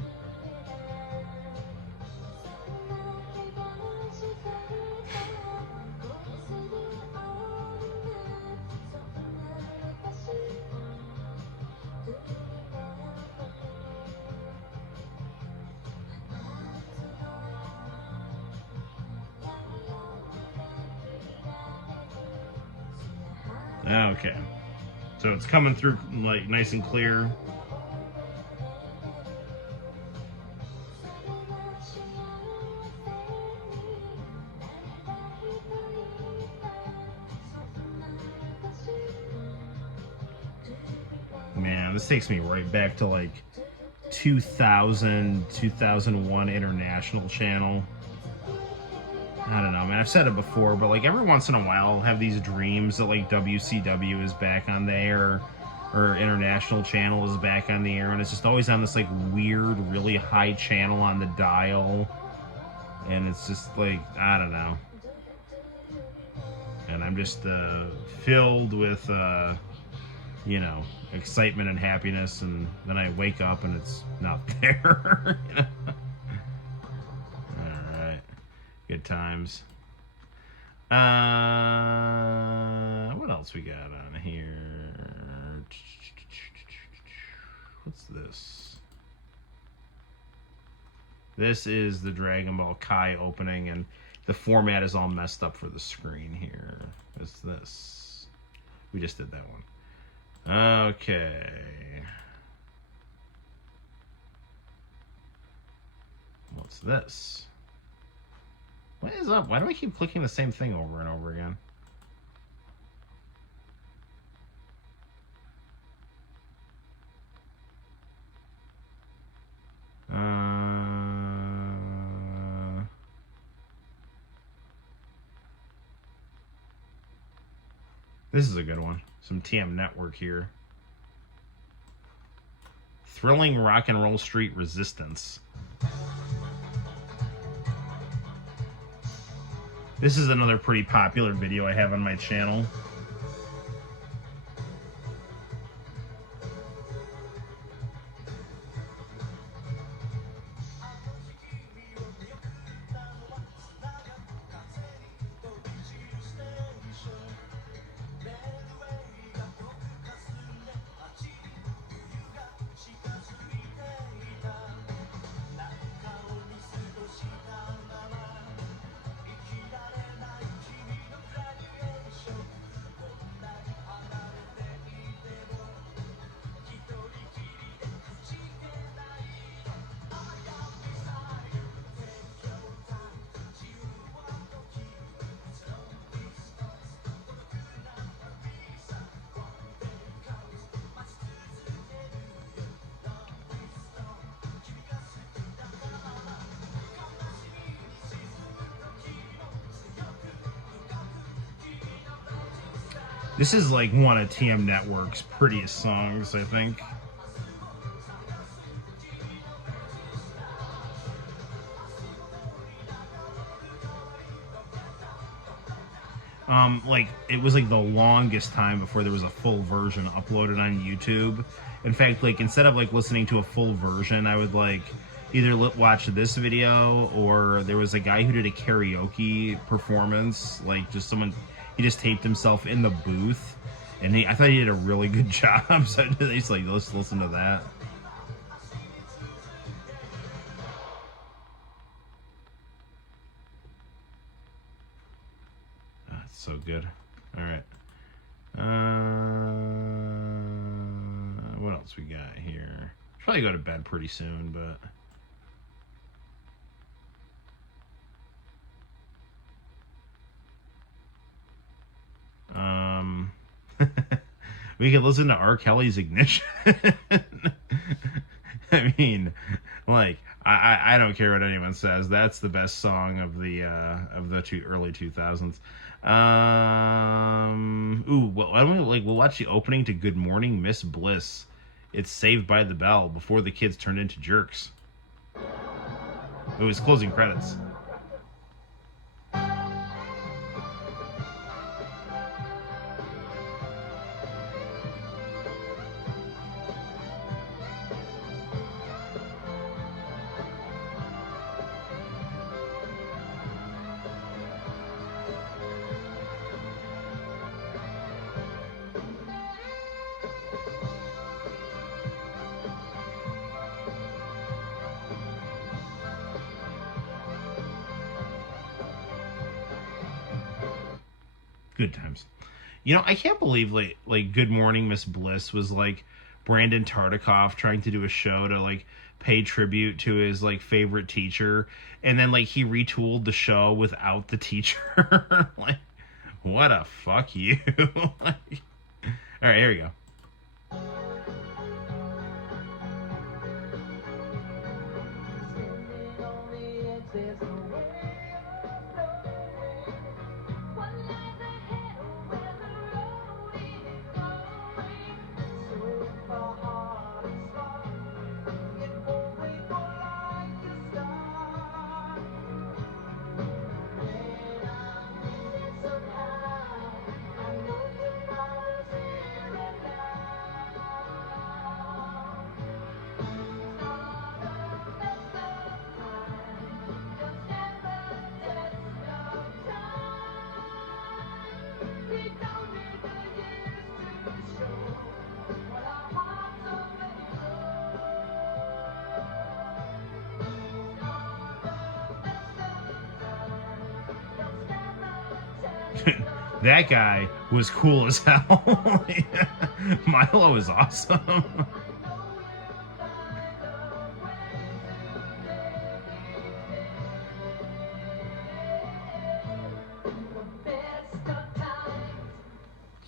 Okay. So it's coming through like nice and clear. Man, this takes me right back to like 2000, 2001 international channel. I don't know, man. I've said it before, but like every once in a while, I'll have these dreams that like WCW is back on there, or international channel is back on the air, and it's just always on this like weird, really high channel on the dial, and it's just like, I don't know. And I'm just filled with, you know, excitement and happiness, and then I wake up and it's not there. You know? All right, good times. What else we got on here? What's this? This is the Dragon Ball Kai opening, and the format is all messed up for the screen here. What's this? We just did that one. Okay. What's this? What is up? Why do I keep clicking the same thing over and over again? This is a good one. Some TM Network here. Thrilling Rock and Roll Street Resistance. This is another pretty popular video I have on my channel. This is like one of TM Network's prettiest songs, I think. Like it was like the longest time before there was a full version uploaded on YouTube. In fact, like instead of like listening to a full version, I would like either watch this video, or there was a guy who did a karaoke performance, like just someone, he just taped himself in the booth, and I thought he did a really good job. So I just like, let's listen to that. That's so good. All right. What else we got here? Should probably go to bed pretty soon, but. We could listen to R. Kelly's Ignition. I mean, like, I don't care what anyone says. That's the best song of the early 2000s. Ooh, well, why don't we we'll watch the opening to Good Morning Miss Bliss. It's Saved by the Bell before the kids turned into jerks. It was closing credits. Good times. You know, I can't believe like Good Morning Miss Bliss was like Brandon Tartikoff trying to do a show to like pay tribute to his like favorite teacher, and then like he retooled the show without the teacher. Like, what a fuck you. Like, all right, here we go. That guy was cool as hell. Milo is awesome.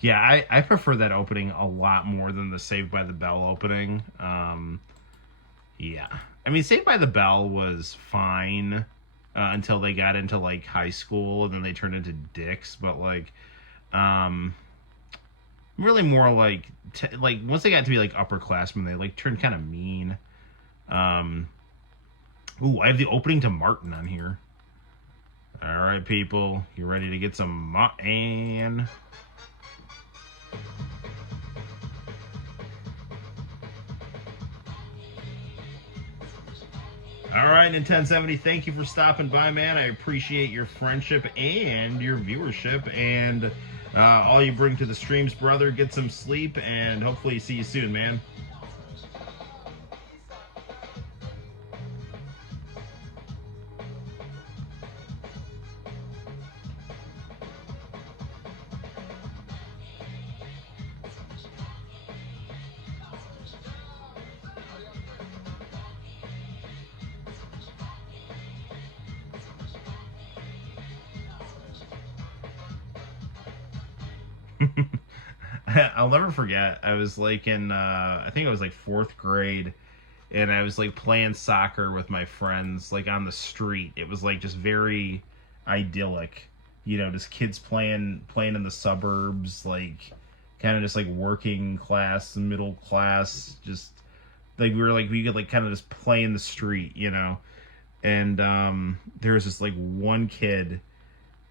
Yeah, I prefer that opening a lot more than the Saved by the Bell opening. Yeah. I mean, Saved by the Bell was fine until they got into like high school and then they turned into dicks. But like, um, really more like like once they got to be like upperclassmen, they like turned kind of mean. Um, ooh, I have the opening to Martin on here. All right, people, you ready to get some Martin? All right, and 1070, thank you for stopping by, man. I appreciate your friendship and your viewership and all you bring to the streams, brother. Get some sleep, and hopefully see you soon, man. I'll never forget. I was like in, I think I was like fourth grade, and I was like playing soccer with my friends, like on the street. It was like just very idyllic, you know, just kids playing in the suburbs, like kind of just like working class, middle class, just like we could like kind of just play in the street, you know. And there was this like one kid,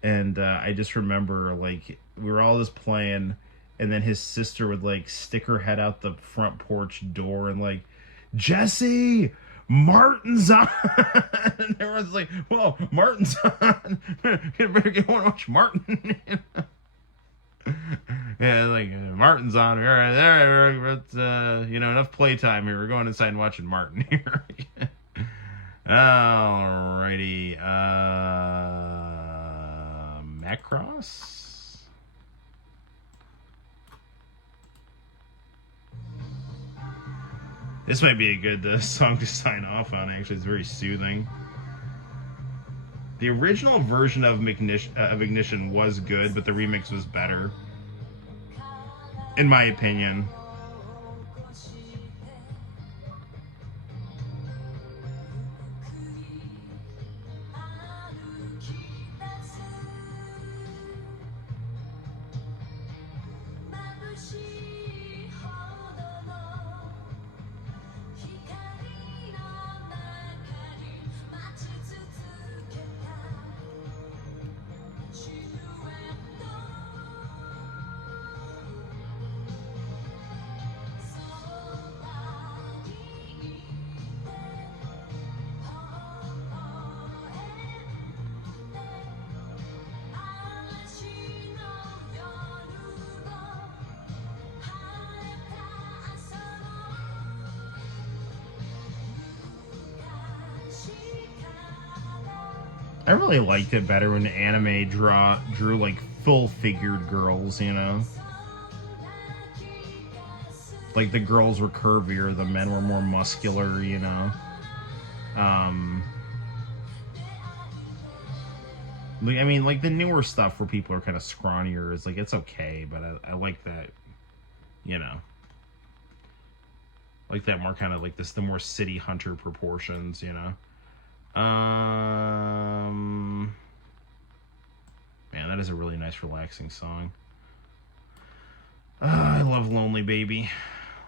and I just remember like we were all just playing, and then his sister would like stick her head out the front porch door and like, Jesse, Martin's on. And everyone's like, whoa, Martin's on. You better get one watch Martin. Yeah, like Martin's on. All right, there, but you know, enough playtime here. We're going inside and watching Martin here. Alrighty, Macross. This might be a good song to sign off on, actually. It's very soothing. The original version of Ignition was good, but the remix was better. In my opinion. I really liked it better when anime drew like full-figured girls, you know? Like, the girls were curvier, the men were more muscular, you know? Like, I mean, like, the newer stuff where people are kind of scrawnier is, like, it's okay, but I like that, you know? Like that more kind of, like, this, the more city hunter proportions, you know? Man, that is a really nice, relaxing song. I love Lonely Baby.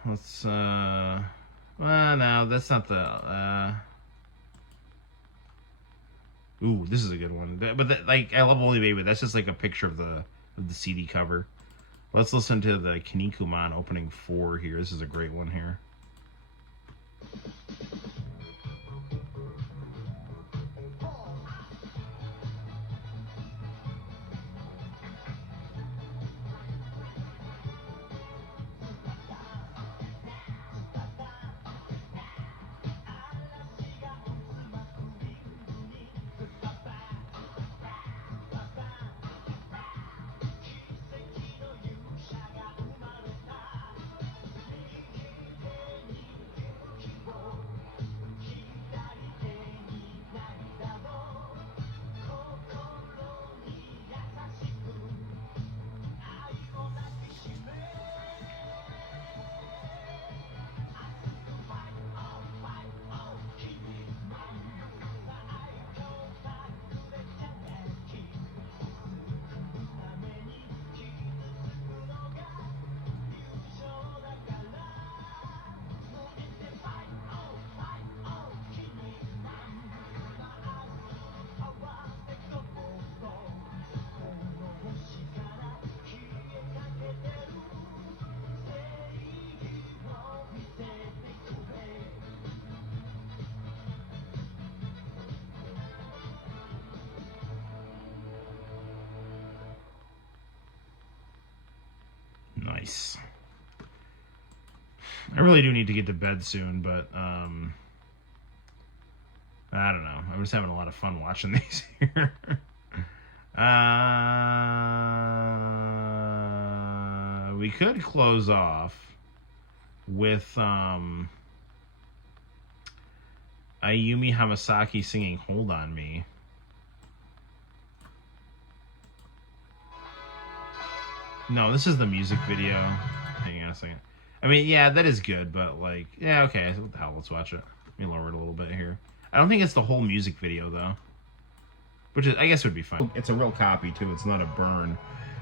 Let's, well, no, that's not the, ooh, this is a good one. But, like, I love Lonely Baby. That's just, like, a picture of the CD cover. Let's listen to the Kinnikuman opening 4 here. This is a great one here. Nice. I really do need to get to bed soon, but I don't know. I'm just having a lot of fun watching these here. We could close off with Ayumi Hamasaki singing "Hold on Me." No, this is the music video. Hang on a second. I mean, yeah, that is good, but, like, yeah, okay. What the hell? Let's watch it. Let me lower it a little bit here. I don't think it's the whole music video, though. Which is, I guess would be fine. It's a real copy, too. It's not a burn.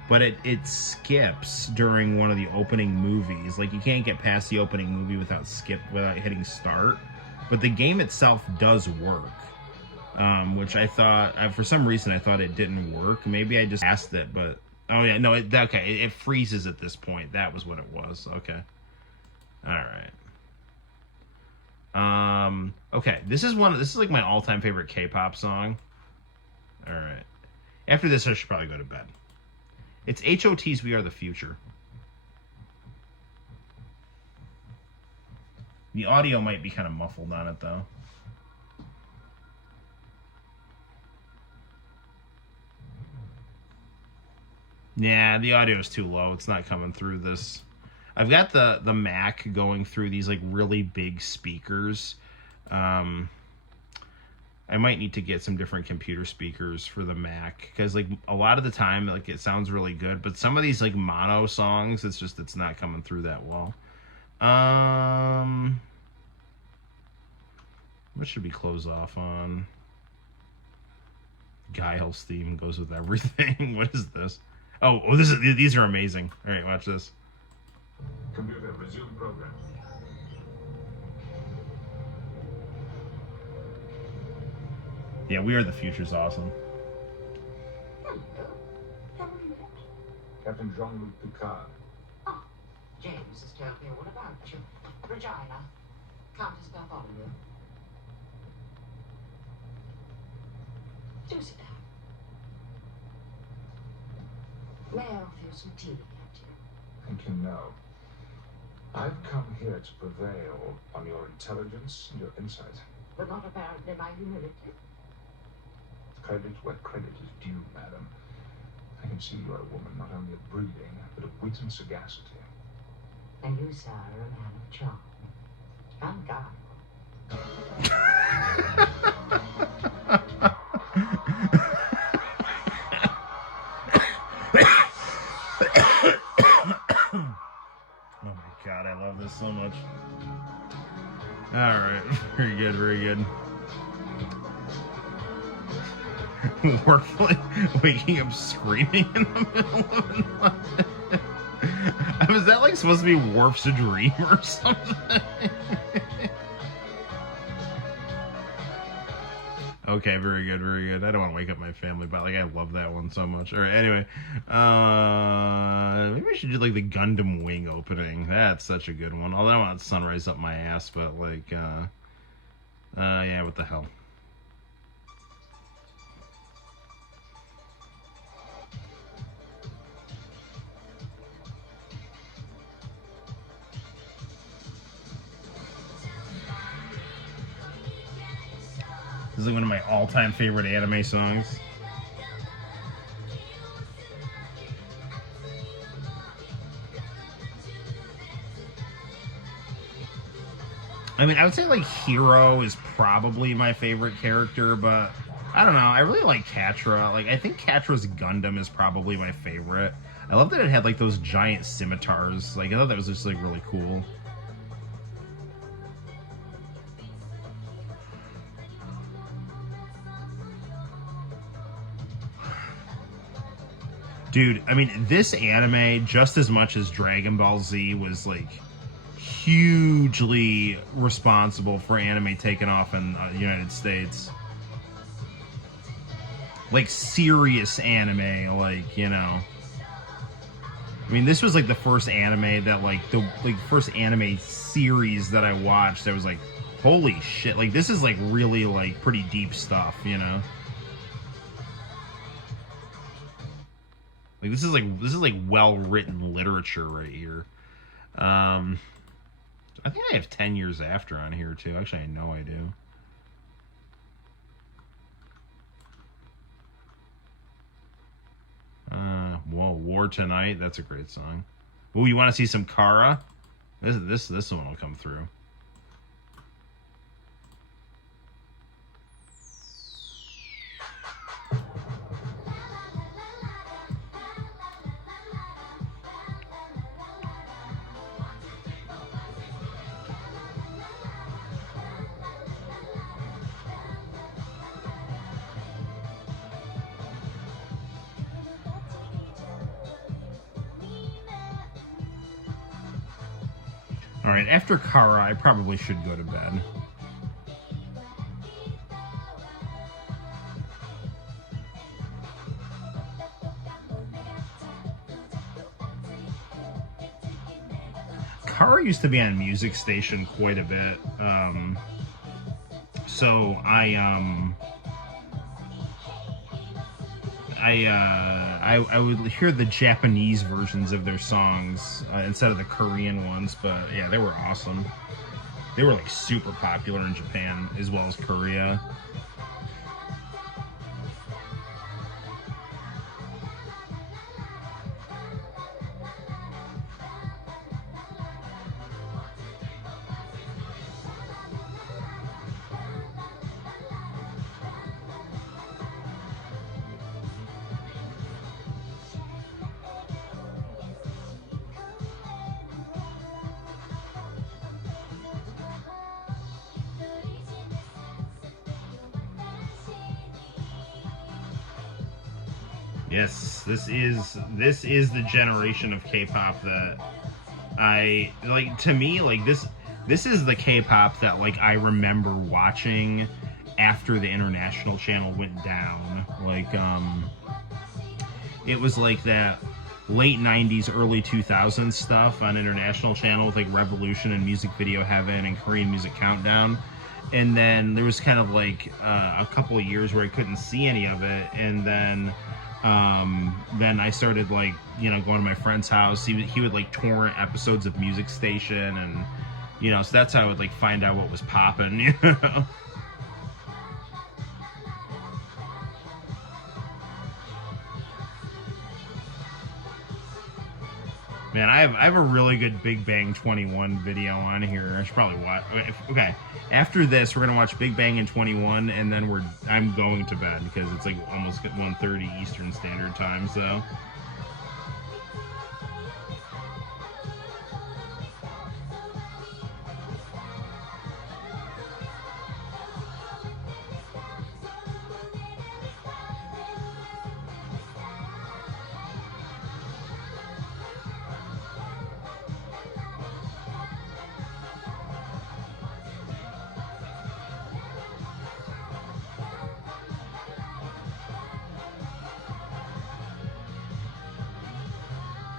But it skips during one of the opening movies. Like, you can't get past the opening movie without hitting start. But the game itself does work. Which I thought, for some reason, I thought it didn't work. Maybe I just asked it, but... Oh, yeah, no, okay, it freezes at this point. That was what it was. Okay. Alright. Okay, this is like my all-time favorite K-pop song. Alright. After this, I should probably go to bed. It's H.O.T.'s We Are the Future. The audio might be kind of muffled on it, though. Yeah, the audio is too low. It's not coming through this. I've got the Mac going through these, like, really big speakers. I might need to get some different computer speakers for the Mac, because, like, a lot of the time, like, it sounds really good, but some of these, like, mono songs, it's not coming through that well. What should we close off on? Guile's theme goes with everything. What is this? Oh, these are amazing. All right, watch this. Computer, resume program. Yeah, We Are the Future's awesome. Hello. How have you met? Captain Jean-Luc Picard. Oh, James has told me all about you. Regina. Countess Bartholomew. Do sit down. May I offer you some tea, Captain? Thank you, no. I've come here to prevail on your intelligence and your insight. But not apparently my humility. Credit where credit is due, madam. I can see you're a woman not only of breeding, but of wit and sagacity. And you, sir, are a man of charm and guile. Oh my god, I love this so much. Alright, very good, very good. Warp waking up screaming in the middle of the night. Was that like supposed to be Warp's dream or something? Okay, very good, very good. I don't want to wake up my family, but like I love that one so much. All right, anyway, maybe I should do like the Gundam Wing opening. That's such a good one. Although I want Sunrise up my ass, but like, yeah, what the hell. This is like one of my all-time favorite anime songs. I mean, I would say like Hero is probably my favorite character, but I don't know. I really like Catra. Like, I think Catra's Gundam is probably my favorite. I love that it had like those giant scimitars. Like, I thought that was just like really cool. Dude, I mean, this anime, just as much as Dragon Ball Z, was like hugely responsible for anime taking off in the United States. Like serious anime, like, you know. I mean, this was like the first anime that the first anime series that I watched that was like, holy shit, like this is like really like pretty deep stuff, you know. Like this is like well written literature right here. I think I have 10 years after on here too. Actually, I know I do. Whoa, War Tonight. That's a great song. Oh, you want to see some Kara? This one will come through. Alright, after Kara, I probably should go to bed. Kara used to be on Music Station quite a bit. So I would hear the Japanese versions of their songs instead of the Korean ones, but yeah, they were awesome. They were like super popular in Japan as well as Korea. Yes, this is the generation of K-pop that I like. To me, like this is the K-pop that like I remember watching after the international channel went down. Like it was like that late 90s, early 2000s stuff on international channel with like Revolution and Music Video Heaven and Korean Music Countdown. And then there was kind of like a couple of years where I couldn't see any of it, and then I started like, you know, going to my friend's house. He would like torrent episodes of Music Station, and you know, so that's how I would like find out what was popping, you know. Man, I have a really good Big Bang 21 video on here. I should probably watch. Okay, after this, we're gonna watch Big Bang in 21, and then I'm going to bed because it's like almost 1:30 Eastern Standard Time. So.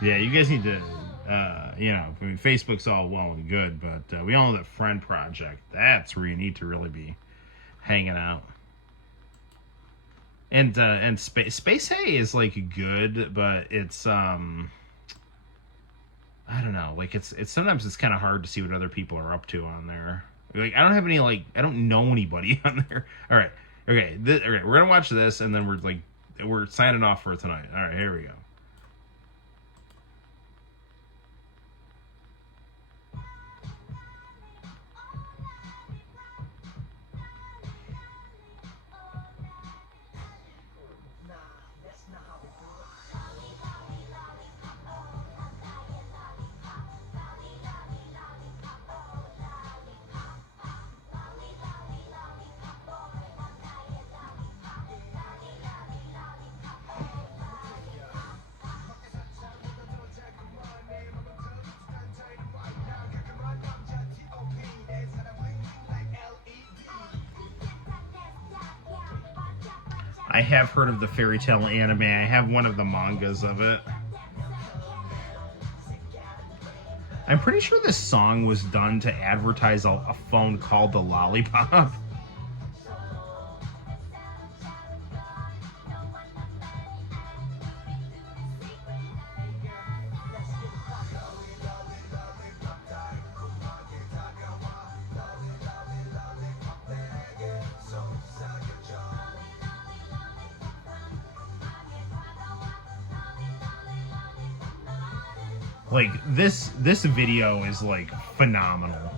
Yeah, you guys need to, you know, I mean, Facebook's all well and good, but we all know that Friend Project, that's where you need to really be hanging out. And Space Hay is, like, good, but it's, I don't know, like, it's sometimes it's kind of hard to see what other people are up to on there. Like, I don't have any, like, I don't know anybody on there. All right, okay, okay, we're gonna watch this, and then we're signing off for tonight. All right, here we go. I have heard of the Fairy Tale anime. I have one of the mangas of it. I'm pretty sure this song was done to advertise a phone called the Lollipop. Like, this video is, like, phenomenal.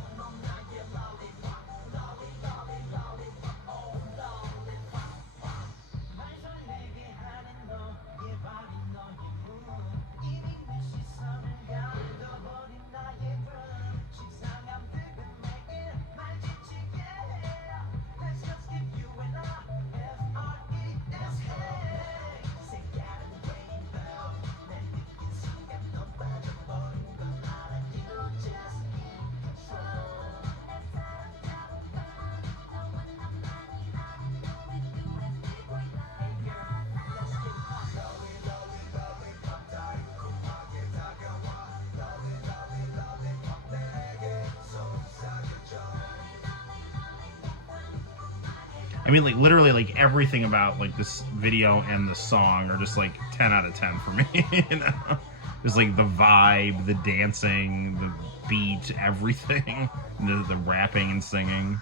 I mean, like, literally, like, everything about, like, this video and the song are just, like, 10 out of 10 for me, you know? Just, like, the vibe, the dancing, the beat, everything. The rapping and singing.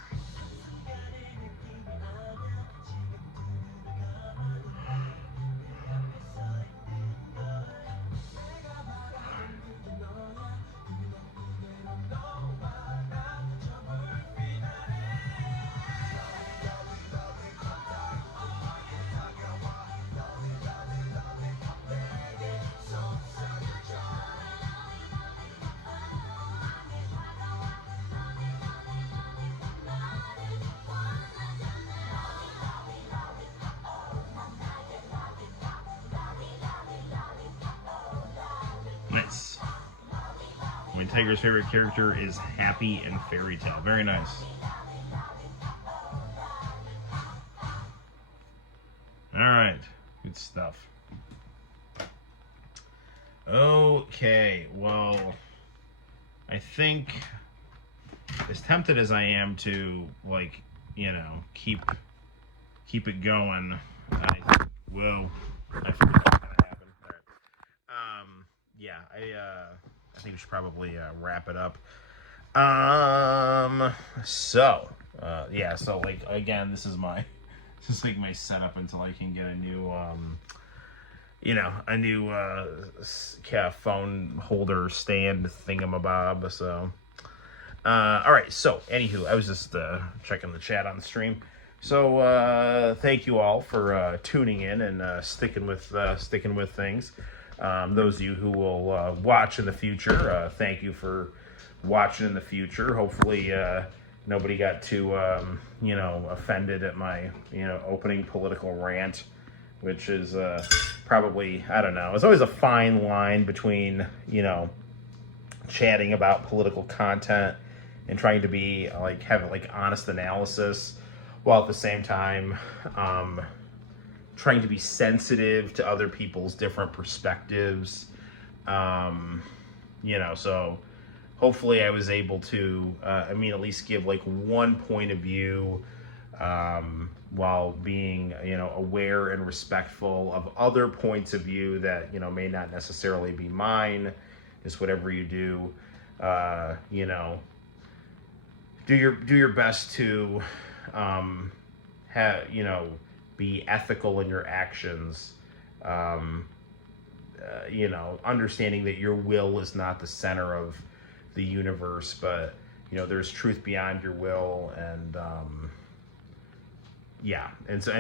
Nice. My Tiger's favorite character is Happy in Fairy Tale. Very nice. Alright. Good stuff. Okay, well, I think, as tempted as I am to, like, you know, keep it going, I forgot what's gonna happen. All right. Yeah, I think we should probably wrap it up. So like, again, this is like my setup until I can get a a new phone holder stand thingamabob. So, all right. So, anywho, I was just checking the chat on the stream. So, thank you all for tuning in and sticking with things. Those of you who will watch in the future, thank you for watching in the future. Hopefully, nobody got too offended at my opening political rant, which is probably, I don't know. It's always a fine line between chatting about political content and trying to be have honest analysis, while at the same time trying to be sensitive to other people's different perspectives. So hopefully I was able to at least give one point of view, while being aware and respectful of other points of view that may not necessarily be mine. Just whatever you do, do your best to be ethical in your actions. Understanding that your will is not the center of the universe, but there's truth beyond your will, and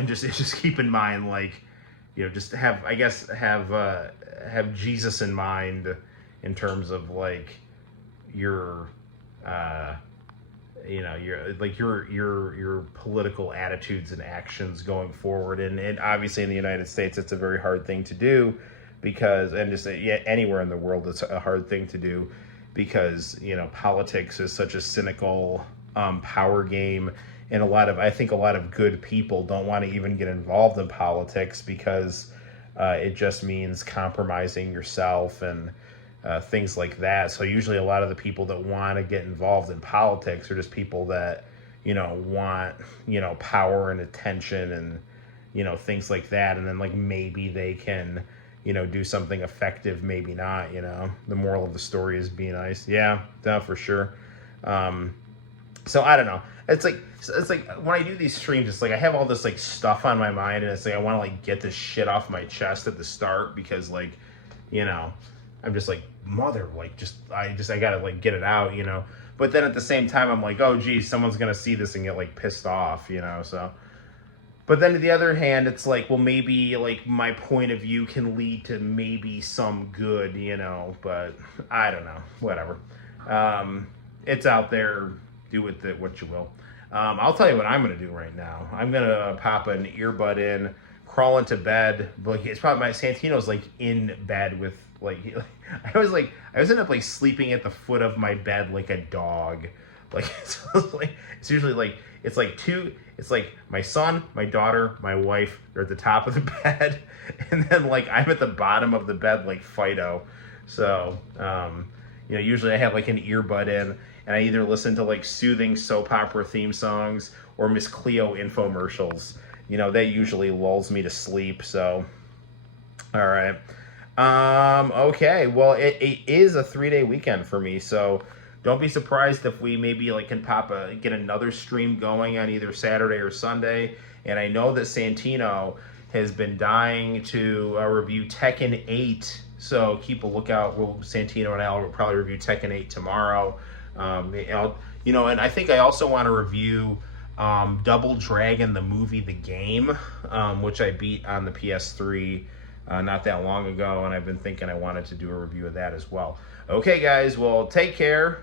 just keep in mind, just have Jesus in mind in terms of your your political attitudes and actions going forward. And obviously in the United States, it's a very hard thing to do because, and just anywhere in the world, it's a hard thing to do because, politics is such a cynical power game. And I think a lot of good people don't want to even get involved in politics because it just means compromising yourself and things like that. So usually a lot of the people that want to get involved in politics are just people that, want, power and attention and, things like that. And then maybe they can, do something effective, maybe not, the moral of the story is be nice. Yeah, no, for sure. So I don't know. It's like when I do these streams, it's I have all this stuff on my mind, and it's I want to get this shit off my chest at the start because I'm just mother, I gotta get it out, But then at the same time, I'm oh geez, someone's gonna see this and get pissed off, so. But then to the other hand, it's well, maybe my point of view can lead to maybe some good, but I don't know, whatever. It's out there, do with it what you will. I'll tell you what I'm gonna do right now. I'm gonna pop an earbud in, crawl into bed, but it's probably my Santino's in bed with I was end up sleeping at the foot of my bed like a dog. It's usually it's my son, my daughter, my wife, they're at the top of the bed, and then I'm at the bottom of the bed like Fido. So usually I have an earbud in, and I either listen to soothing soap opera theme songs or Miss Cleo infomercials. That usually lulls me to sleep. So, all right. Okay. Well, it is a 3-day weekend for me, so don't be surprised if we maybe can get another stream going on either Saturday or Sunday. And I know that Santino has been dying to review Tekken 8, so keep a lookout. Santino and I will probably review Tekken 8 tomorrow. And I think I also want to review Double Dragon, the movie, the game, which I beat on the PS3 not that long ago, and I've been thinking I wanted to do a review of that as well. Okay, guys, well, take care,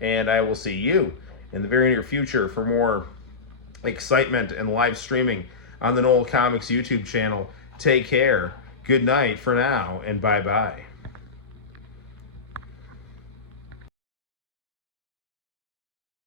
and I will see you in the very near future for more excitement and live streaming on the Noel ComiX YouTube channel. Take care, good night for now, and bye-bye.